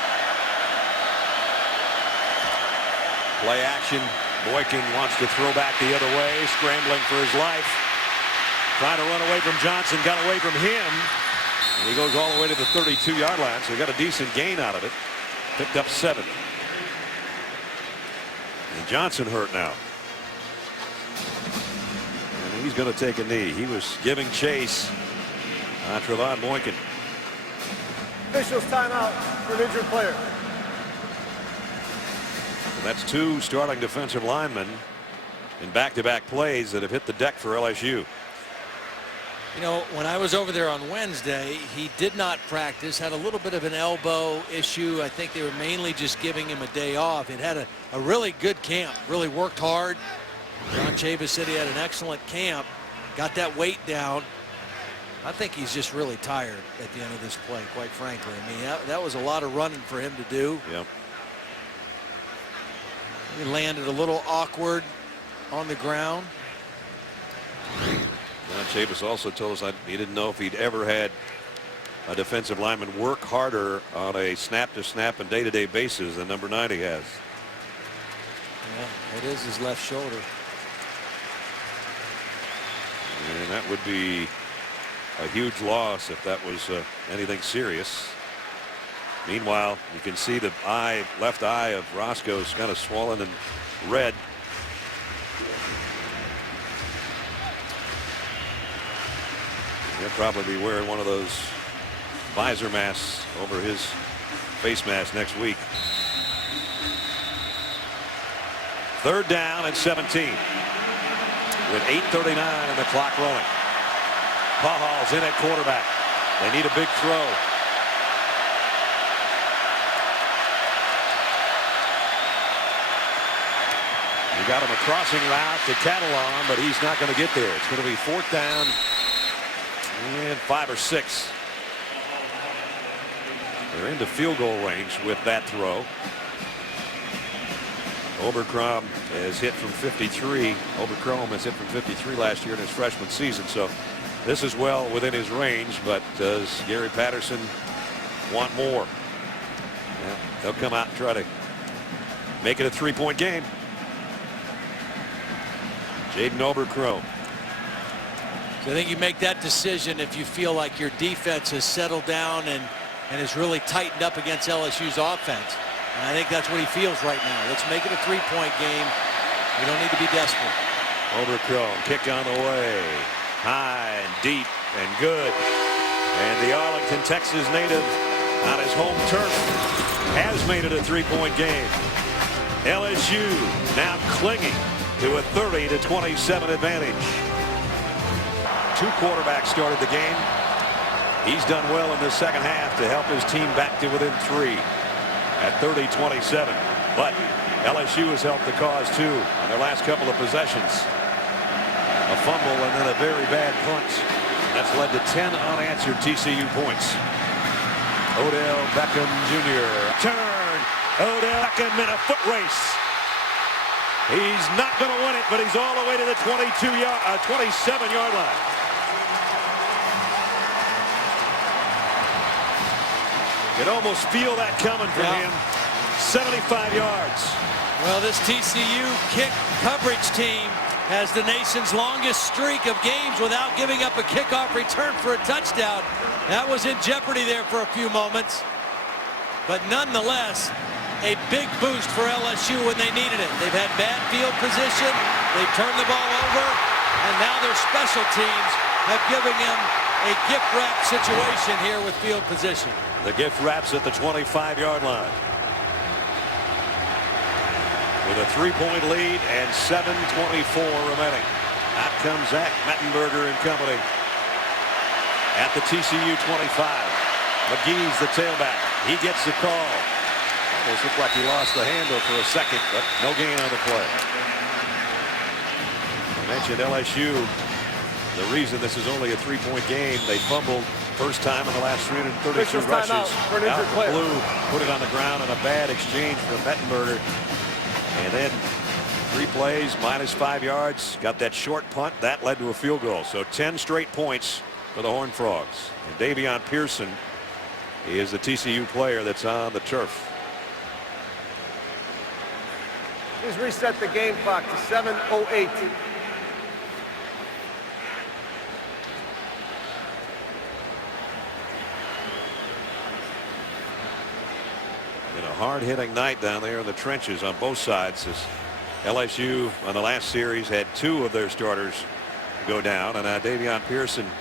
Play action. Boykin wants to throw back the other way, scrambling for his life. Trying to run away from Johnson, got away from him. And he goes all the way to the 32-yard line, so he got a decent gain out of it. Picked up 7. And Johnson hurt now. And he's going to take a knee. He was giving chase on Trevon Boykin. Officials timeout for an injured player. That's 2 starting defensive linemen in back-to-back plays that have hit the deck for LSU. You know, when I was over there on Wednesday, he did not practice, had a little bit of an elbow issue. I think they were mainly just giving him a day off. It had a really good camp, really worked hard. John Chavis said he had an excellent camp, got that weight down. I think he's just really tired at the end of this play, quite frankly. I mean, that was a lot of running for him to do. Yep. He landed a little awkward on the ground. John Chavis also told us he didn't know if he'd ever had a defensive lineman work harder on a snap-to-snap and day-to-day basis than number 90 has. Yeah, it is his left shoulder. And that would be a huge loss if that was anything serious. Meanwhile, you can see the left eye of Roscoe is kind of swollen and red. He'll probably be wearing one of those visor masks over his face mask next week. Third down and 17 with 8:39 and the clock rolling. Pahal's in at quarterback. They need a big throw. He got him a crossing route to Catalan, but he's not going to get there. It's going to be 4th down and 5 or 6. They're into field goal range with that throw. Oberkrom has hit from 53. Oberkrom has hit from 53 last year in his freshman season. So this is well within his range, but does Gary Patterson want more? Yeah, they'll come out and try to make it a 3-point game. Jaden Obercrow. So I think you make that decision if you feel like your defense has settled down and has really tightened up against LSU's offense. And I think that's what he feels right now. Let's make it a 3-point game. We don't need to be desperate. Obercrow, kick on the way. High and deep and good. And the Arlington, Texas native on his home turf has made it a 3-point game. LSU now clinging to a 30-27 advantage. 2 quarterbacks started the game. He's done well in the second half to help his team back to within 3 at 30-27. But LSU has helped the cause too on their last couple of possessions. A fumble and then a very bad punt. That's led to 10 unanswered TCU points. Odell Beckham Jr. Turn. Odell Beckham in a foot race. He's not going to win it, but he's all the way to the 27-yard line. You can almost feel that coming from him. 75 yards. Well, this TCU kick coverage team has the nation's longest streak of games without giving up a kickoff return for a touchdown. That was in jeopardy there for a few moments. But nonetheless, a big boost for LSU when they needed it. They've had bad field position. They've turned the ball over. And now their special teams have given them a gift wrap situation here with field position. The gift wraps at the 25-yard line. With a 3-point lead and 7:24 remaining. Out comes Zach Mettenberger and company. At the TCU 25. McGee's the tailback. He gets the call. Almost looked like he lost the handle for a second, but no gain on the play. I mentioned LSU. The reason this is only a 3-point game, they fumbled first time in the last 332 rushes. Out Blue put it on the ground in a bad exchange from Mettenberger. And then 3 plays, -5 yards. Got that short punt. That led to a field goal. So 10 straight points for the Horned Frogs. And Davion Pearson is the TCU player that's on the turf. He's reset the game clock to 7:08. In a hard-hitting night down there in the trenches on both sides, as LSU on the last series had 2 of their starters go down, and Davion Pearson,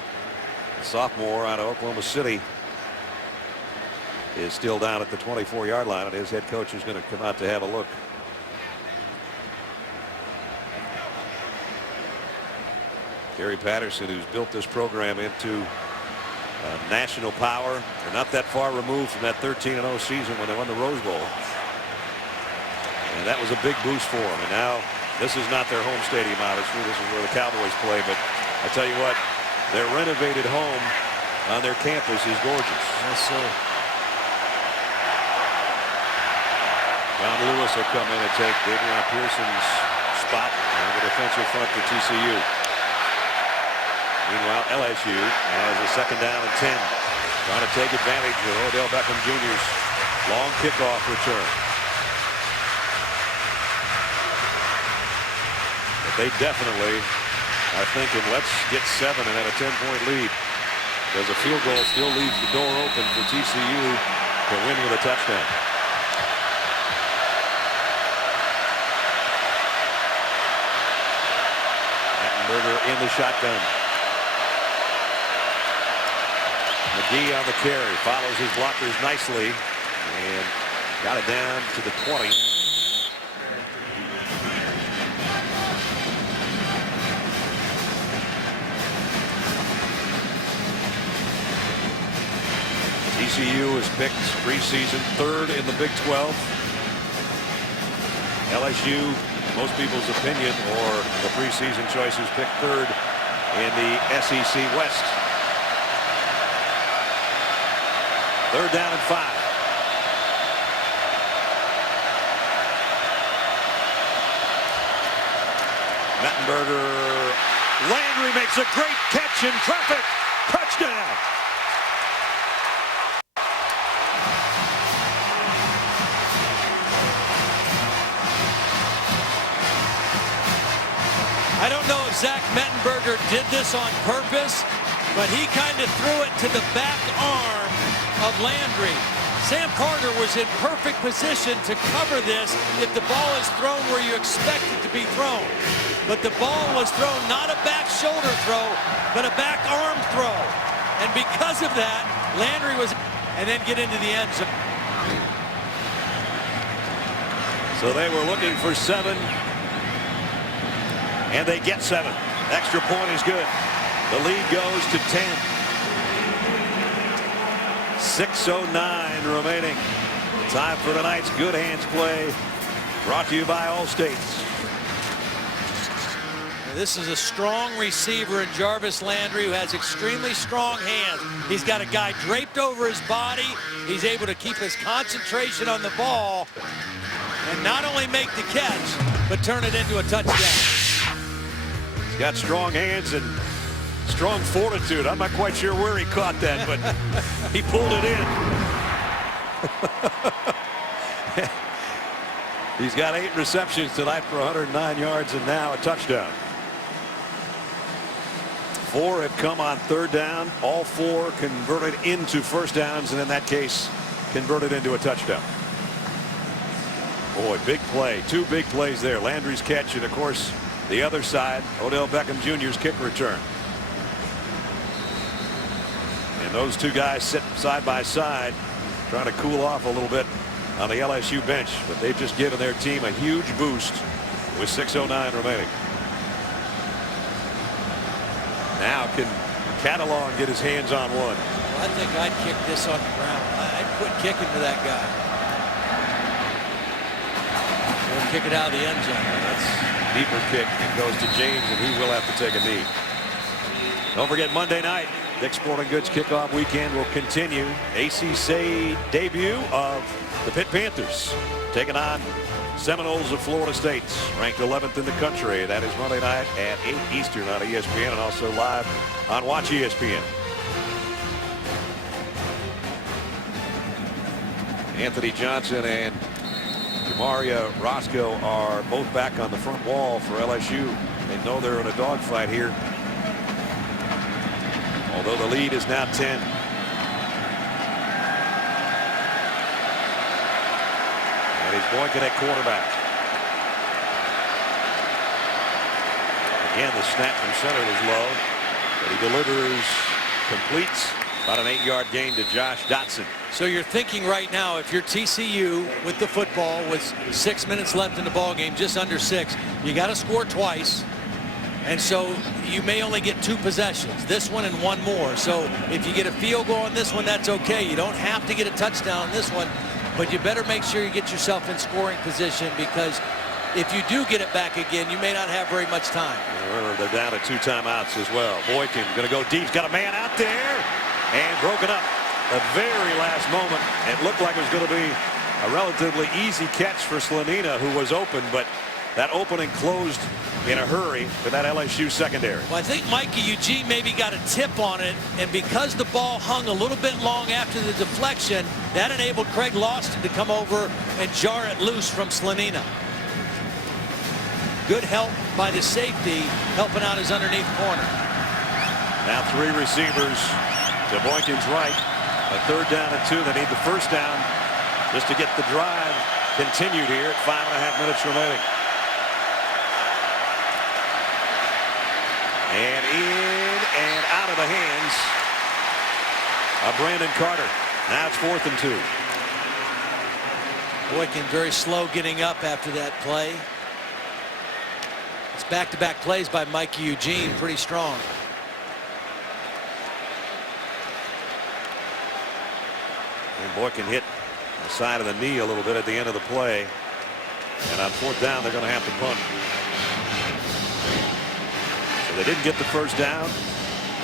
sophomore out of Oklahoma City, is still down at the 24-yard line, and his head coach is going to come out to have a look. Gary Patterson, who's built this program into national power. They're not that far removed from that 13-0 season when they won the Rose Bowl. And that was a big boost for them. And now this is not their home stadium, obviously. This is where the Cowboys play. But I tell you what, their renovated home on their campus is gorgeous. Yes, sir. John Lewis will come in and take Davion Pearson's spot on the defensive front for TCU. Meanwhile, LSU has a 2nd down and 10. Trying to take advantage of Odell Beckham Jr.'s long kickoff return. But they definitely are thinking, let's get 7 and have a 10-point lead. Because a field goal still leaves the door open for TCU to win with a touchdown. Mettenberger in the shotgun. McGee on the carry, follows his blockers nicely and got it down to the 20. TCU is picked preseason 3rd in the Big 12. LSU, most people's opinion, or the preseason choices, picked 3rd in the SEC West. 3rd down and 5. Mettenberger. Landry makes a great catch in traffic. Touchdown. I don't know if Zach Mettenberger did this on purpose, but he kind of threw it to the back arm of Landry. Sam Carter was in perfect position to cover this if the ball is thrown where you expect it to be thrown. But the ball was thrown not a back shoulder throw, but a back arm throw. And because of that, Landry was, and then get into the end zone. So they were looking for 7, and they get 7. Extra point is good. The lead goes to 10. 6:09 remaining. Time for tonight's Good Hands play, brought to you by Allstate. This is a strong receiver in Jarvis Landry who has extremely strong hands. He's got a guy draped over his body. He's able to keep his concentration on the ball and not only make the catch, but turn it into a touchdown. He's got strong hands and strong fortitude. I'm not quite sure where he caught that, but he pulled it in. He's got 8 receptions tonight for 109 yards and now a touchdown. 4 have come on 3rd down. All 4 converted into first downs, and in that case converted into a touchdown. Boy, big play. 2 big plays there. Landry's catch, and of course the other side, Odell Beckham Jr.'s kick return. And those 2 guys sit side by side trying to cool off a little bit on the LSU bench, but they've just given their team a huge boost with 6:09 remaining. Now can Catalon get his hands on one? Well, I think I'd kick this on the ground. I'd quit kicking to that guy. Or kick it out of the end zone. That's a deeper kick. It goes to James, and he will have to take a knee. Don't forget, Monday night, Dick's Sporting Goods kickoff weekend will continue. ACC debut of the Pitt Panthers taking on Seminoles of Florida State, ranked 11th in the country. That is Monday night at 8 Eastern on ESPN and also live on Watch ESPN. Anthony Johnson and Jamaria Roscoe are both back on the front wall for LSU. They know they're in a dogfight here, although the lead is now 10. And he's Boykin at quarterback. Again, the snap from center was low, but he delivers, completes about an 8-yard gain to Josh Dotson. So you're thinking right now, if you're TCU with the football with 6 minutes left in the ball game, just under 6, you got to score twice. And so you may only get 2 possessions, this one and 1 more. So if you get a field goal on this one, that's okay. You don't have to get a touchdown on this one, but you better make sure you get yourself in scoring position, because if you do get it back again, you may not have very much time. They're down to 2 timeouts as well. Boykin going to go deep. He's got a man out there and broken up the very last moment. It looked like it was going to be a relatively easy catch for Slanina, who was open, but that opening closed in a hurry for that LSU secondary. Well, I think Mikey Eugene maybe got a tip on it, and because the ball hung a little bit long after the deflection, that enabled Craig Lawson to come over and jar it loose from Slanina. Good help by the safety, helping out his underneath corner. Now 3 receivers to Boykin's right. A 3rd down and 2. They need the first down just to get the drive continued here at 5.5 minutes remaining. And in and out of the hands of Brandon Carter. Now it's 4th and 2. Boykin very slow getting up after that play. It's back-to-back plays by Mikey Eugene, pretty strong. And Boykin hit the side of the knee a little bit at the end of the play. And on 4th down, they're going to have to punt. So they didn't get the first down.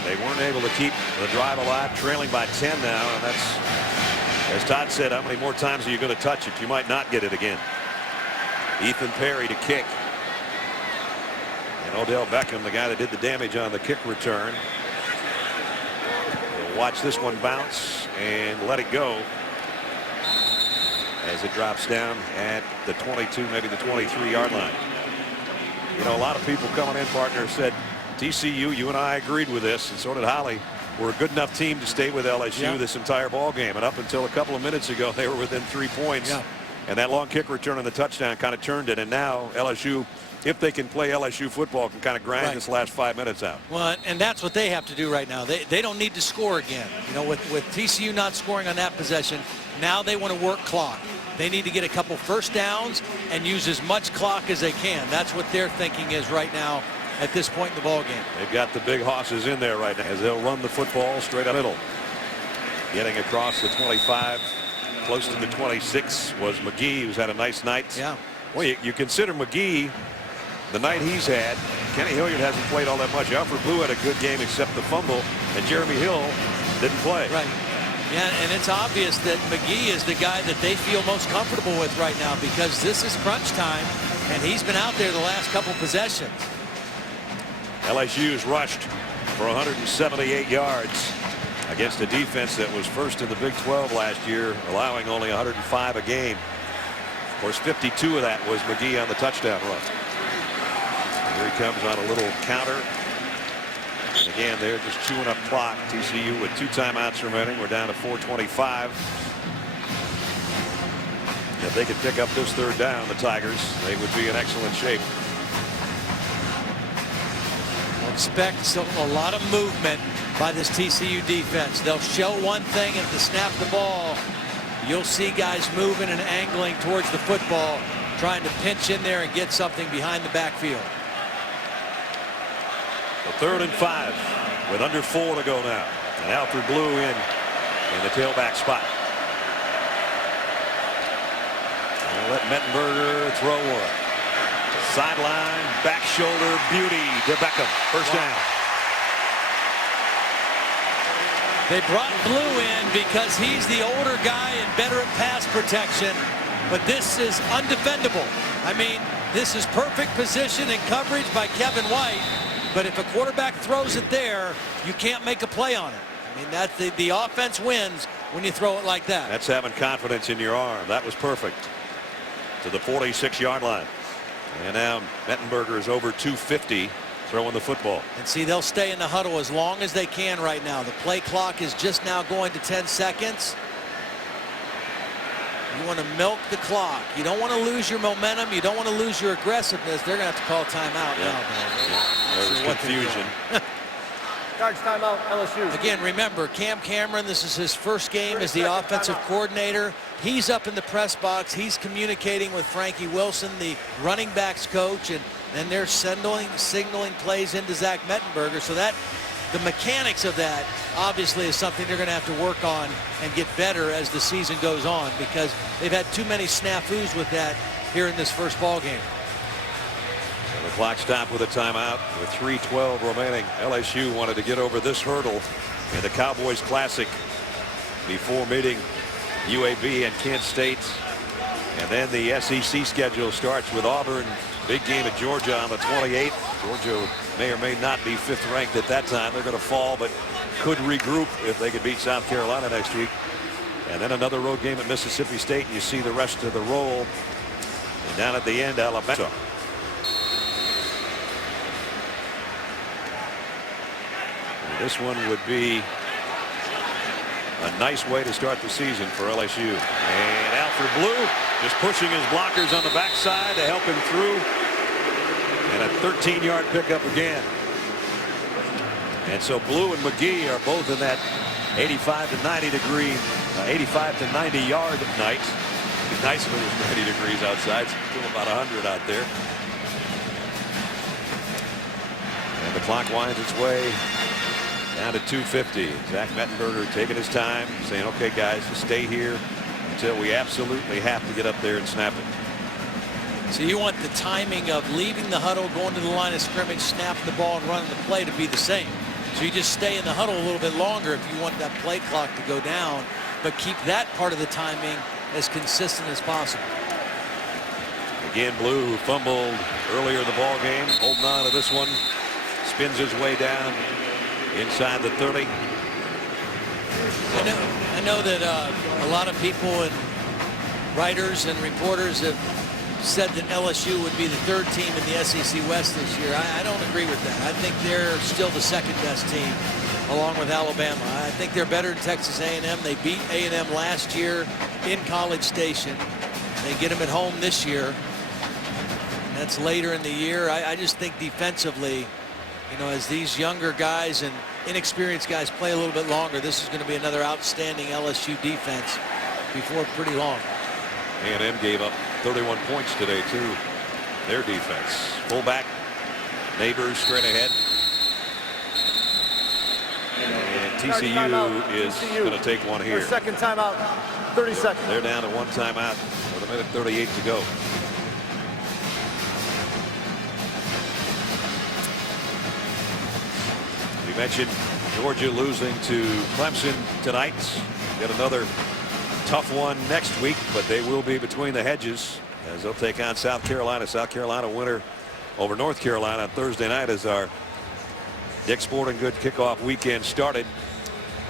They weren't able to keep the drive alive, trailing by 10 now. And that's, as Todd said, how many more times are you going to touch it? You might not get it again. Ethan Perry to kick. And Odell Beckham, the guy that did the damage on the kick return. We'll watch this one bounce and let it go as it drops down at the 22, maybe the 23-yard line. You know, a lot of people coming in, partner, said TCU, you and I agreed with this, and so did Holly. We're a good enough team to stay with LSU this entire ball game. And up until a couple of minutes ago, they were within 3 points. Yeah. And that long kick return on the touchdown kind of turned it. And now LSU, if they can play LSU football, can kind of grind this last 5 minutes out. Well, and that's what they have to do right now. They don't need to score again. You know, with TCU not scoring on that possession, now they want to work clock. They need to get a couple first downs and use as much clock as they can. That's what their thinking is right now at this point in the ball game. They've got the big hosses in there right now as they'll run the football straight up middle. Getting across the 25, close to the 26 was McGee, who's had a nice night. Yeah. Well, you consider McGee, the night he's had. Kenny Hilliard hasn't played all that much. Alfred Blue had a good game except the fumble, and Jeremy Hill didn't play. Right. Yeah, and it's obvious that McGee is the guy that they feel most comfortable with right now because this is crunch time, and he's been out there the last couple possessions. LSU's rushed for 178 yards against a defense that was first in the Big 12 last year, allowing only 105 a game. Of course, 52 of that was McGee on the touchdown run. Here he comes on a little counter. And again, they're just chewing up clock. TCU with 2 timeouts remaining. We're down to 4:25. If they could pick up this third down, the Tigers, they would be in excellent shape. Expect a lot of movement by this TCU defense. They'll show one thing, and to snap the ball, you'll see guys moving and angling towards the football, trying to pinch in there and get something behind the backfield. The 3rd and 5 with under 4 to go now. And Alfred Blue in the tailback spot. And let Mettenberger throw one. Sideline, back shoulder, beauty to Beckham. First down. They brought Blue in because he's the older guy and better at pass protection. But this is undefendable. I mean, this is perfect position and coverage by Kevin White. But if a quarterback throws it there, you can't make a play on it. I mean, that's the offense wins when you throw it like that. That's having confidence in your arm. That was perfect. To the 46-yard line. And now Mettenberger is over 250 throwing the football. And see, they'll stay in the huddle as long as they can right now. The play clock is just now going to 10 seconds. You want to milk the clock. You don't want to lose your momentum. You don't want to lose your aggressiveness. They're going to have to call timeout now. There was confusion. Charge timeout, LSU. Again, remember, Cam Cameron, this is his first game as the offensive coordinator. He's up in the press box. He's communicating with Frankie Wilson, the running backs coach, and then they're signaling plays into Zach Mettenberger. So that the mechanics of that obviously is something they're going to have to work on and get better as the season goes on, because they've had too many snafus with that here in this first ball game. And the clock stopped with a timeout with 3:12 remaining. LSU wanted to get over this hurdle in the Cowboys Classic before meeting UAB and Kent State. And then the SEC schedule starts with Auburn. Big game at Georgia on the 28th. Georgia may or may not be 5th ranked at that time. They're going to fall, but could regroup if they could beat South Carolina next week. And then another road game at Mississippi State. And you see the rest of the roll. And down at the end, Alabama. And this one would be a nice way to start the season for LSU. And Alfred Blue just pushing his blockers on the backside to help him through. And a 13-yard pickup again. And so Blue and McGee are both in that 85 to 90 degree, 85 to 90 yard night. It'd be nice if it was 90 degrees outside. It's still about 100 out there. And the clock winds its way down to 2:50. Zach Mettenberger taking his time, saying, okay, guys, just stay here until we absolutely have to get up there and snap it. So you want the timing of leaving the huddle, going to the line of scrimmage, snapping the ball, and running the play to be the same. So you just stay in the huddle a little bit longer if you want that play clock to go down, but keep that part of the timing as consistent as possible. Again, Blue, who fumbled earlier in the ball game, holding on to this one, spins his way down inside the 30. I know that a lot of people and writers and reporters have said that LSU would be the third team in the SEC West this year. I don't agree with that. I think they're still the second best team along with Alabama. I think they're better than Texas A&M. They beat A&M last year in College Station. They get them at home this year. That's later in the year. I just think defensively, you know, as these younger guys and inexperienced guys play a little bit longer, this is going to be another outstanding LSU defense before pretty long. A&M gave up 31 points today too. Their defense. Fullback Neighbors straight ahead. And TCU is going to take one here. Second timeout, 30 seconds. They're down to one timeout with 1:38 to go. We mentioned Georgia losing to Clemson tonight. Get another tough one next week, but they will be between the hedges as they'll take on South Carolina. South Carolina winner over North Carolina on Thursday night as our Dick's Sporting Goods kickoff weekend started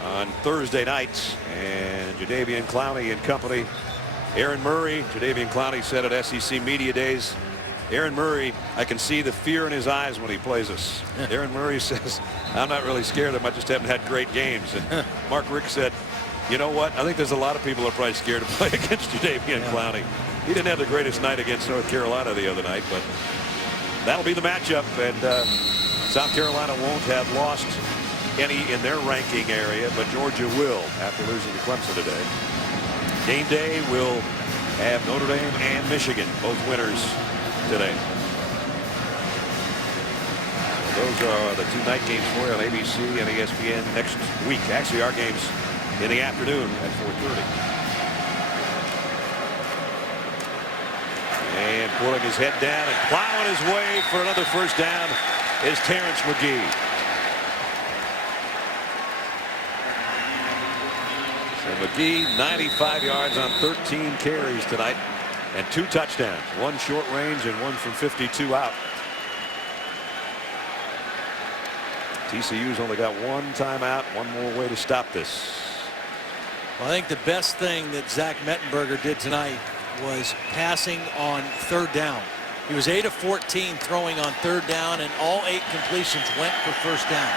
on Thursday night. And Jadeveon Clowney and company, Aaron Murray. Jadeveon Clowney said at SEC Media Days, Aaron Murray, I can see the fear in his eyes when he plays us. Aaron Murray says, I'm not really scared of him. I just haven't had great games. And Mark Richt said, you know what? I think there's a lot of people who are probably scared to play against Jadeveon Clowney. He didn't have the greatest night against North Carolina the other night, but that'll be the matchup. And South Carolina won't have lost any in their ranking area, but Georgia will after losing to Clemson today. Game day will have Notre Dame and Michigan, both winners today. Those are the two night games for you on ABC and ESPN next week. Actually, our games in the afternoon at 4:30. And pulling his head down and plowing his way for another first down is Terrence McGee. So McGee 95 yards on 13 carries tonight and 2 touchdowns, 1 short range and 1 from 52 out. TCU's only got 1 timeout, 1 more way to stop this. Well, I think the best thing that Zach Mettenberger did tonight was passing on 3rd down. He was 8 of 14 throwing on 3rd down, and all 8 completions went for 1st down.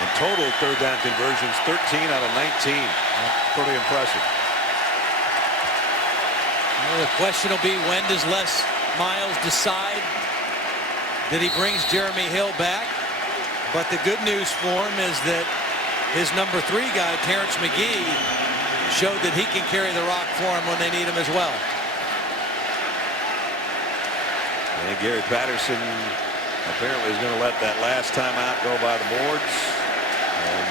And total 3rd down conversions 13 out of 19. Pretty impressive. Well, the question will be, when does Les Miles decide that he brings Jeremy Hill back? But the good news for him is that his number 3 guy, Terrence McGee, showed that he can carry the rock for him when they need him as well. And Gary Patterson apparently is going to let that last timeout go by the boards. And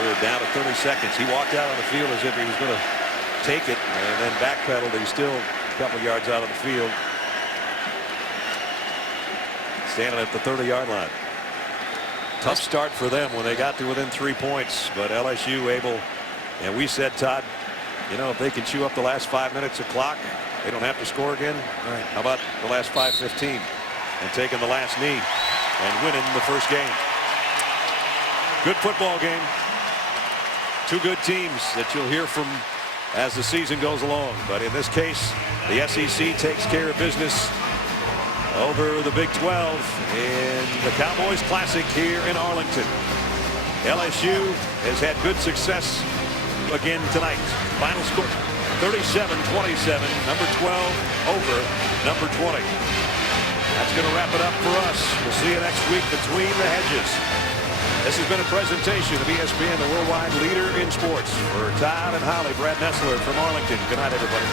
we're down to 30 seconds. He walked out on the field as if he was going to take it and then backpedaled. He's still a couple yards out of the field. Standing at the 30-yard line. Tough start for them when they got to within 3 points, but LSU able, and we said, Todd, you know, if they can chew up the last 5 minutes of clock, they don't have to score again. Right. How about the last 5:15 and taking the last knee and winning the first game? Good football game. 2 good teams that you'll hear from as the season goes along. But in this case, the SEC takes care of business over the Big 12 in the Cowboys Classic here in Arlington. LSU has had good success again tonight. Final score 37-27. Number 12 over number 20. That's going to wrap it up for us. We'll see you next week between the hedges. This has been a presentation of ESPN, the worldwide leader in sports. For Todd and Holly, Brad Nessler from Arlington. Good night, everybody.